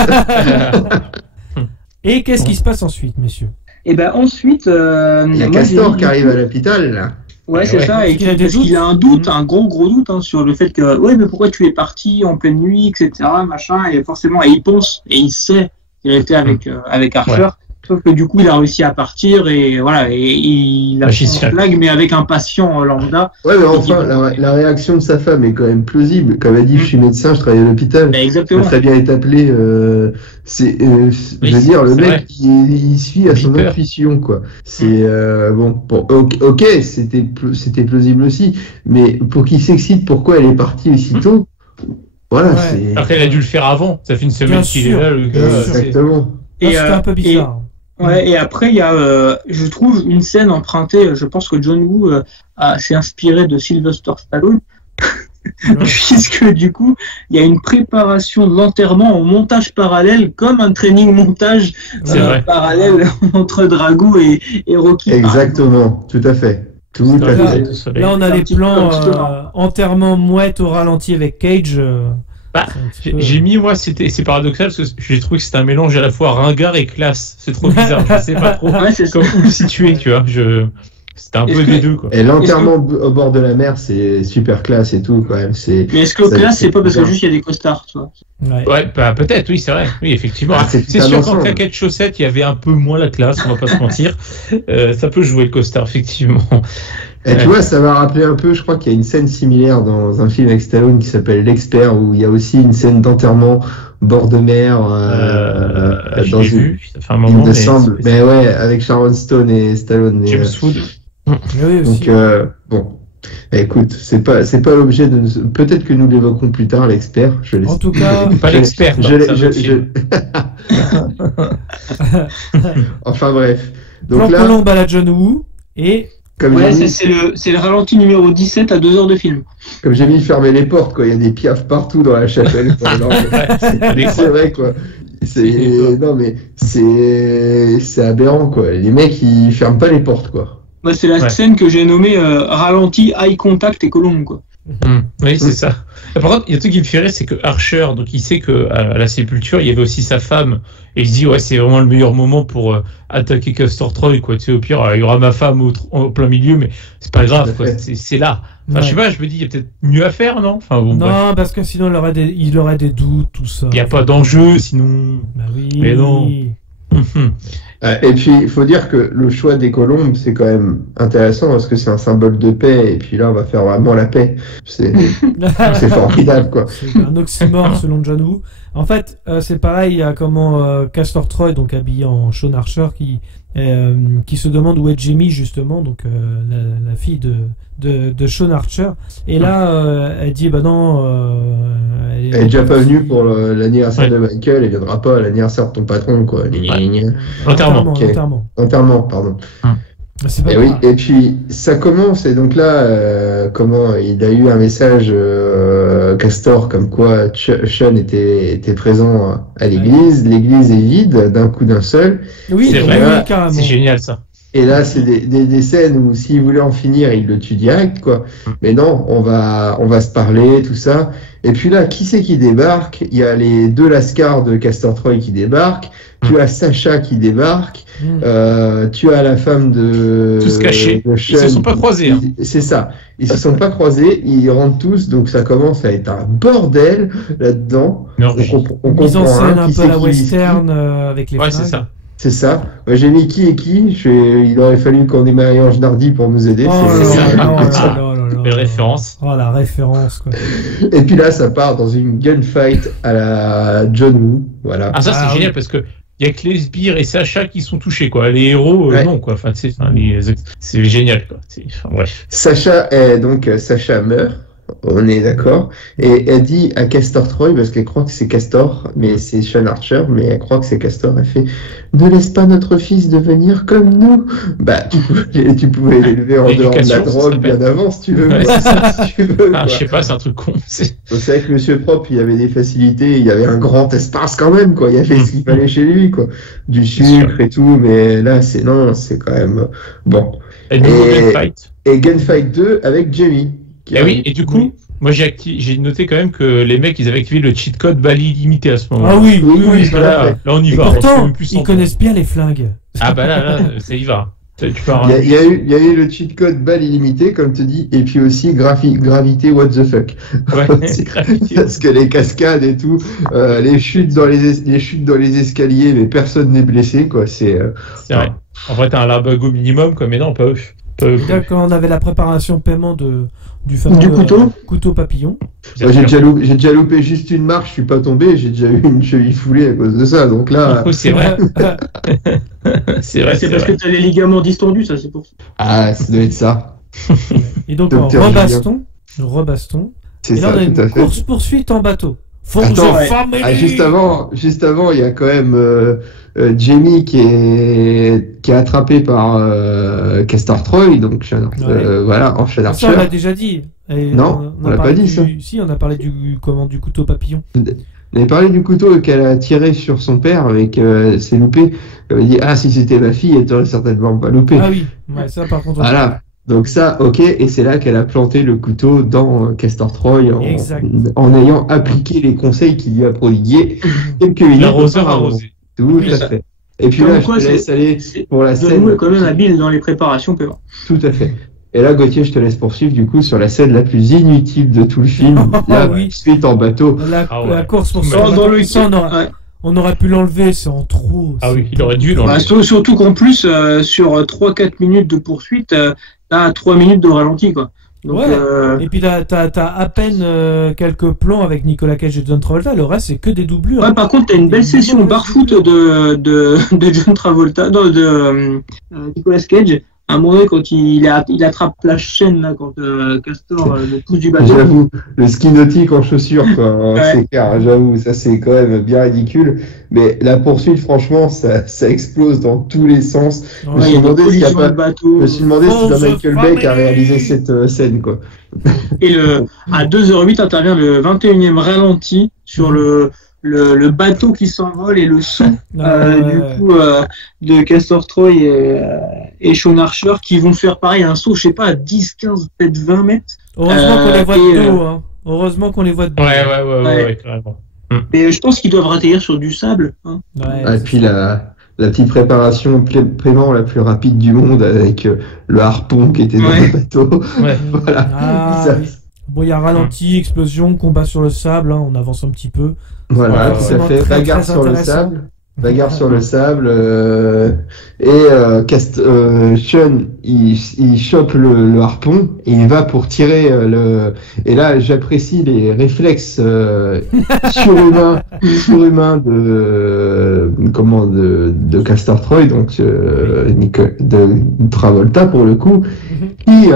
Et qu'est-ce qui se passe ensuite, messieurs? Et ben ensuite, Il y a moi, Castor j'ai- qui arrive à l'hôpital, là. Ouais, c'est Ouais. ça, et Il a des parce qu'il doutes. a un doute, un gros doute sur le fait que, ouais, mais pourquoi tu es parti en pleine nuit, etc., machin, et forcément, et il pense, et il sait qu'il était avec Archer, Ouais. sauf que du coup, il a réussi à partir, et voilà, et il a fait Magicien. une blague, mais avec un patient lambda. Ouais, mais enfin, la réaction de sa femme est quand même plausible. Comme elle dit, je suis médecin, je travaille à l'hôpital. Ben, Ça exactement. peut très bien être appelé. Je veux dire, le c'est mec, vrai. il suit à son Beeper. intuition, quoi. C'est bon. Ok, c'était plausible aussi, mais pour qu'il s'excite, pourquoi elle est partie aussitôt? Voilà, Ouais. c'est Après, il a dû le faire avant. Ça fait une semaine Bien qu'il est sûr. là, le gars. Bien sûr. c'est- exactement. Ah, c'était un peu bizarre. Ouais, et après, il y a, je trouve, une scène empruntée, je pense que John Woo s'est inspiré de Sylvester Stallone, puisque du coup, il y a une préparation de l'enterrement en montage parallèle, comme un training montage C'est vrai. parallèle entre Drago et Rocky. Exactement, tout à fait. Tout à Là, fait. au soleil. Là, on a C'est un les petit peu plans un petit peu marrant. enterrement mouette au ralenti avec Cage. Bah, c'est un petit peu- J'ai mis, moi, c'est paradoxal parce que j'ai trouvé que c'était un mélange à la fois ringard et classe. C'est trop bizarre. Je sais pas trop Ouais, c'est ça. où le situer, tu vois. C'était un Est-ce peu que- des deux, quoi. Et l'enterrement au bord de la mer, c'est super classe et tout, quand même. Mais est-ce que Ça, là, c'est pas parce que bizarre. juste il y a des costards, tu vois. Ouais. Ouais, bah, peut-être, oui, c'est vrai. Oui, effectivement. Ah, c'est C'est tout un sûr qu'en ensemble. claquette chaussettes, il y avait un peu moins la classe, on va pas se mentir. Ça peut jouer le costard, effectivement. Et tu vois, ça m'a rappelé un peu, je crois qu'il y a une scène similaire dans un film avec Stallone qui s'appelle L'Expert, où il y a aussi une scène d'enterrement bord de mer, Je dans l'ai une, vu, ça fait un il moment. me semble. mais Mais ouais, avec Sharon Stone et Stallone. Mais, James Wood. Oui, aussi. donc, bon. Écoute, c'est pas l'objet de. Peut-être que nous l'évoquerons plus tard, L'Expert. Je laisse. En tout cas, Pas l'expert. Je, quoi, l'ai- ça je- va aussi. Enfin bref. plan Donc là, colombe à la John Woo. Et comme Ouais, j'ai mis, c'est le ralenti numéro 17 à 2 heures de film. fermer les portes, quoi. Il y a des piafs partout dans la chapelle. quoi. Alors, c'est vrai, quoi. Non, mais c'est aberrant, quoi. Les mecs, ils ferment pas les portes, quoi. Bah, c'est la Ouais. scène que j'ai nommée ralenti, eye contact et colombe, quoi. Oui, c'est ça. Et par contre, il y a un truc qui me fait rire, c'est que Archer, donc il sait que à la sépulture, il y avait aussi sa femme, et il se dit ouais, c'est vraiment le meilleur moment pour attaquer Castor Troy, quoi. Tu sais, au pire, il y aura ma femme au plein milieu, mais c'est pas grave, quoi. C'est là. Enfin, je sais pas, je me dis, il y a peut-être mieux à faire, non? Enfin bon, bref. non, parce que sinon il aurait des doutes, tout ça. Il n'y a pas d'enjeu, sinon. Bah oui. Mais non. Et puis, il faut dire que le choix des colombes, c'est quand même intéressant parce que c'est un symbole de paix. Et puis là, on va faire vraiment la paix. C'est formidable, quoi. C'est un oxymore selon John Woo. En fait, c'est pareil, il y a comment Castor Troy, donc habillé en Sean Archer, qui se demande où est Jamie, justement, donc la fille de Sean Archer. Et là, elle dit, bah non... Elle est déjà pas venue pour l'anniversaire de Michael, elle viendra pas à l'anniversaire de ton patron, quoi. Enterrement. Ok. Enterrement. Pardon. C'est pas Et grave. oui, et puis ça commence, et donc là, comment il a eu un message Castor comme quoi Sean était présent à l'église est vide d'un coup d'un seul. Oui, C'est oui, vrai, oui, carrément. C'est génial, ça. Et là, c'est des scènes où s'il voulait en finir, il le tue direct, quoi. Mais non, on va se parler, tout ça. Et puis là, qui c'est qui débarque? Il y a les deux Lascars de Castor Troy qui débarquent. Tu as Sacha qui débarque. Tu as la femme de... Tous cachés. de Ils se Sean. sont pas croisés. Hein. C'est ça. Ils se sont pas croisés. Ils rentrent tous. Donc ça commence à être un bordel là-dedans. Une On, orgie. on Mise en comprend scène hein, un qui peu c'est à la qui- western avec les Ouais, fringues. c'est ça. C'est ça. Ouais, j'ai mis qui et qui. Il aurait fallu qu'on ait Marie-Ange Nardi pour nous aider. Oh C'est- là là là là là là. là. Belle référence. Oh, la référence, quoi. Et puis là, ça part dans une gunfight à la John Woo. Voilà. Ah, ça, c'est génial oui. parce que il y a que les sbires et Sacha qui sont touchés, quoi. Les héros, Ouais. non, quoi. Enfin, c'est génial, quoi. Bref. Sacha meurt, on est d'accord, et elle dit à Castor Troy, parce qu'elle croit que c'est Castor, mais c'est Sean Archer, mais elle croit que c'est Castor, elle fait « Ne laisse pas notre fils devenir comme nous !» Bah, tu pouvais l'élever en dehors de la L'éducation, ça drogue s'appelle. bien avant, si tu veux. Ouais, quoi. c'est ça. Si tu veux, Ah, quoi. je sais pas, c'est un truc con. C'est vrai que Monsieur Propre, il y avait des facilités, il y avait un grand espace quand même, quoi. Il y avait ce qu'il fallait chez lui, quoi. Du sucre et tout, mais là, c'est quand même bon. Et nouveau gunfight. Et Gunfight 2 avec Jamie. Et oui, et du coup, moi j'ai noté quand même que les mecs, ils avaient activé le cheat code Bali illimité à ce moment. Ah oui, oui, oui. Là, on y Et va. pourtant, ils connaissent bien les flingues. Ah bah là, ça y va. Tu pars. Il y a eu le cheat code balle illimité, comme tu dis, et puis aussi gravité what the fuck. Ouais, Parce que les cascades et tout, les chutes dans les escaliers, mais personne n'est blessé, quoi. C'est vrai. En vrai, t'as un larbago minimum, quoi, mais non, pas eux. Quand on avait la préparation paiement du fameux couteau papillon. Moi, j'ai déjà loupé juste une marche, je suis pas tombé, j'ai déjà eu une cheville foulée à cause de ça, donc là. Oh, c'est vrai. C'est vrai. C'est parce que t'as les ligaments distendus, ça, c'est pour ça. Ah, ça doit être ça. Et donc, en rebaston. C'est et là, ça, on a une tout à fait. course-poursuite en bateau. Attends, juste avant, il y a quand même Jamie qui est attrapé par Castor Troy, donc voilà, en Sean Archer. Ça, on l'a déjà dit. Et non, on l'a pas dit ça. Si, on a parlé du couteau papillon. On avait parlé du couteau qu'elle a tiré sur son père avec ses loupés. Elle a dit si c'était ma fille, elle t'aurait certainement pas loupé. Ah oui, ouais, ça par contre. Voilà. Donc ça, ok, et c'est là qu'elle a planté le couteau dans Castor Troy en ayant appliqué les conseils qu'il lui a prodigués quelques minutes. L'arroseur arrosé. Tout à fait. Et puis là, je te laisse aller pour la scène. John Woo est quand même habile dans les préparations paiement. Tout à fait. Et là, Gauthier, je te laisse poursuivre du coup sur la scène la plus inutile de tout le film, la suite en bateau. La course pour dans le on aurait pu l'enlever, c'est en trop. Ah oui, il aurait dû l'enlever. Surtout qu'en plus, sur 3-4 minutes de poursuite, t'as 3 minutes de ralenti, quoi. Donc, Et puis t'as à peine quelques plans avec Nicolas Cage et John Travolta, le reste c'est que des doublures. Ouais, par contre, t'as une belle session barfoot de John Travolta, de Nicolas Cage. À un moment donné, quand il attrape la chaîne, là, quand Castor le pousse du bateau. J'avoue, le ski nautique en chaussures, quoi. C'est clair, j'avoue, ça c'est quand même bien ridicule. Mais la poursuite, franchement, ça explose dans tous les sens. Je me suis demandé si Michael Bay a réalisé cette scène, quoi. Et à 2h08 intervient le 21e ralenti sur le bateau qui s'envole et le son du coup de Castor Troy et Sean Archer qui vont faire pareil un saut, je sais pas, à 10, 15, peut-être 20 mètres. Heureusement qu'on les voit de dos, hein. Heureusement qu'on les voit de dos. Ouais, carrément. Mais je pense qu'ils doivent atterrir sur du sable. Hein. Et puis la petite préparation paiement la plus rapide du monde avec le harpon qui était dans le bateau. Ouais. Voilà. Bon, il y a ralenti, explosion, combat sur le sable, hein, on avance un petit peu. Voilà, tout à fait. Bagarre sur le sable. Bagarre sur le sable. Sean, il chope le harpon et il va pour tirer Et là, j'apprécie les réflexes surhumains de Castor Troy, donc de Travolta pour le coup, qui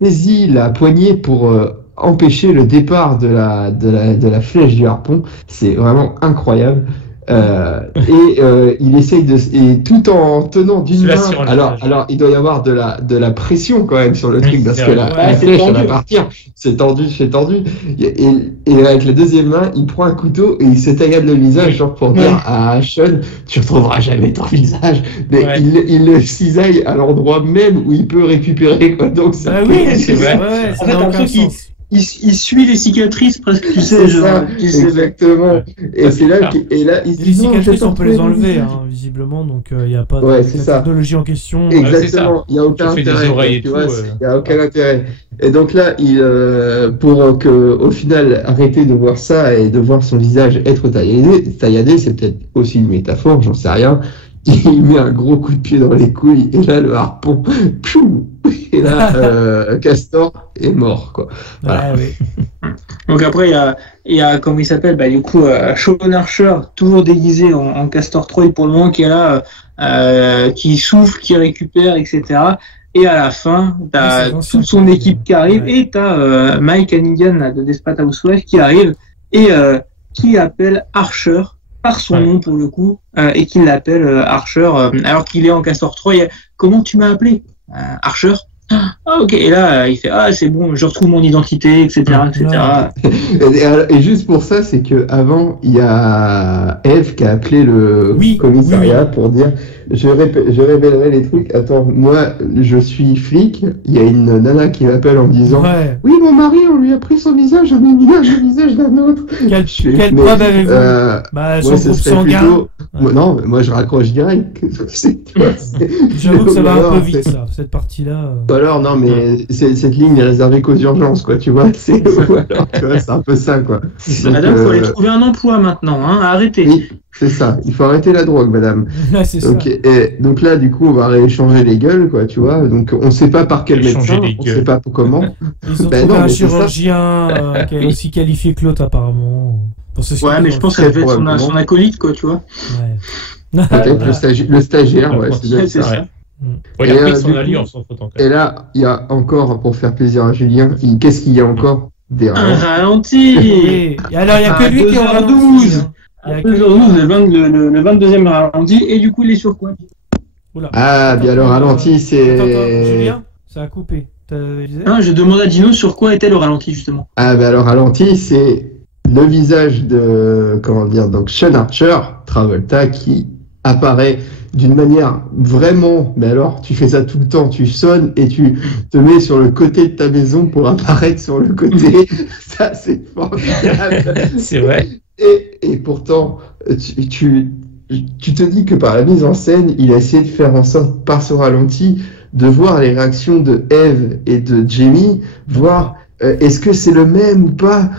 saisit la poignée pour empêcher le départ de la flèche du harpon. C'est vraiment incroyable. Il essaye et tout en tenant d'une main. Alors il doit y avoir de la pression quand même sur le truc parce que la flèche elle va partir. C'est tendu. Et avec la deuxième main, il prend un couteau et il se taillade le visage genre pour dire à Sean, tu retrouveras jamais ton visage. Mais il le cisaille à l'endroit même où il peut récupérer quoi. Donc ça. C'est vrai. En fait, un truc il suit les cicatrices presque, tu sais. Exactement. Et c'est là les cicatrices on peut les enlever visiblement, donc il n'y a pas de technologie en question. Exactement, il n'y a aucun intérêt. Il n'y a aucun intérêt. Et donc là, pour au final arrêter de voir ça et de voir son visage être tailladé, c'est peut-être aussi une métaphore, j'en sais rien. Il met un gros coup de pied dans les couilles et là le harpon, Et là, Castor est mort, quoi. Voilà. Ouais, oui. Donc après, il y a comment il s'appelle, du coup, Sean Archer, toujours déguisé en Castor Troy pour le moment, qui est là, qui souffle, qui récupère, etc. Et à la fin, t'as toute son équipe qui arrive, et t'as Mike Hannigan là, de Desperate Housewives qui arrive et qui appelle Archer par son nom pour le coup, et qui l'appelle Archer alors qu'il est en Castor Troy. Comment tu m'as appelé Archer? Ah ok, et là il fait c'est bon, je retrouve mon identité, etc. Et juste pour ça, c'est que avant il y a Eve qui a appelé le commissariat pour dire je révélerai les trucs. Attends, moi je suis flic. Il y a une nana qui m'appelle en disant oui, mon mari, on lui a pris son visage, on lui a mis le visage d'un autre. Quelle preuve avez-vous? Son groupe sanguin. Non, moi je raccroche direct. J'avoue que ça va un peu vite, ça, cette partie-là. Alors non, mais cette ligne est réservée qu'aux urgences, quoi, tu vois. C'est un peu ça, quoi. Madame, il faut aller trouver un emploi maintenant, hein. Arrêtez. Oui, c'est ça. Il faut arrêter la drogue, madame. Là, c'est ça. Donc là, du coup, on va rééchanger les gueules, quoi, tu vois. Donc on sait pas par quel médecin, on sait pas comment. Ils ont trouvé un chirurgien qui est aussi qualifié que l'autre, apparemment. Ouais, mais je pense qu'elle devait être son acolyte, quoi, tu vois. Ouais. Peut-être le stagiaire, c'est ça. Il a pris son alliance en photo. Et là, il y a encore, pour faire plaisir à Julien, qu'est-ce qu'il y a encore? Des ralenti. Et alors, il n'y a que lui qui est au ralenti. Il y a que 2h12, le 22e ralenti, et du coup, il est sur quoi? Bien le ralenti, c'est... Attends, Julien, ça a coupé. Non, je demande à Dino sur quoi était le ralenti, justement. Le ralenti, c'est le visage de, donc Sean Archer, Travolta, qui apparaît d'une manière vraiment, mais alors tu fais ça tout le temps, tu sonnes et tu te mets sur le côté de ta maison pour apparaître sur le côté. Ça, c'est formidable. C'est vrai. Et pourtant, tu te dis que par la mise en scène, il a essayé de faire en sorte, par ce ralenti, de voir les réactions de Eve et de Jamie, voir est-ce que c'est le même ou pas,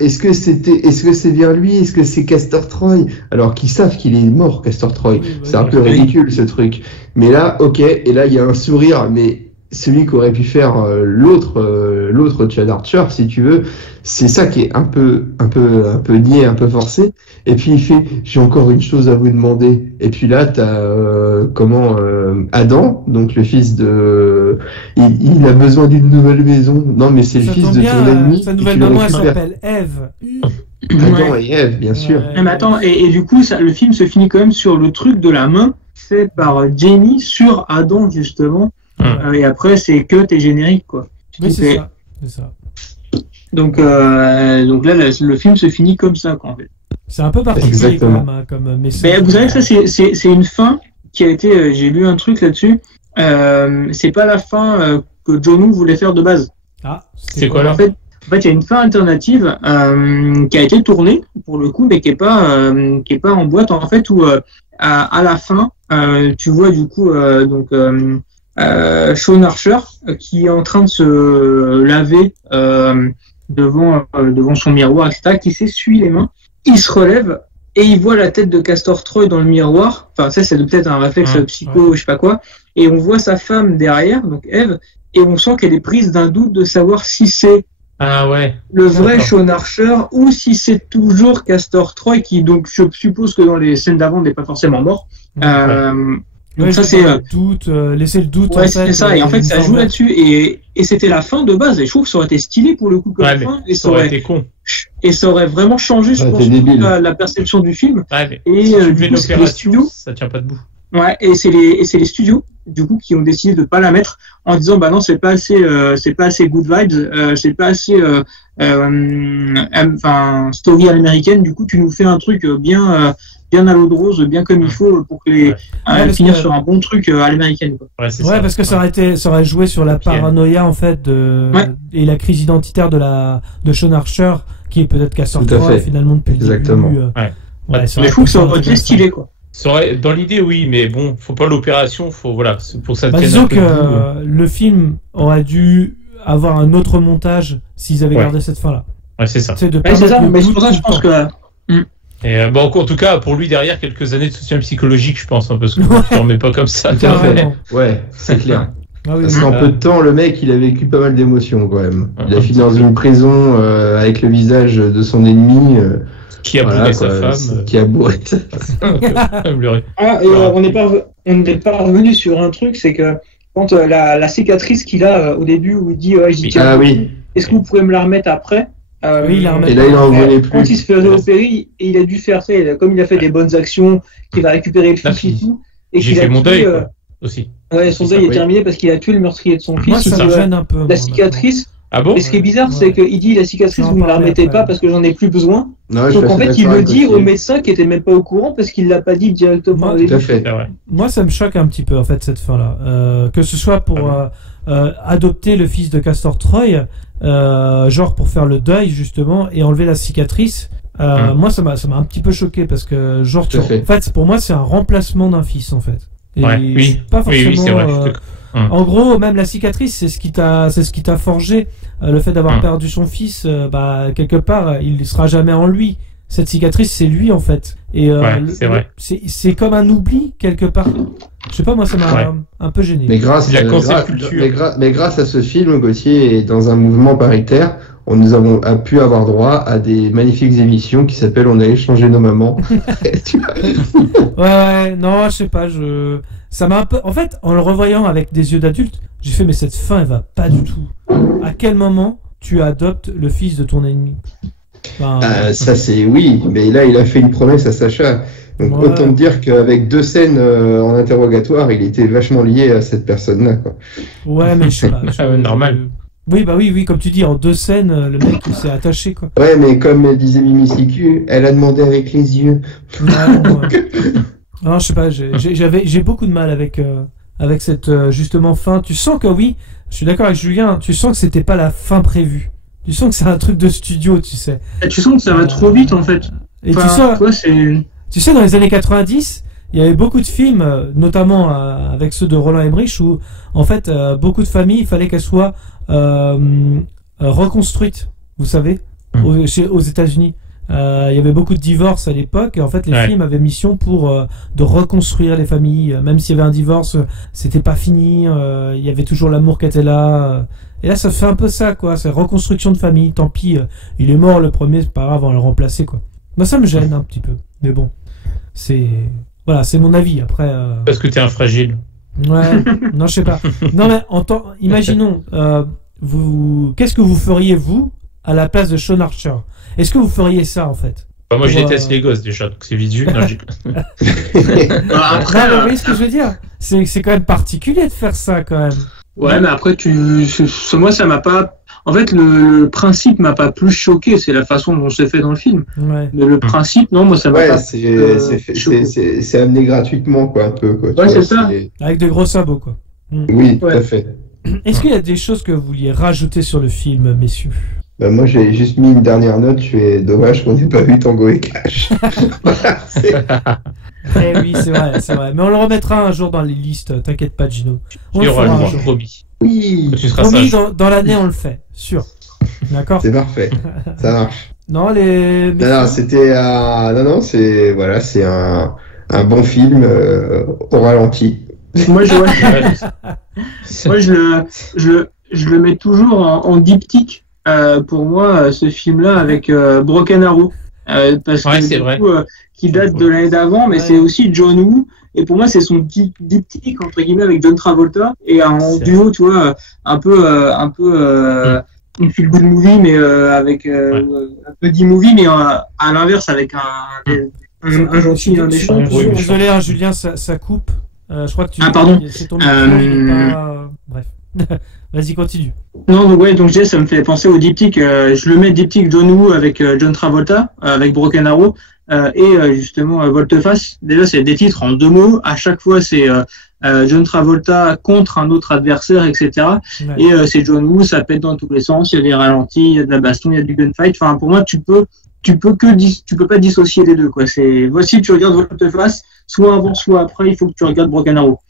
est-ce que c'est bien lui, est-ce que c'est Castor Troy, alors qu'ils savent qu'il est mort, Castor Troy. C'est un peu ridicule ce truc. Mais là, ok, et là il y a un sourire, mais celui qu'aurait pu faire l'autre Sean Archer, si tu veux, c'est ça qui est un peu niais, un peu forcé. Et puis il fait, j'ai encore une chose à vous demander. Et puis là, t'as Adam, donc le fils de, il a besoin d'une nouvelle maison. Non, mais c'est le fils de ton ennemi. Sa nouvelle maman, elle s'appelle Eve. Adam et Eve, bien sûr. Mais attends, et du coup, le film se finit quand même sur le truc de la main fait par Jamie sur Adam justement. Et après, c'est cut et générique, quoi. Oui, c'est ça. Donc là, le film se finit comme ça, quoi, en fait. C'est un peu particulier quand même, hein, comme message. Mais vous savez que ça, c'est une fin qui a été... j'ai lu un truc là-dessus. C'est pas la fin que John Woo voulait faire de base. Ah, c'est quoi là? En fait, il y a une fin alternative qui a été tournée, pour le coup, mais qui est pas en boîte, en fait, où à la fin, tu vois, du coup, Sean Archer qui est en train de se laver devant son miroir, etc., qui s'essuie les mains, il se relève et il voit la tête de Castor Troy dans le miroir. Enfin, ça c'est peut-être un réflexe psycho, je sais pas quoi, et on voit sa femme derrière, donc Eve, et on sent qu'elle est prise d'un doute de savoir si c'est le vrai Sean Archer ou si c'est toujours Castor Troy, qui, donc je suppose que dans les scènes d'avant n'est pas forcément mort. Donc ça c'est laisser le doute. Ouais, c'est ça. Et en fait, ça joue là-dessus. Et c'était la fin de base. Et je trouve que ça aurait été stylé pour le coup comme fin. Et ça aurait été con. Et ça aurait vraiment changé, je pense, la perception du film. Ouais, et si tu du fais coup, c'est les studios. Ça tient pas debout. Ouais. Et c'est les studios du coup qui ont décidé de pas la mettre en disant bah non, c'est pas assez good vibes, c'est pas assez story à l'américaine. Du coup, tu nous fais un truc bien à l'eau de rose, bien comme il faut pour que finir sur un bon truc à l'américaine. Parce que ça aurait joué sur la paranoïa en fait et la crise identitaire de Sean Archer qui est peut-être Castor Troy finalement depuis le début. Mais fou que ça aurait été stylé quoi. Dans l'idée, oui, mais bon, faut pas l'opération, faut pour ça. Disons que le film aurait dû avoir un autre montage s'ils avaient gardé cette fin-là. Ouais, c'est ça. C'est ça, mais c'est pour ça que je pense que. Et en tout cas, pour lui derrière, quelques années de soutien psychologique, je pense, parce que tu ne remets pas comme ça. Ouais, c'est clair. Ah oui, Parce qu'en peu de temps, le mec, il a vécu pas mal d'émotions quand même. Il a fini dans une prison avec le visage de son ennemi. Qui a bourré sa femme. Qui a bourré sa femme. On n'est pas revenu sur un truc, c'est que quand la cicatrice qu'il a au début, où il dit est-ce que vous pouvez me la remettre après Oui, il la remet. Et là, il en voulait plus. Quand il se fait opérer, il a dû faire ça, comme il a fait des bonnes actions, qu'il va récupérer le fils et tout. Et j'ai fait mon deuil aussi. Ouais, son deuil est terminé parce qu'il a tué le meurtrier de son fils. Moi, ça me gêne un peu. La cicatrice. Ah bon? Et ce qui est bizarre, c'est qu'il dit la cicatrice, vous ne me la remettez pas parce que j'en ai plus besoin. Non, donc en fait, il le dit au médecin qui était même pas au courant parce qu'il l'a pas dit directement. Tout à fait. Moi, ça me choque un petit peu en fait cette fin-là. Que ce soit pour adopter le fils de Castor Troy, genre pour faire le deuil justement et enlever la cicatrice. Moi, ça m'a un petit peu choqué parce que genre, en fait, pour moi, c'est un remplacement d'un fils en fait. Et pas forcément. C'est vrai. En gros, même la cicatrice, c'est ce qui t'a forgé. Le fait d'avoir perdu son fils, quelque part, il ne sera jamais en lui. Cette cicatrice, c'est lui en fait. Et c'est vrai. C'est comme un oubli quelque part. Je sais pas, moi, ça m'a un peu gêné. Mais grâce à ce film, Gauthier est dans un mouvement paritaire. Nous avons pu avoir droit à des magnifiques émissions qui s'appellent On a échangé nos mamans. Non, je sais pas, ça m'a un peu. En fait, en le revoyant avec des yeux d'adulte, j'ai fait mais cette fin, elle va pas du tout. À quel moment tu adoptes le fils de ton ennemi? Ça c'est oui, mais là il a fait une promesse à Sacha. Donc autant dire qu'avec 2 scènes en interrogatoire, il était vachement lié à cette personne-là, quoi. Ouais, mais je sais pas. Normal. Oui, comme tu dis, en 2 scènes, le mec il s'est attaché, quoi. Ouais, mais comme disait Mimi Siku, elle a demandé avec les yeux. Non, je sais pas, j'ai beaucoup de mal avec cette justement fin. Tu sens que oui, je suis d'accord avec Julien, tu sens que c'était pas la fin prévue. Tu sens que c'est un truc de studio, tu sais. Et tu sens que ça va trop vite en fait. Et tu sais, dans les années 90, il y avait beaucoup de films, notamment avec ceux de Roland Emmerich, où en fait beaucoup de familles, il fallait qu'elles soient reconstruites, vous savez, aux États-Unis. Il y avait beaucoup de divorces à l'époque, et en fait les films avaient mission pour de reconstruire les familles, même s'il y avait un divorce, c'était pas fini, il y avait toujours l'amour qui était là. Et là, ça fait un peu ça, quoi. C'est reconstruction de famille. Tant pis, il est mort le premier, c'est pas grave, on va le remplacer, quoi. Moi, ça me gêne un petit peu. Mais bon, c'est mon avis. Après. Parce que t'es un fragile. Ouais. Non, je sais pas. Non, mais imaginons, qu'est-ce que vous feriez vous à la place de Sean Archer? Est-ce que vous feriez ça en fait? Moi, je déteste les gosses déjà, donc c'est vite vu. Après, vous voyez ce que je veux dire? C'est quand même particulier de faire ça, quand même. Ouais, mais après, moi, ça m'a pas. En fait, le principe m'a pas plus choqué, c'est la façon dont c'est fait dans le film. Ouais. Mais le principe, non, moi, ça m'a pas. C'est amené gratuitement, quoi, un peu. Quoi, ouais, c'est ça. Avec de gros sabots, quoi. Oui, tout à fait. Est-ce qu'il y a des choses que vous vouliez rajouter sur le film, messieurs? Moi, j'ai juste mis une dernière note. Je fais dommage qu'on n'ait pas vu Tango et Cash. Eh oui, c'est vrai. Mais on le remettra un jour dans les listes. T'inquiète pas, Gino. On le fera un jour. Promis. Oui. Promis, dans l'année, on le fait. Sûr. D'accord. C'est parfait. Ça marche. Non, c'était c'est un bon film au ralenti. Moi, je le mets toujours en diptyque. Pour moi, ce film-là avec Broken Arrow, parce que c'est vrai. Qui date de l'année d'avant, mais c'est aussi John Woo. Et pour moi, c'est son diptyque entre guillemets avec John Travolta et en duo, tu vois, un peu une feel good movie, mais avec un buddy movie, mais à l'inverse avec un gentil, un méchant. Désolé, Julien, ça coupe. Je crois que pardon. C'est ton micro, Bref. Vas-y, continue. Non, donc je disais, ça me fait penser au diptyque. Je le mets diptyque John Woo avec John Travolta, avec Broken Arrow, et justement Volte-Face. Déjà, c'est des titres en 2 mots. À chaque fois, c'est John Travolta contre un autre adversaire, etc. Ouais. Et c'est John Woo, ça pète dans tous les sens. Il y a des ralentis, il y a de la baston, il y a du gunfight. Enfin, pour moi, tu peux pas dissocier les deux, quoi. Voici, tu regardes Volte-Face, soit avant, soit après, il faut que tu regardes Broken Arrow.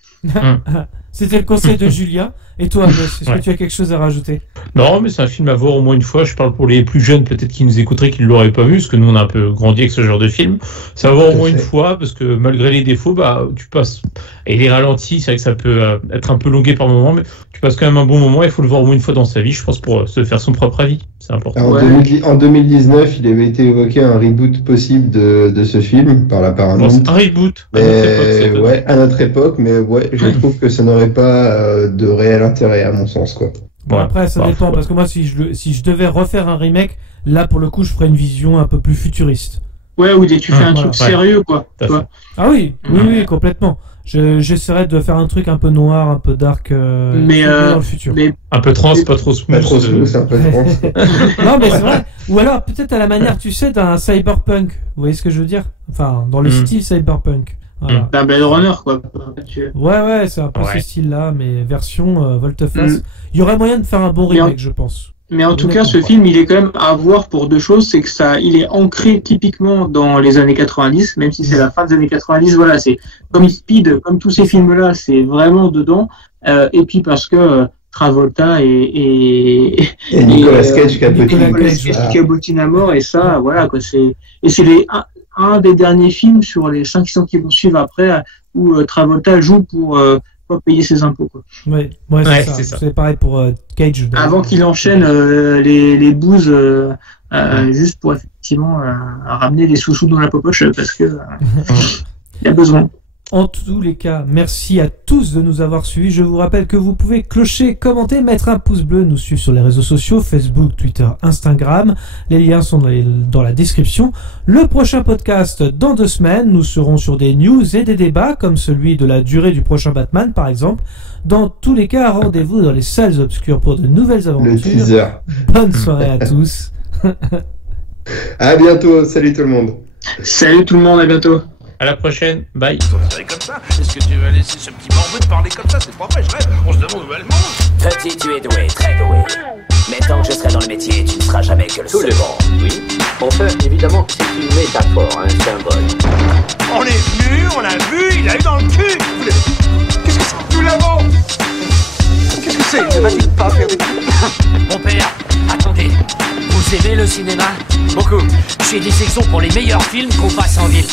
C'était le conseil de Julien. Et toi, est-ce que tu as quelque chose à rajouter? Non, mais c'est un film à voir au moins une fois. Je parle pour les plus jeunes, peut-être qui nous écouteraient, qui ne l'auraient pas vu, parce que nous, on a un peu grandi avec ce genre de film. Ça va voir au moins une fois, parce que malgré les défauts, tu passes. Et les ralentis, c'est vrai que ça peut être un peu longué par moment, mais tu passes quand même un bon moment. Il faut le voir au moins une fois dans sa vie, je pense, pour se faire son propre avis. C'est important. En 2019, il avait été évoqué un reboot possible de ce film par la Paramount. Bon, c'est un reboot. À notre époque, mais je trouve que ça n'aurait pas de réel intérêt, à mon sens, quoi. Bon, après, ça dépend, parce que moi, si je devais refaire un remake, là, pour le coup, je ferais une vision un peu plus futuriste. Ouais, ou tu fais un truc sérieux, quoi. Ah oui, oui, complètement. J'essaierais de faire un truc un peu noir, un peu dark, dans le futur. Un peu trans, pas trop smooth. Pas trop smooth, un peu trans. Non, mais c'est vrai. Ou alors, peut-être à la manière, tu sais, d'un cyberpunk. Vous voyez ce que je veux dire? Enfin, dans le style cyberpunk. Voilà. Un Blade Runner, quoi. Ouais, c'est un peu ce style-là, mais version volte-face. Il y aurait moyen de faire un bon remake, je pense. Mais en tout cas, ce film, il est quand même à voir pour deux choses. C'est que il est ancré typiquement dans les années 90, même si c'est la fin des années 90. Voilà, c'est comme Speed, comme tous ces films-là, c'est vraiment dedans. Et puis parce que Travolta et Nicolas Cage qui cabotine à mort, et ça, voilà, quoi. C'est un des derniers films sur les 500 qui vont suivre après, où Travolta joue pour payer ses impôts, quoi. Ouais, c'est ça. C'est pareil pour Cage. Avant qu'il enchaîne les bouses juste pour effectivement ramener des sous-sous dans la poche, parce que il a besoin. En tous les cas, merci à tous de nous avoir suivis. Je vous rappelle que vous pouvez clocher, commenter, mettre un pouce bleu, nous suivre sur les réseaux sociaux, Facebook, Twitter, Instagram. Les liens sont dans la description. Le prochain podcast, dans 2 semaines, nous serons sur des news et des débats, comme celui de la durée du prochain Batman, par exemple. Dans tous les cas, rendez-vous dans les salles obscures pour de nouvelles aventures. Le teaser. Bonne soirée à tous. À bientôt. Salut tout le monde. Salut tout le monde, à bientôt. À la prochaine, bye. Comme ça. Est-ce que tu vas laisser ce petit morveux te parler comme ça? C'est pas vrai, je rêve. On se demande où elle mange. Petit, tu es doué, très doué. Mais tant que je serai dans le métier, tu ne seras jamais que le Tout le second. monde, oui. Enfin, évidemment, c'est une métaphore, un symbole. On est venu, on l'a vu, il a eu dans le cul. Qu'est-ce que c'est? Nous l'avons. Qu'est-ce que c'est? Ne va-t-il pas faire des trucs? Mon père, attendez. Vous aimez le cinéma? Beaucoup. J'ai des sections pour les meilleurs films qu'on passe en ville.